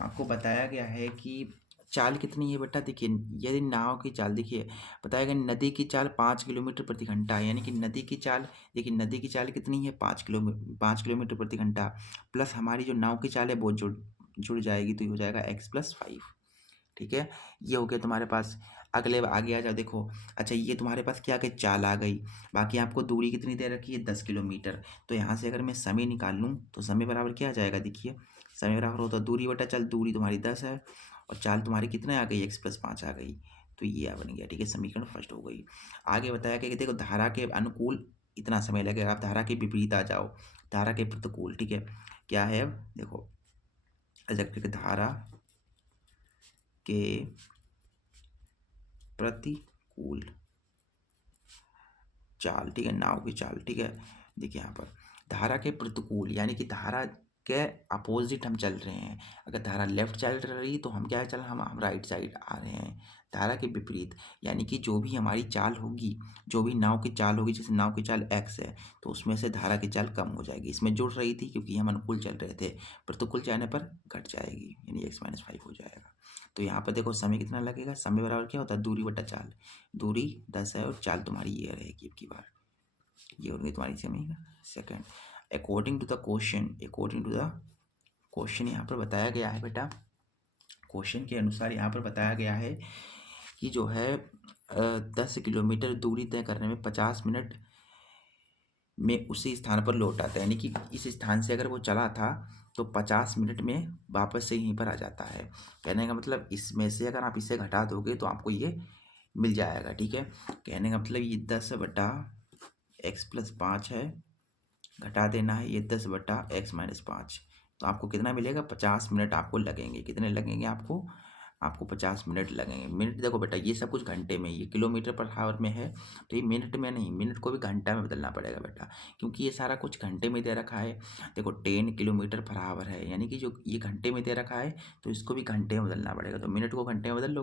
आपको बताया गया है कि चाल कितनी है बेटा। देखिए यदि नाव की चाल देखिए बताया गया, नदी की चाल 5 किलोमीटर प्रति घंटा है, यानी कि नदी की चाल देखिए, नदी की चाल कितनी है 5 किलोमीटर प्रति घंटा, प्लस हमारी जो नाव की चाल है वो जुड़ जाएगी, तो ये हो जाएगा x+5। ठीक है, ये हो गया तुम्हारे पास। अगले आगे आ जाओ, देखो अच्छा ये तुम्हारे पास क्या आ गई, चाल आ गई। बाकी आपको दूरी कितनी दे रखी है, 10 किलोमीटर। तो यहाँ से अगर मैं समय निकाल लूँ तो समय बराबर क्या आ जाएगा, देखिए समय बराबर होता है दूरी बटा चाल। दूरी तुम्हारी 10 है और चाल तुम्हारी कितने आ गई, x+5 आ गई। तो ये बन गया। ठीक है, समीकरण फर्स्ट हो गई। आगे बताया गया कि देखो धारा के अनुकूल इतना समय लगेगा, आप धारा के विपरीत आ जाओ, धारा के प्रतिकूल। ठीक है, क्या है अब देखो, इलेक्ट्रिक धारा के प्रतिकूल चाल। ठीक है, नाव की चाल। ठीक है, देखिए यहाँ पर धारा के प्रतिकूल यानी कि धारा के अपोजिट हम चल रहे हैं। अगर धारा लेफ्ट चल रही तो हम क्या चल हम राइट साइड आ रहे हैं। धारा के विपरीत यानी कि जो भी हमारी चाल होगी, जो भी नाव की चाल होगी, जैसे नाव की चाल x है तो उसमें से धारा की चाल कम हो जाएगी। इसमें जुड़ रही थी क्योंकि हम अनुकूल चल रहे थे, प्रतिकूल जाने पर घट जाएगी यानी x-5 हो जाएगा। तो यहाँ पर देखो समय कितना लगेगा, समय बराबर क्या होता है, दूरी बटा चाल। दूरी 10 है और चाल तुम्हारी ये रहेगी अब की बार, ये होगी तुम्हारी समय second. According to the question यहाँ पर बताया गया है बेटा, क्वेश्चन के अनुसार यहाँ पर बताया गया है कि जो है 10 किलोमीटर दूरी तय करने में 50 मिनट में उसी स्थान पर लौट आता है। यानी कि इस स्थान से अगर वो चला था तो 50 मिनट में वापस से यहीं पर आ जाता है। कहने का मतलब इसमें से अगर आप इसे घटा दोगे तो आपको ये मिल जाएगा। ठीक है, कहने का मतलब ये 10/x+5 है, घटा देना है ये 10/x-5। तो आपको कितना मिलेगा, 50 मिनट आपको लगेंगे। कितने लगेंगे आपको 50 मिनट लगेंगे। मिनट देखो बेटा ये सब कुछ घंटे में, ये किलोमीटर पर आवर में है तो ये मिनट में नहीं, मिनट को भी घंटा में बदलना पड़ेगा बेटा, क्योंकि ये सारा कुछ घंटे में दे रखा है। देखो 10 किलोमीटर पर आवर है यानी कि जो ये घंटे में दे रखा है तो इसको भी घंटे में बदलना पड़ेगा। तो मिनट को घंटे में बदल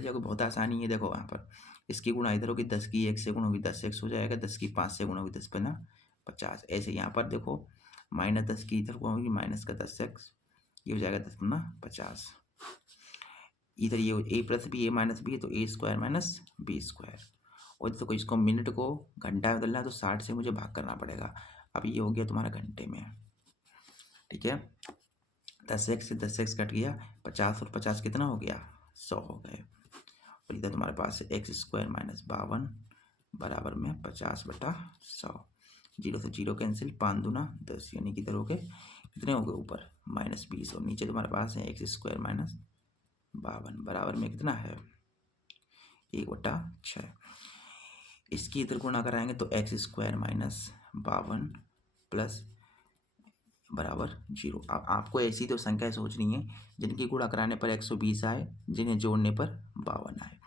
जाओगे, बहुत आसानी है। देखो यहाँ पर इसकी गुणा इधर होगी, 10 की 1 से गुणा होगी 10x हो जाएगा, 10 की 5 से गुणा होगी 10×50। ऐसे यहाँ पर देखो -10 की इधर गुणा होगी -10x, ये हो जाएगा 10×50। इधर ये a+b है तो a² - b²। और तो कोई इसको मिनट को घंटा में बदलना है तो 60 से मुझे भाग करना पड़ेगा। अब ये हो गया तुम्हारा घंटे में। ठीक है, 10x से 10x कट गया, 50 और 50 कितना हो गया, 100 हो गए। और इधर तुम्हारे पास है x² - 52 बराबर में 50/100। 0 से 0 कैंसिल, 5 दूना 10 यानी कि इधर हो गए कितने हो गए ऊपर -20 और नीचे तुम्हारे पास है x² - 52 बराबर में कितना है 1/6। इसकी इधर गुणा कराएंगे तो x² - 52 प्लस बराबर 0। अब आपको ऐसी तो संख्या सोचनी है जिनकी गुणा कराने पर 120 आए, जिन्हें जोड़ने पर 52 आए।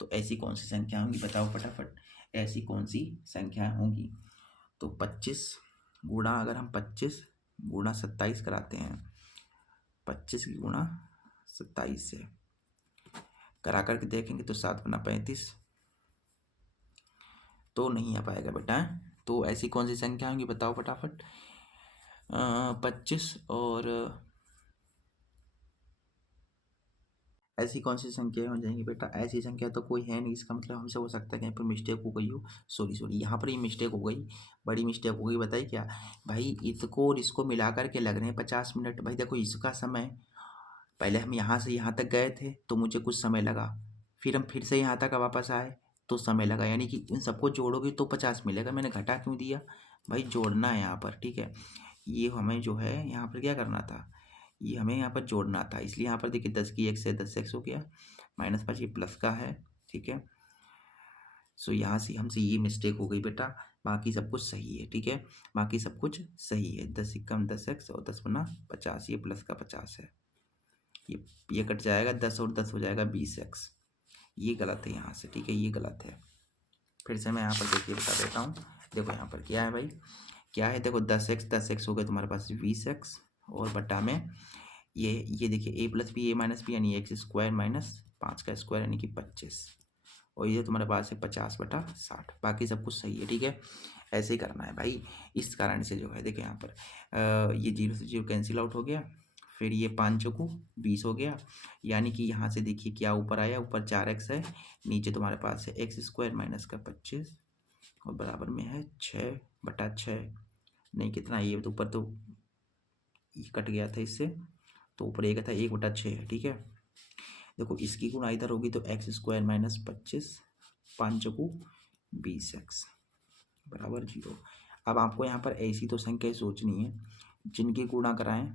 तो ऐसी कौन सी संख्या होंगी बताओ फटाफट, ऐसी कौन सी संख्या होंगी। तो 25 गुणा, अगर हम 25 गुणा 27 कराते हैं, 25 की गुणा 27 से करा करके देखेंगे तो 7×35 तो नहीं आ पाएगा बेटा। तो ऐसी कौन सी संख्या होंगी बताओ फटाफट। 25 और ऐसी कौन सी संख्या हो जाएंगी बेटा, ऐसी संख्या तो कोई है नहीं। इसका मतलब हमसे हो सकता है कहीं पर मिस्टेक हो गई हो। सॉरी यहाँ पर ही मिस्टेक हो गई, बड़ी मिस्टेक हो गई। बताइए क्या भाई, इसको और इसको मिला करके लग रहे हैं 50 मिनट। भाई देखो इसका समय, पहले हम यहाँ से यहाँ तक गए थे तो मुझे कुछ समय लगा, फिर हम फिर से यहाँ तक वापस आए तो समय लगा, यानी कि इन सबको जोड़ोगे तो 50 मिलेगा। मैंने घटा क्यों दिया भाई, जोड़ना है यहाँ पर, ठीक है। ये हमें जो है यहाँ पर क्या करना था, ये हमें यहाँ पर जोड़ना था, इसलिए यहाँ पर देखिए 10 की 1 से 10 एक्स हो गया, -5 ये प्लस का है, ठीक है। सो यहाँ से हमसे ये मिस्टेक हो गई बेटा, बाकी सब कुछ सही है, ठीक है। बाकी सब कुछ सही है, 10 × 10 एक्स और 10×50, ये प्लस का 50 है। ये कट जाएगा, 10 और 10 हो जाएगा 20 एक्स। ये गलत है यहाँ से, ठीक है, ये गलत है। फिर से मैं यहाँ पर देखिए बता देता हूँ। देखो यहाँ पर क्या है भाई, क्या है, देखो 10 एक्स हो गए तुम्हारे पास 20 एक्स, और बटा में ये देखिए a + b a - b यानी x² - 5 का स्क्वायर यानी कि 25, और ये तुम्हारे पास है 50/60। बाकी सब कुछ सही है, ठीक है। ऐसे ही करना है भाई। इस कारण से जो है देखिए यहाँ पर ये 0 से 0 कैंसिल आउट हो गया, फिर ये 5 चौको 20 हो गया, यानी कि यहाँ से देखिए क्या ऊपर आया, ऊपर 4x है, नीचे तुम्हारे पास है x² - का 25 और बराबर में है 6/6। नहीं कितना, ये तो ऊपर तो ये कट गया था इससे, तो ऊपर एक था 1/6 है, ठीक है। देखो इसकी गुणा इधर होगी तो x² - 25, 5 चौको 20x बराबर 0। अब आपको यहाँ पर ऐसी तो संख्या सोचनी है जिनकी गुणा कराएं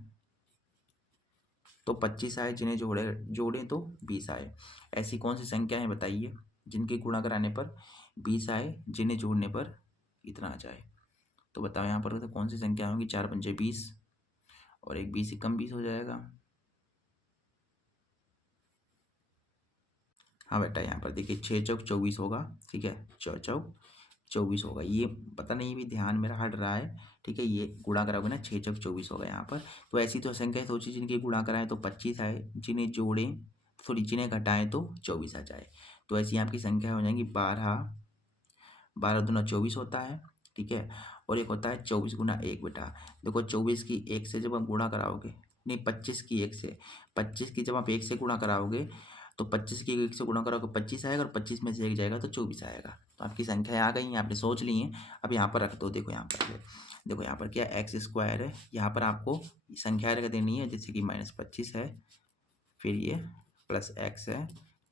तो 25 आए, जिन्हें जोड़ें तो 20 आए। ऐसी कौन सी संख्या है बताइए जिनकी गुणा कराने पर 20 आए, जिन्हें जोड़ने पर इतना आ जाए। तो बताओ यहाँ पर तो कौन सी संख्या होगी, 4 × 5 = 20 और एक 20 × 20 हो जाएगा। हाँ बेटा यहाँ पर देखिए 6 चौक 24 होगा, ठीक है, 6 चौक 24 होगा। ये पता नहीं भी ध्यान मेरा हट रहा है, ठीक है। ये गुणा कराओगे ना 6 चौक 24 होगा यहाँ पर। तो ऐसी तो संख्या सोची जिनकी गुणा कराएं तो 25 आए, जिन्हें जोड़ें सॉरी जिन्हें घटाएं तो 24 आ जाए। तो ऐसी आपकी संख्या हो जाएंगी 12 दूना 24 होता है, ठीक है, और एक होता है 24 × 1 बेटा। देखो 24 की 1 से जब आप गुणा कराओगे, नहीं 25 की 1 से, 25 की जब आप 1 से गुणा कराओगे तो 25 की 1 से गुणा करोगे 25 आएगा, और 25 में से 1 जाएगा तो 24 आएगा। तो आपकी संख्याएं आ गई हैं, आपने सोच ली हैं। अब यहाँ पर रख दो, देखो यहाँ पर, देखो यहाँ पर क्या x² है, यहाँ पर आपको संख्या रख देनी है, जैसे कि -25 है, फिर ये +x है,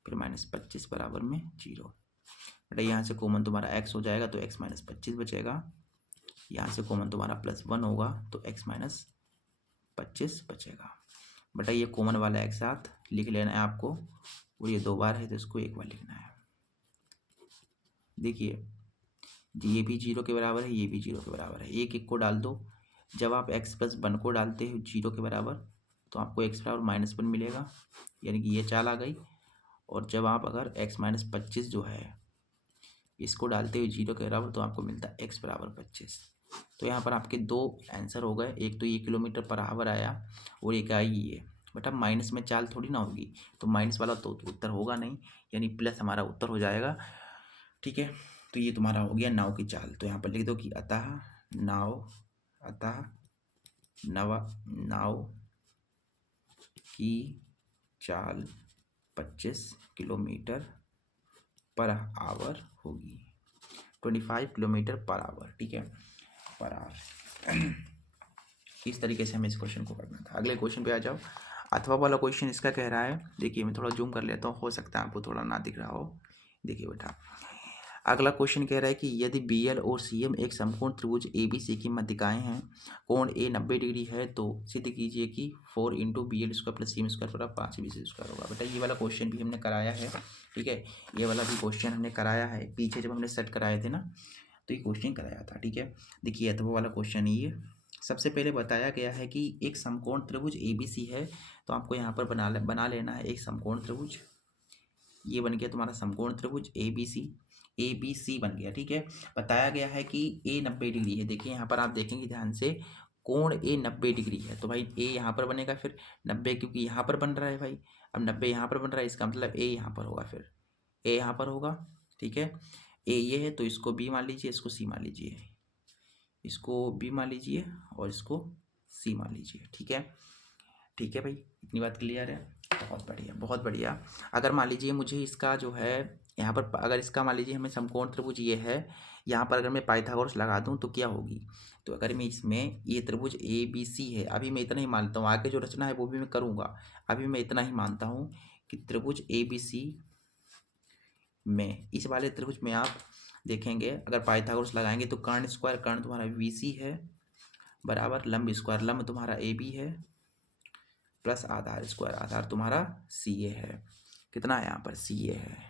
फिर -25 बराबर में 0। बेटा यहाँ से कॉमन तुम्हारा x हो जाएगा तो x - 25 बचेगा, यहाँ से कॉमन तुम्हारा +1 होगा तो x - 25 बचेगा। बेटा ये कॉमन वाला एक साथ लिख लेना है आपको, और ये 2 बार है तो इसको 1 बार लिखना है। देखिए ये भी 0 के बराबर है, ये भी 0 के बराबर है, एक एक को डाल दो। जब आप x + 1 को डालते हो 0 के बराबर तो आपको x बराबर -1 मिलेगा, यानी कि ये चाल आ गई। और जब आप अगर x - 25 जो है इसको डालते हुए 0 के बराबर तो आपको मिलता है x बराबर 25। तो यहाँ पर आपके 2 आंसर हो गए, एक तो ये km/h आया और एक आई ये। बट अब माइनस में चाल थोड़ी ना होगी, तो माइनस वाला तो उत्तर होगा नहीं, यानी प्लस हमारा उत्तर हो जाएगा, ठीक है। तो ये तुम्हारा हो गया नाव की चाल। तो यहाँ पर लिख दो कि अतः नाव की चाल 25 km/h होगी, 25 km/h, ठीक है, पर आवर। इस तरीके से हमें इस क्वेश्चन को करना था। अगले क्वेश्चन पे आ जाओ। अथवा वाला क्वेश्चन इसका कह रहा है, देखिए मैं थोड़ा जूम कर लेता हूँ, हो सकता है आपको थोड़ा ना दिख रहा हो। देखिए बेटा अगला क्वेश्चन कह रहा है कि यदि BL और CM एक समकोण त्रिभुज ABC की मध्यिकाएं हैं, कोण A 90 डिग्री है, तो सिद्ध कीजिए कि 4 × BL² + CM² बराबर 5 ABC² होगा। बेटा ये वाला क्वेश्चन भी हमने कराया है, ठीक है, ये वाला भी क्वेश्चन हमने कराया है पीछे जब हमने सेट कराए थे ना, तो ये क्वेश्चन कराया था, ठीक है। देखिए अथवा वाला क्वेश्चन ये सबसे पहले बताया गया है कि एक समकोण त्रिभुज ABC है, तो आपको यहाँ पर बना लेना है एक समकोण त्रिभुज। ये बन गया तुम्हारा समकोण त्रिभुज ABC बन गया, ठीक है। बताया गया है कि A 90 डिग्री है। देखिए यहाँ पर आप देखेंगे ध्यान से, कोण A 90 डिग्री है, तो भाई A यहाँ पर बनेगा फिर 90, क्योंकि यहाँ पर बन रहा है भाई। अब 90 यहाँ पर बन रहा है, इसका मतलब A यहाँ पर होगा, फिर A यहाँ पर होगा, ठीक है। A ये है तो इसको B मान लीजिए, इसको C मान लीजिए, इसको B मान लीजिए और इसको C मान लीजिए, ठीक है। ठीक है भाई, इतनी बात क्लियर है। बहुत बढ़िया, बहुत बढ़िया। अगर मान लीजिए मुझे इसका जो है यहाँ पर, अगर इसका मान लीजिए हमें समकोण त्रिभुज ये है, यहाँ पर अगर मैं पाइथागोरस लगा दूँ तो क्या होगी। तो अगर मैं इसमें ये त्रिभुज ABC है, अभी मैं इतना ही मानता हूँ, आगे जो रचना है वो भी मैं करूँगा। अभी मैं इतना ही मानता हूँ कि त्रिभुज ABC में, इस वाले त्रिभुज में आप देखेंगे अगर पाइथागोरस लगाएंगे तो कर्ण स्क्वायर, कर्ण तुम्हारा BC है, बराबर लंब स्क्वायर, लंब तुम्हारा AB है, प्लस आधार स्क्वायर, आधार तुम्हारा CA है। कितना है यहाँ पर, CA है।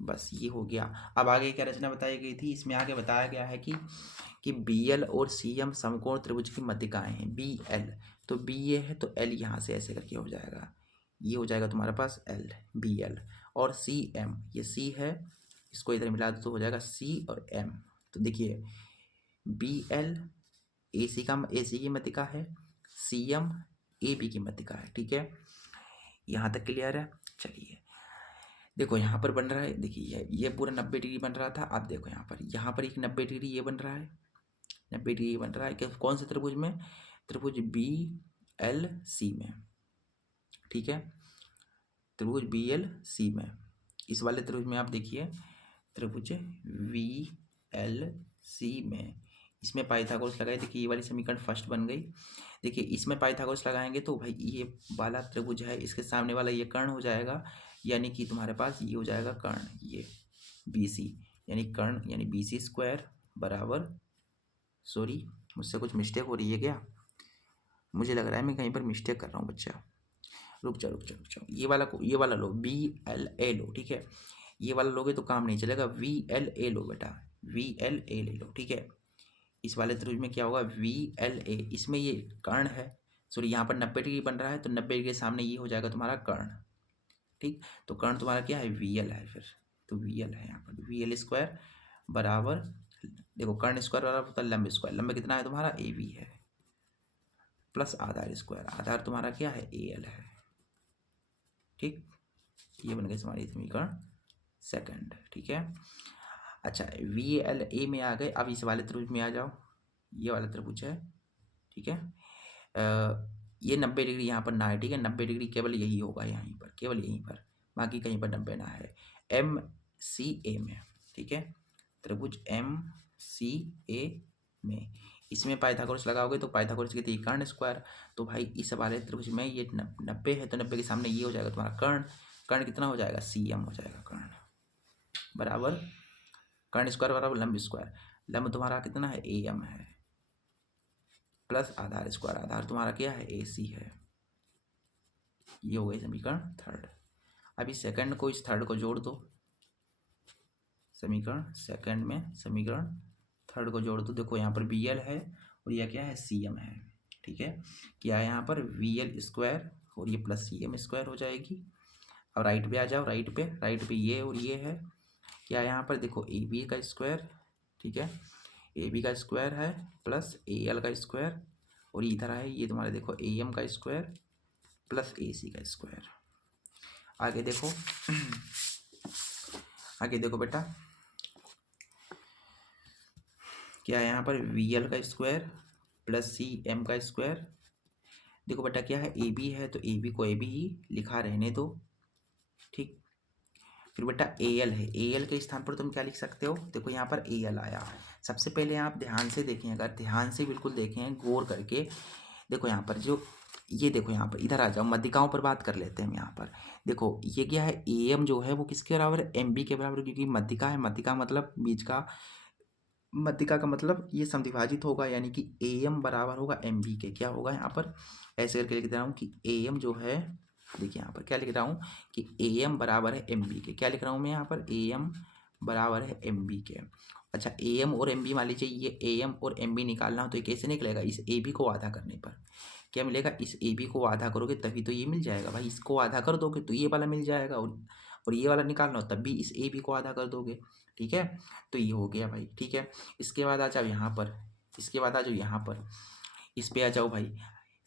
बस ये हो गया। अब आगे क्या रचना बताई गई थी, इसमें आगे बताया गया है कि BL और CM समकोण त्रिभुज की मध्यिकाएं हैं। BL तो B ये है तो L यहाँ से ऐसे करके हो जाएगा, ये हो जाएगा तुम्हारे पास L, BL। और CM ये C है, इसको इधर मिला दो तो हो जाएगा C और M। तो देखिए BL AC की मध्यिका है, CM AB की मध्यिका है, ठीक है। यहाँ तक क्लियर है। चलिए देखो यहाँ पर बन रहा है, देखिए ये पूरा 90 डिग्री बन रहा था। अब देखो यहाँ पर एक 90 डिग्री ये बन रहा है, 90 डिग्री बन रहा है, कौन से त्रिभुज में, त्रिभुज BLC में, ठीक है, त्रिभुज BLC में। इस वाले त्रिभुज में आप देखिए त्रिभुज VLC में, इसमें पाइथागोरस लगाए, देखिए ये वाली समीकरण फर्स्ट बन गई। देखिए इसमें पाइथागोरस लगाएंगे तो भाई ये वाला त्रिभुज है, इसके सामने वाला ये कर्ण हो जाएगा, यानी कि तुम्हारे पास ये हो जाएगा कर्ण, ये BC, यानी कर्ण यानी BC स्क्वायर बराबर, सॉरी मुझसे कुछ मिस्टेक हो रही है क्या, मुझे लग रहा है मैं कहीं पर मिस्टेक कर रहा हूँ बच्चा। रुक जाओ, ये वाला लो, VLA लो, ठीक है। ये वाला लोगे तो काम नहीं चलेगा, VLA लो बेटा, VLA ले लो, ठीक है। इस वाले त्रिभुज में क्या होगा, VLA, इसमें ये कर्ण है, सॉरी यहाँ पर 90 डिग्री बन रहा है, तो 90 डिग्री के सामने ये हो जाएगा तुम्हारा कर्ण, ठीक। तो कर्ण तुम्हारा क्या है, VL है, फिर तो VL है यहाँ पर, VL स्क्वायर बराबर, देखो कर्ण स्क्वायर बराबर होता है लंब स्क्वायर, लंब कितना है तुम्हारा AB है, प्लस आधार स्क्वायर, आधार तुम्हारा क्या है AL है, ठीक। ये बन गई तुम्हारी समीकरण सेकंड, ठीक है। अच्छा VLA में आ गए, अब इस वाले त्रिभुज में आ जाओ, ये वाला त्रिभुज है, ठीक है। ये 90 डिग्री यहाँ पर ना है, ठीक है, 90 डिग्री केवल यही होगा यहीं पर, केवल यहीं पर, बाकी कहीं पर 90 ना है। MCA में, ठीक है, त्रिभुज MCA में, इसमें पाइथागोरस लगाओगे तो पाइथागोरस की कर्ण स्क्वायर, तो भाई इस वाले त्रिभुज में ये 90 है तो 90 के सामने ये हो जाएगा तुम्हारा कर्ण, कर्ण कितना हो जाएगा, CM हो जाएगा कर्ण, बराबर कर्ण स्क्वायर बराबर लंब स्क्वायर, लंब तुम्हारा कितना है AM है, प्लस आधार स्क्वायर, आधार तुम्हारा क्या है AC है। ये हो गई समीकरण थर्ड। अभी सेकंड को इस थर्ड को जोड़ दो, समीकरण सेकंड में समीकरण थर्ड को जोड़ दो। देखो यहाँ पर BL है और यह क्या है CM है, ठीक है। क्या है यहाँ पर VL स्क्वायर और ये प्लस CM स्क्वायर हो जाएगी। अब राइट पे आ जाओ, राइट पे ये और ये है, क्या है यहाँ पर देखो AB का स्क्वायर, ठीक है, AB का स्क्वायर है प्लस AL का स्क्वायर, और इधर है ये तुम्हारे देखो AM का स्क्वायर प्लस AC का स्क्वायर। आगे देखो आगे देखो बेटा, क्या है यहाँ पर VL का स्क्वायर प्लस CM का स्क्वायर। देखो बेटा क्या है AB है तो AB को AB ही लिखा रहने दो, ठीक। फिर बेटा AL है, AL के स्थान पर तुम क्या लिख सकते हो, देखो यहाँ पर AL आया। सबसे पहले आप ध्यान से देखें, अगर ध्यान से बिल्कुल देखें गौर करके, देखो यहाँ पर जो ये देखो यहाँ पर इधर आ जाओ, मध्यिकाओं पर बात कर लेते हैं हम। यहाँ पर देखो ये क्या है AM जो है वो किसके बराबर है, MB के बराबर, क्योंकि मध्यिका है, मध्यिका मतलब बीच का, मध्यिका का मतलब ये समद्विभाजित होगा, यानी कि AM बराबर होगा MB के। क्या होगा यहाँ पर ऐसे करके लिख रहा हूँ कि AM जो है, देखिए यहाँ पर क्या लिख रहा हूँ कि AM बराबर है MB के। क्या लिख रहा हूँ मैं यहाँ पर, AM बराबर है MB के। अच्छा ए एम और एम बी, मान लीजिए ये ए एम और एम बी निकालना हो तो ये कैसे निकलेगा, इस ए बी को आधा करने पर क्या मिलेगा, इस ए बी को आधा करोगे तभी तो ये मिल जाएगा भाई, इसको आधा कर दोगे तो ये वाला मिल जाएगा, और ये वाला निकालना हो तब भी इस ए बी को आधा कर दोगे। ठीक है, तो ये हो गया भाई। ठीक है, इसके बाद आ जाओ यहाँ पर, इसके बाद आ जाओ यहाँ पर, इस पे आ जाओ भाई,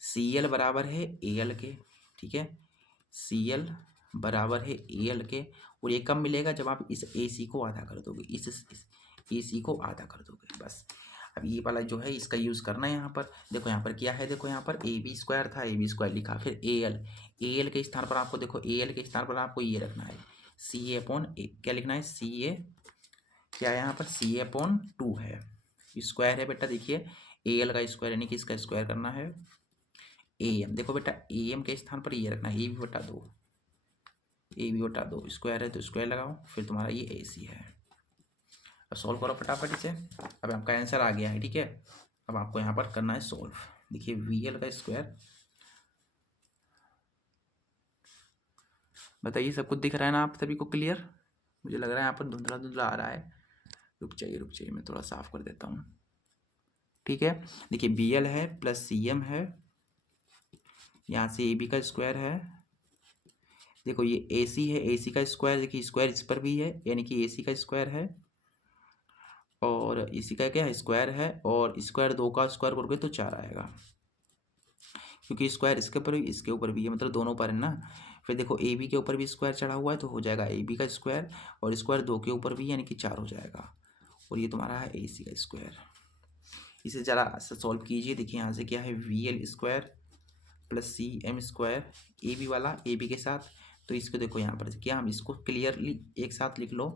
सी एल बराबर है ए एल के। ठीक है, सी एल बराबर है ए एल के, और ये कब मिलेगा, जब आप इस ए सी को आधा कर दोगे, इस ए सी को आधा कर दोगे बस। अब ये वाला जो है इसका यूज़ करना है यहाँ पर। देखो यहाँ पर क्या है, देखो यहाँ पर ए बी स्क्वायर था, ए बी स्क्वायर लिखा, फिर ए एल के स्थान पर आपको, देखो ए एल के स्थान पर आपको ये रखना है सी ए अपॉन ए, क्या लिखना है सी ए, क्या है यहाँ पर सी ए अपॉन 2 है, स्क्वायर है बेटा। देखिए ए एल का स्क्वायर यानी कि इसका स्क्वायर करना है ए एम। देखो बेटा ए एम के स्थान पर ये रखना है ए बी बटा 2, ए बी बटा 2 स्क्वायर है तो स्क्वायर लगाओ, फिर तुम्हारा ये ए सी है। अब सॉल्व करो फटाफट इसे। अब आपका आंसर आ गया है। ठीक है, अब आपको यहाँ पर करना है सॉल्व। देखिए वी एल का स्क्वायर, बताइए सब कुछ दिख रहा है ना आप सभी को क्लियर? मुझे लग रहा है यहाँ पर धुंधला धुंधला आ रहा है, रुक जाइए मैं थोड़ा साफ कर देता हूँ। ठीक है, देखिए बी एल है प्लस सी एम है, यहाँ से ए बी का स्क्वायर है, देखो ये ए सी है, ए सी का स्क्वायर, देखिए स्क्वायर इस पर भी है यानी कि ए सी का स्क्वायर है, और इसी का क्या है स्क्वायर है, और स्क्वायर 2 का स्क्वायर करोगे तो 4 आएगा, क्योंकि स्क्वायर इसके ऊपर भी इसके ऊपर भी है, मतलब दोनों पर है ना। फिर देखो ए बी के ऊपर भी स्क्वायर चढ़ा हुआ है तो हो जाएगा ए बी का स्क्वायर, और स्क्वायर 2 के ऊपर भी यानी कि 4 हो जाएगा, और ये तुम्हारा है ए सी का स्क्वायर। इसे ज़रा सॉल्व कीजिए। देखिए यहाँ से क्या है v L square plus C M square, a b वाला ए बी के साथ, तो इसको देखो यहाँ पर क्या, हम इसको क्लियरली एक साथ लिख लो।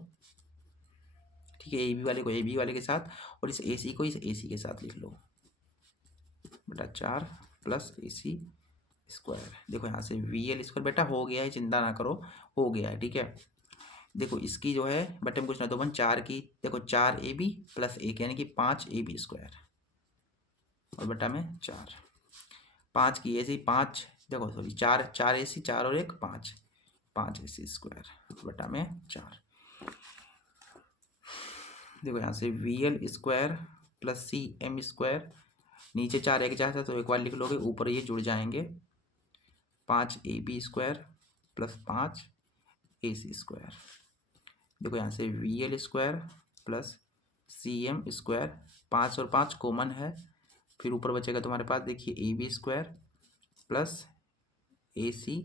ठीक है, ए बी वाले को ए बी वाले के साथ, और इस ए सी को इस ए सी के साथ लिख लो बेटा 4 प्लस ए सी स्क्वायर। देखो यहाँ से वी एल स्क्वायर बेटा हो गया है, चिंता ना करो, हो गया है। ठीक है, देखो इसकी जो है बटे में कुछ ना तो 4 की, देखो 4 ए बी प्लस 1 यानी कि 5 ए बी स्क्वायर, और बटा में 4, 5 की ए सी 5, देखो सॉरी 4 ए सी 4 और 1 5, 5 ए सी स्क्वायर बटा में 4। देखो यहाँ से v L square plus C M square, नीचे 4 एक जैसा तो एक बार लिख लोगे, ऊपर ये जुड़ जाएंगे, 5 a b square plus 5 a c square. देखो यहाँ से v L square plus C M square, 5 और 5 कॉमन है, फिर ऊपर बचेगा तुम्हारे पास देखिए a b square plus a c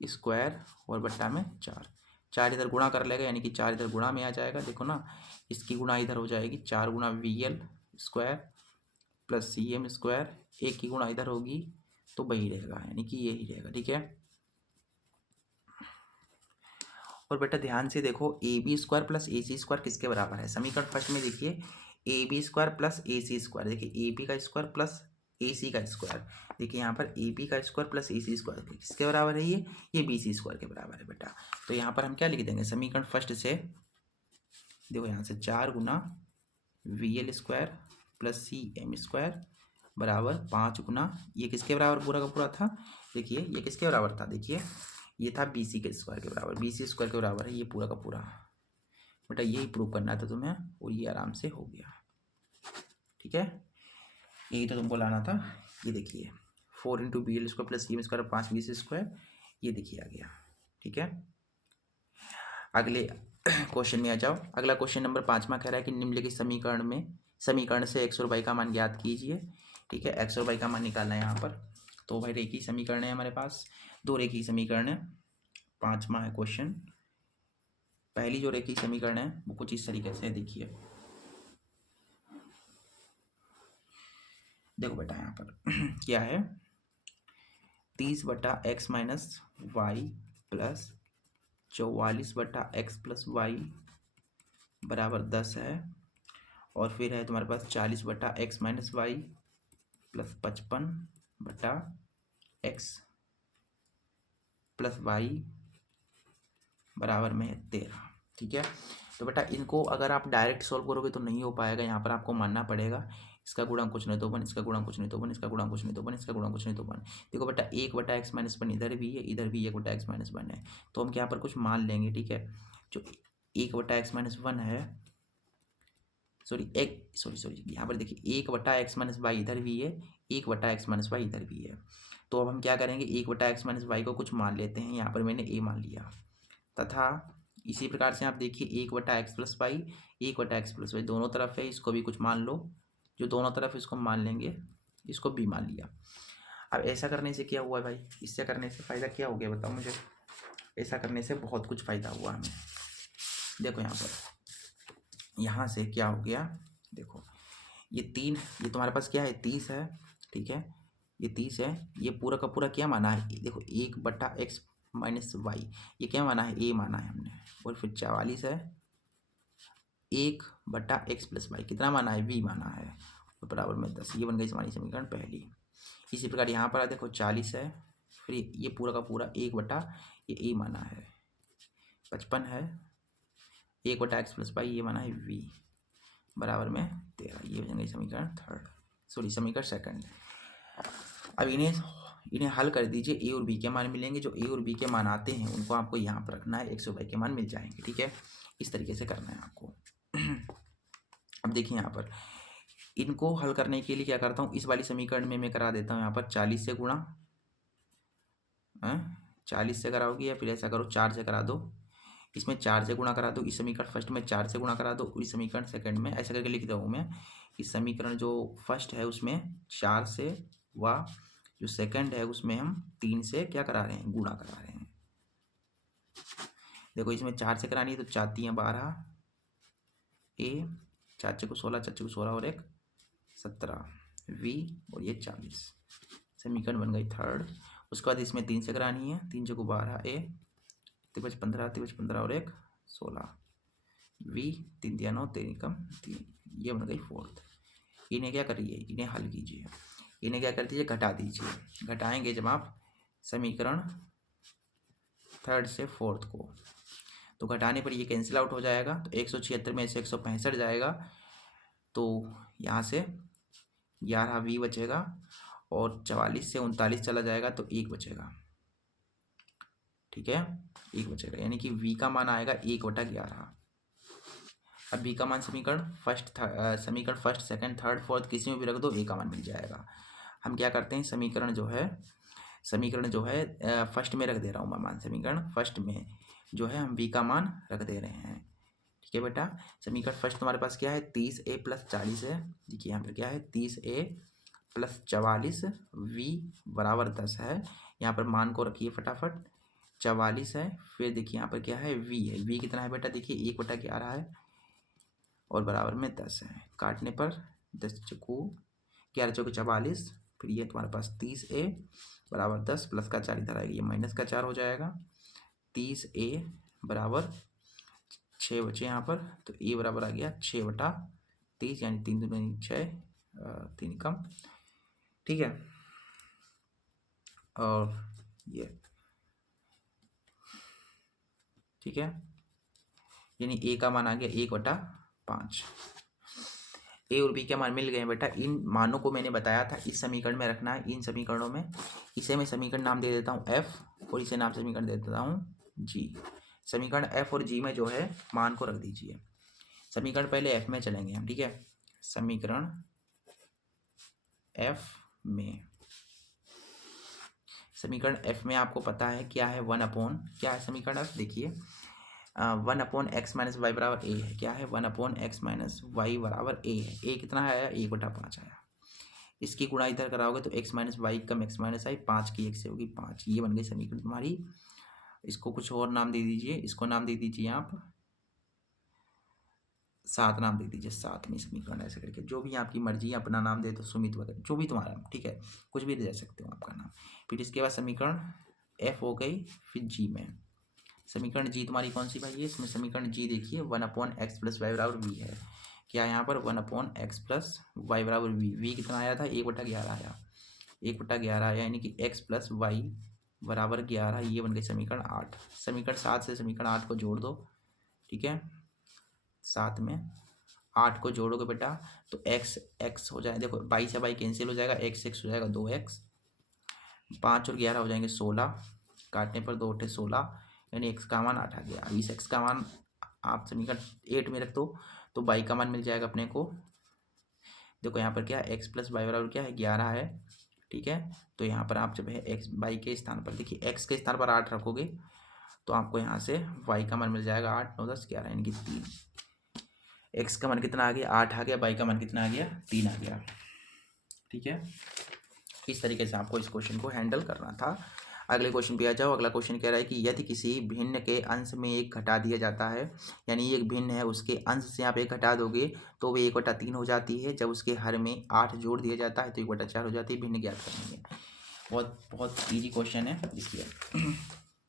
square, और बट्टा में 4, 4 इधर गुणा कर लेगा यानी कि 4 इधर गुणा में आ जाएगा। देखो ना इसकी गुणा इधर हो जाएगी, 4 गुणा v L square plus C M square, एक की गुणा इधर होगी तो वही रहेगा यानी कि यही रहेगा। ठीक है, और बेटा ध्यान से देखो a b square plus a c square किसके बराबर है, समीकरण फर्स्ट में देखिए a b square plus a c square, देखिए ए बी का स्क्वायर प्लस ए सी का स्क्वायर, देखिए यहाँ पर ए बी का square plus a c square किसके बराबर है, ये बी सी स्क्वायर के बराबर है बेटा। तो यहाँ पर हम क्या लिख देंगे, समीकरण फर्स्ट से देखो यहाँ से 4 गुना V L square plus C M square बराबर 5 गुना, ये किसके बराबर पूरा का पूरा था, देखिए ये किसके बराबर था, देखिए ये था बी सी के स्क्वायर के बराबर, बी सी स्क्वायर के बराबर है ये पूरा का पूरा बेटा, यही प्रूव करना था तुम्हें, और ये आराम से हो गया। ठीक है, यही तो तुमको लाना था। ये देखिए 4 into b l square plus C M square 5 b c square, ये देखिए आ गया। ठीक है, अगले क्वेश्चन में आ जाओ। अगला क्वेश्चन नंबर 5वां कह रहा है कि निम्नलिखित समीकरण से एक्स और वाई का मान ज्ञात कीजिए। ठीक है, एक्स और वाई का मान निकालना है यहाँ पर, तो भाई रेखीय समीकरण है हमारे पास, 2 रेखीय समीकरण है। 5वां है क्वेश्चन, पहली जो रेखीय समीकरण है वो कुछ इस तरीके से देखिए, देखो बेटा यहाँ पर क्या है 30 बटा एक्स माइनस वाई प्लस 44 बटा एक्स प्लस वाई बराबर 10 है, और फिर है तुम्हारे पास 40 बटा एक्स माइनस वाई प्लस 55 बटा एक्स प्लस वाई बराबर में 13। ठीक है, तो बेटा इनको अगर आप डायरेक्ट सॉल्व करोगे तो नहीं हो पाएगा, यहाँ पर आपको मानना पड़ेगा इसका गुणा कुछ नहीं तो 1, इसका गुणा कुछ नहीं तो 1, इसका गुणा कुछ नहीं तो 1, इसका गुणा कुछ नहीं तो 1। देखो बेटा 1 बटा एक्स माइनस 1 इधर भी है, इधर भी 1 बटा एक्स माइनस 1 है, तो हम यहाँ पर कुछ मान लेंगे। ठीक है, जो 1 बटा एक्स माइनस 1 है सॉरी यहाँ पर देखिए 1/x-y इधर भी है, 1/x-y इधर भी है। तो अब हम क्या करेंगे, 1/x-y को कुछ मान लेते हैं, यहाँ पर मैंने a मान लिया, तथा इसी प्रकार से आप देखिए 1/x+y 1/x+y दोनों तरफ है, इसको भी कुछ मान लो, जो दोनों तरफ इसको मान लेंगे, इसको b मान लिया। अब ऐसा करने से क्या हुआ भाई, इससे करने से फ़ायदा क्या हो गया बताओ मुझे। ऐसा करने से बहुत कुछ फ़ायदा हुआ हमें। देखो यहाँ पर, यहाँ से क्या हो गया, देखो ये 3, ये तुम्हारे पास क्या है 30 है, ठीक है, ये 30 है, ये पूरा का पूरा क्या माना है, देखो 1/x-y, ये क्या माना है, a माना है हमने, और फिर 44 है 1/x+y, कितना माना है, v माना है, तो बराबर में 10। ये बन गई हमारी समीकरण पहली। इसी प्रकार यहाँ पर देखो 40 है, फिर ये पूरा का पूरा 1 ये a माना है, 55 है 1/x+y, ये माना है v, बराबर में 13। ये बन गई समीकरण समीकरण सेकंड। अब इन्हें हल कर दीजिए, ए और बी के मान मिलेंगे, जो ए और बी के मान आते हैं उनको आपको यहाँ पर रखना है, 100 के मान मिल जाएंगे, ठीक है, इस तरीके से करना है आपको। अब देखिए यहाँ पर इनको हल करने के लिए क्या करता हूँ, इस वाली समीकरण में मैं करा देता हूँ यहाँ पर 40 से गुणा, 40 से कराओगे, या फिर ऐसा करो 4 से करा दो, इसमें 4 से गुणा करा दो, इस समीकरण फर्स्ट में 4 से गुणा करा दो, इस समीकरण सेकंड में ऐसा करके लिख दूँ मैं, इस समीकरण जो फर्स्ट है उसमें 4 से, व जो सेकंड है उसमें हम 3 से क्या करा रहे हैं, गुणा करा रहे हैं। देखो इसमें 4 से करानी है तो 4 3 12 a, 4 6 16, 4 6 16 और 1 17 v, और ये 40, समीकरण बन गई थर्ड। उसके बाद इसमें 3 से करानी है, 3 6 12 a, 3 15 15 और 1 16 v, 3 3 9 3 कम 3, ये बन गई फोर्थ। इन्हें क्या करिए, इन्हें हल कीजिए, इन्हें क्या कर दीजिए, घटा दीजिए। घटाएंगे जब आप समीकरण थर्ड से फोर्थ को, तो घटाने पर ये कैंसिल आउट हो जाएगा, तो 176 में से 165 जाएगा, तो यहाँ से 11 v बचेगा, और 44 से 39 चला जाएगा तो 1 बचेगा, ठीक है, 1 बचेगा, यानी कि v का मान आएगा 1/11। अब v का मान समीकरण फर्स्ट सेकंड थर्ड फोर्थ किसी में भी रख दो, a का मान मिल जाएगा। हम क्या करते हैं, समीकरण जो है फर्स्ट में रख दे रहा हूँ मैं मान, समीकरण फर्स्ट में जो है हम v का मान रख दे रहे हैं, ठीक है बेटा। समीकरण फर्स्ट तुम्हारे पास क्या है, 30a + 40 है, देखिए यहाँ पर क्या है 30a + 44 v बराबर 10 है। यहाँ पर मान को रखिए फटाफट, 44 है, फिर देखिए यहाँ पर क्या है v है, v कितना है बेटा, देखिए 1/11 है, और बराबर में 10 है। काटने पर 10 चौको 11 चौको 44, फिर ये तुम्हारे पास 30a बराबर 10, प्लस का 4 इधर आएगा, ये माइनस का 4 हो जाएगा, 30a बराबर 6 बचे यहाँ पर, तो a बराबर आ गया 6/30, यानी 3 दूनी 6, 3 कम, ठीक है, और ये ठीक है, यानी a का मान आ गया 1/5। ए और बी के मान मिल गए बेटा। इन मानों को मैंने बताया था इस समीकरण में रखना है, इन समीकरणों में। इसे मैं समीकरण नाम दे देता हूँ एफ, और इसे नाम समीकरण दे देता हूँ जी। समीकरण एफ और जी में जो है मान को रख दीजिए। समीकरण पहले एफ में चलेंगे हम, ठीक है। समीकरण एफ में, समीकरण एफ में आपको पता है क्या है, 1/, क्या है समीकरण एफ, देखिए 1/x - y बराबर a है। क्या है, 1/x - y बराबर a है। a कितना आया, 1/5 आया। इसकी गुणा इधर कराओगे तो x - y come x - i, 5 की 1 से होगी 5। ये बन गई समीकरण तुम्हारी। इसको कुछ और नाम दे दीजिए, इसको नाम दे दीजिए आप 7 नाम दे दीजिए, 7वीं समीकरण ऐसे करके, जो भी आपकी मर्जी है, अपना नाम दे दो, सुमित वगैरह जो भी तुम्हारा, ठीक है, कुछ भी दे सकते हो आपका नाम। फिर इसके बाद समीकरण एफ हो गई, फिर जी में समीकरण जी तुम्हारी कौन सी भाई है, इसमें समीकरण जी देखिए 1/x + y बराबर v है। क्या यहाँ पर 1/x + y बराबर v कितना आया था, 1/11 आया, 1/11 आया, यानी कि x + y बराबर 11। ये बन गई समीकरण 8। समीकरण 7 से समीकरण 8 को जोड़ दो, ठीक है। 7 में 8 को जोड़ोगे बेटा तो x हो जाए, देखो 22 से 22 कैंसिल हो जाएगा, x हो जाएगा 2x, 5 और 11 हो जाएंगे 16, काटने पर 2 8 16, यानी x का मान 8 आ गया। अब इस x का मान आप समीकरण 8 में रख दो तो बाई का मान मिल जाएगा अपने को। देखो यहाँ पर क्या है, एक्स प्लस वाई बराबर क्या है 11 है, ठीक है। तो यहाँ पर आप जब है एक्स बाई के स्थान पर देखिए एक्स के स्थान पर 8 रखोगे तो आपको यहाँ से वाई का मान मिल जाएगा 8 9 10 11 यानी कि 3। एक्स का मान कितना आ गया 8 आ गया, बाई का मान कितना आ गया 3 आ गया, ठीक है। इस तरीके से आपको इस क्वेश्चन को हैंडल करना था। अगले क्वेश्चन पे आ जाओ। अगला क्वेश्चन कह रहा है कि यदि किसी भिन्न के अंश में एक घटा दिया जाता है, यानी एक भिन्न है उसके अंश से आप एक घटा दोगे तो वो 1/3 हो जाती है। जब उसके हर में 8 जोड़ दिया जाता है तो 1/4 हो जाती है। भिन्न ज्ञात करेंगे। बहुत बहुत ईजी क्वेश्चन है इसलिए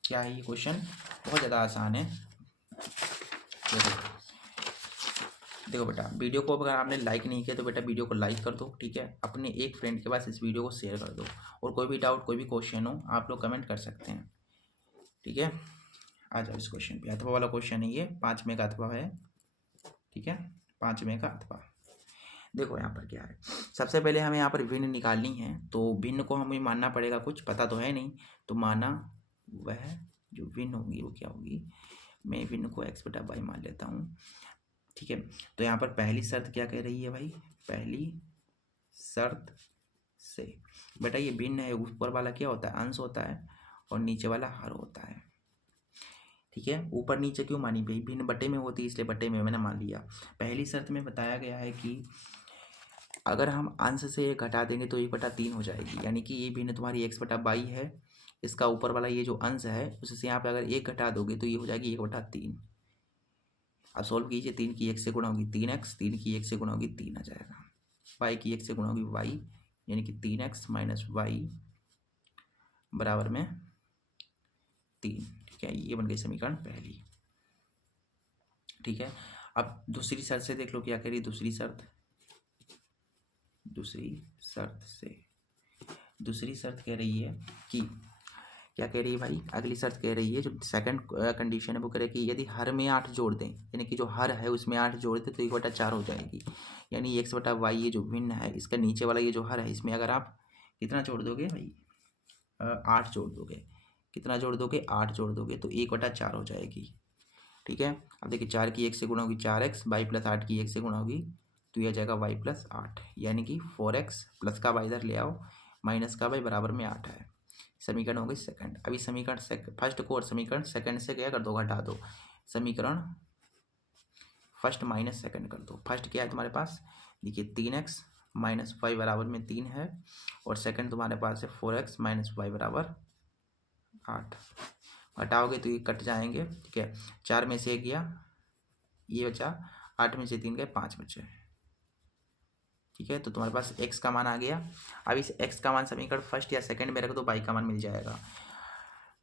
क्या है ये क्वेश्चन बहुत ज़्यादा आसान है। देखो बेटा, वीडियो को अगर आपने लाइक नहीं किया तो बेटा वीडियो को लाइक कर दो, ठीक है। अपने एक फ्रेंड के पास इस वीडियो को शेयर कर दो, और कोई भी डाउट कोई भी क्वेश्चन हो आप लोग कमेंट कर सकते हैं, ठीक है। आ जाओ इस क्वेश्चन पे। अथवा वाला क्वेश्चन है ये, 5वें का अथवा है, ठीक है, 5वें का अथवा। देखो यहाँ पर क्या है, सबसे पहले हमें यहाँ पर भिन्न निकालनी है। तो भिन्न को हमें मानना पड़ेगा, कुछ पता तो है नहीं, तो माना वह जो भिन्न होगी वो क्या होगी। मैं भिन्न को x/y मान लेता हूँ, ठीक है। तो यहाँ पर पहली शर्त क्या कह रही है भाई, पहली शर्त से बेटा ये भिन्न है, ऊपर वाला क्या होता है अंश होता है और नीचे वाला हर होता है, ठीक है। ऊपर नीचे क्यों मानी भाई, भिन्न बटे में होती है इसलिए बटे में मैंने मान लिया। पहली शर्त में बताया गया है कि अगर हम अंश से एक घटा देंगे तो 1/3 हो जाएगी, यानी कि ये भिन्न तुम्हारी x/y है। इसका ऊपर वाला ये जो अंश है उससे यहाँ पे अगर एक घटा दोगे तो ये हो जाएगी 1/3। अब सॉल्व कीजिए, 3 की 1 से गुणा होगी 3x, 3 की 1 से गुणा होगी 3 आ जाएगा। y की 1 से गुणा होगी y, यानी कि 3x माइनस वाई बराबर में 3, ठीक है। ये बन गई समीकरण पहली, ठीक है। अब दूसरी शर्त से देख लो क्या कह रही है दूसरी शर्त। दूसरी शर्त कह रही है कि क्या कह रही है भाई, अगली शर्त कह रही है जो सेकंड कंडीशन है वो कह रही है कि यदि हर में 8 जोड़ दें, यानी कि जो हर है उसमें 8 जोड़ दें तो 1/4 हो जाएगी। यानी x/y ये जो भिन्न है इसका नीचे वाला ये जो हर है इसमें अगर आप कितना जोड़ दोगे भाई 8 जोड़ दोगे, कितना जोड़ दोगे 8 जोड़ दोगे तो 1/4 हो जाएगी, ठीक है। अब देखिए 4 की 1 से गुणा होगी 4x, y प्लस 8 की 1 से गुणा होगी तो यह जाएगा y प्लस 8, यानी कि 4x प्लस का y इधर ले आओ माइनस का y बराबर में 8 है। समीकरण हो गई सेकंड। अभी समीकरण फर्स्ट को और समीकरण सेकंड से क्या कर दो घटा दो, समीकरण फर्स्ट माइनस सेकंड कर दो। फर्स्ट क्या है तुम्हारे पास देखिए 3x माइनस वाई बराबर में 3 है, और सेकंड तुम्हारे पास है 4x माइनस वाई बराबर 8। घटाओगे तो ये कट जाएंगे, ठीक है। 4 में से 1 गया ये बचा, 8 में से 3 गए 5 बचे, ठीक है। तो तुम्हारे पास x का मान आ गया। अब इस x का मान समीकरण फर्स्ट या सेकंड में रख दो, y का मान मिल जाएगा।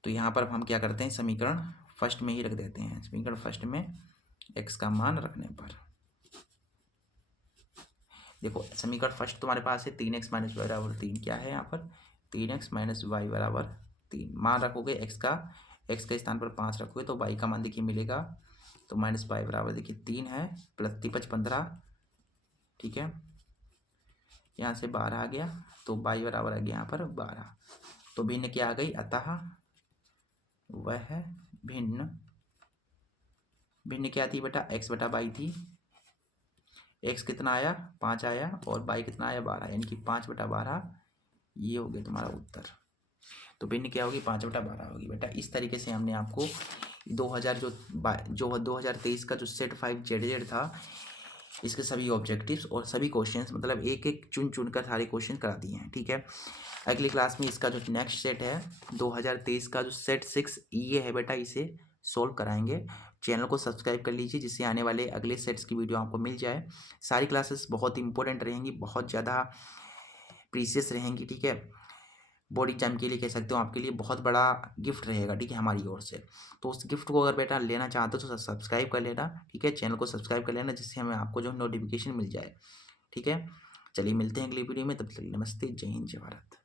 तो यहाँ पर हम क्या करते हैं समीकरण फर्स्ट में ही रख देते हैं। समीकरण फर्स्ट में x का मान रखने पर देखो समीकरण फर्स्ट तुम्हारे पास है 3x माइनस वाई बराबर 3, क्या है यहाँ पर 3x माइनस वाई बराबर 3। मान रखोगे x के स्थान पर 5 रखोगे तो y का मान देखिए मिलेगा, तो माइनस वाई बराबर देखिए 3 है प्लस 5 15, ठीक है। यहाँ से 12 आ गया तो y बराबर आ गया यहाँ पर 12। तो भिन्न क्या आ गई, अतः वह भिन्न क्या थी बेटा x/y थी। x कितना आया 5 आया और y कितना आया 12, यानी कि 5/12 ये हो गया तुम्हारा उत्तर। तो भिन्न क्या होगी 5/12 होगी बेटा। इस तरीके से हमने आपको 2023 का जो सेट 5 जेड था इसके सभी ऑब्जेक्टिव्स और सभी क्वेश्चंस मतलब एक एक चुन कर सारे क्वेश्चन करा दिए हैं, ठीक है। अगली क्लास में इसका जो नेक्स्ट सेट है 2023 का जो सेट 6 ये है बेटा, इसे सॉल्व कराएंगे। चैनल को सब्सक्राइब कर लीजिए जिससे आने वाले अगले सेट्स की वीडियो आपको मिल जाए। सारी क्लासेस बहुत इंपॉर्टेंट रहेंगी, बहुत ज़्यादा प्रीशियस रहेंगी, ठीक है। बोर्ड एग्जाम के लिए कह सकते हो आपके लिए बहुत बड़ा गिफ्ट रहेगा, ठीक है, हमारी ओर से। तो उस गिफ्ट को अगर बेटा लेना चाहते हो तो सब्सक्राइब कर लेना, ठीक है। चैनल को सब्सक्राइब कर लेना जिससे हमें आपको जो नोटिफिकेशन मिल जाए, ठीक है। चलिए मिलते हैं अगली वीडियो में, तब तक नमस्ते, जय हिंद, जय भारत।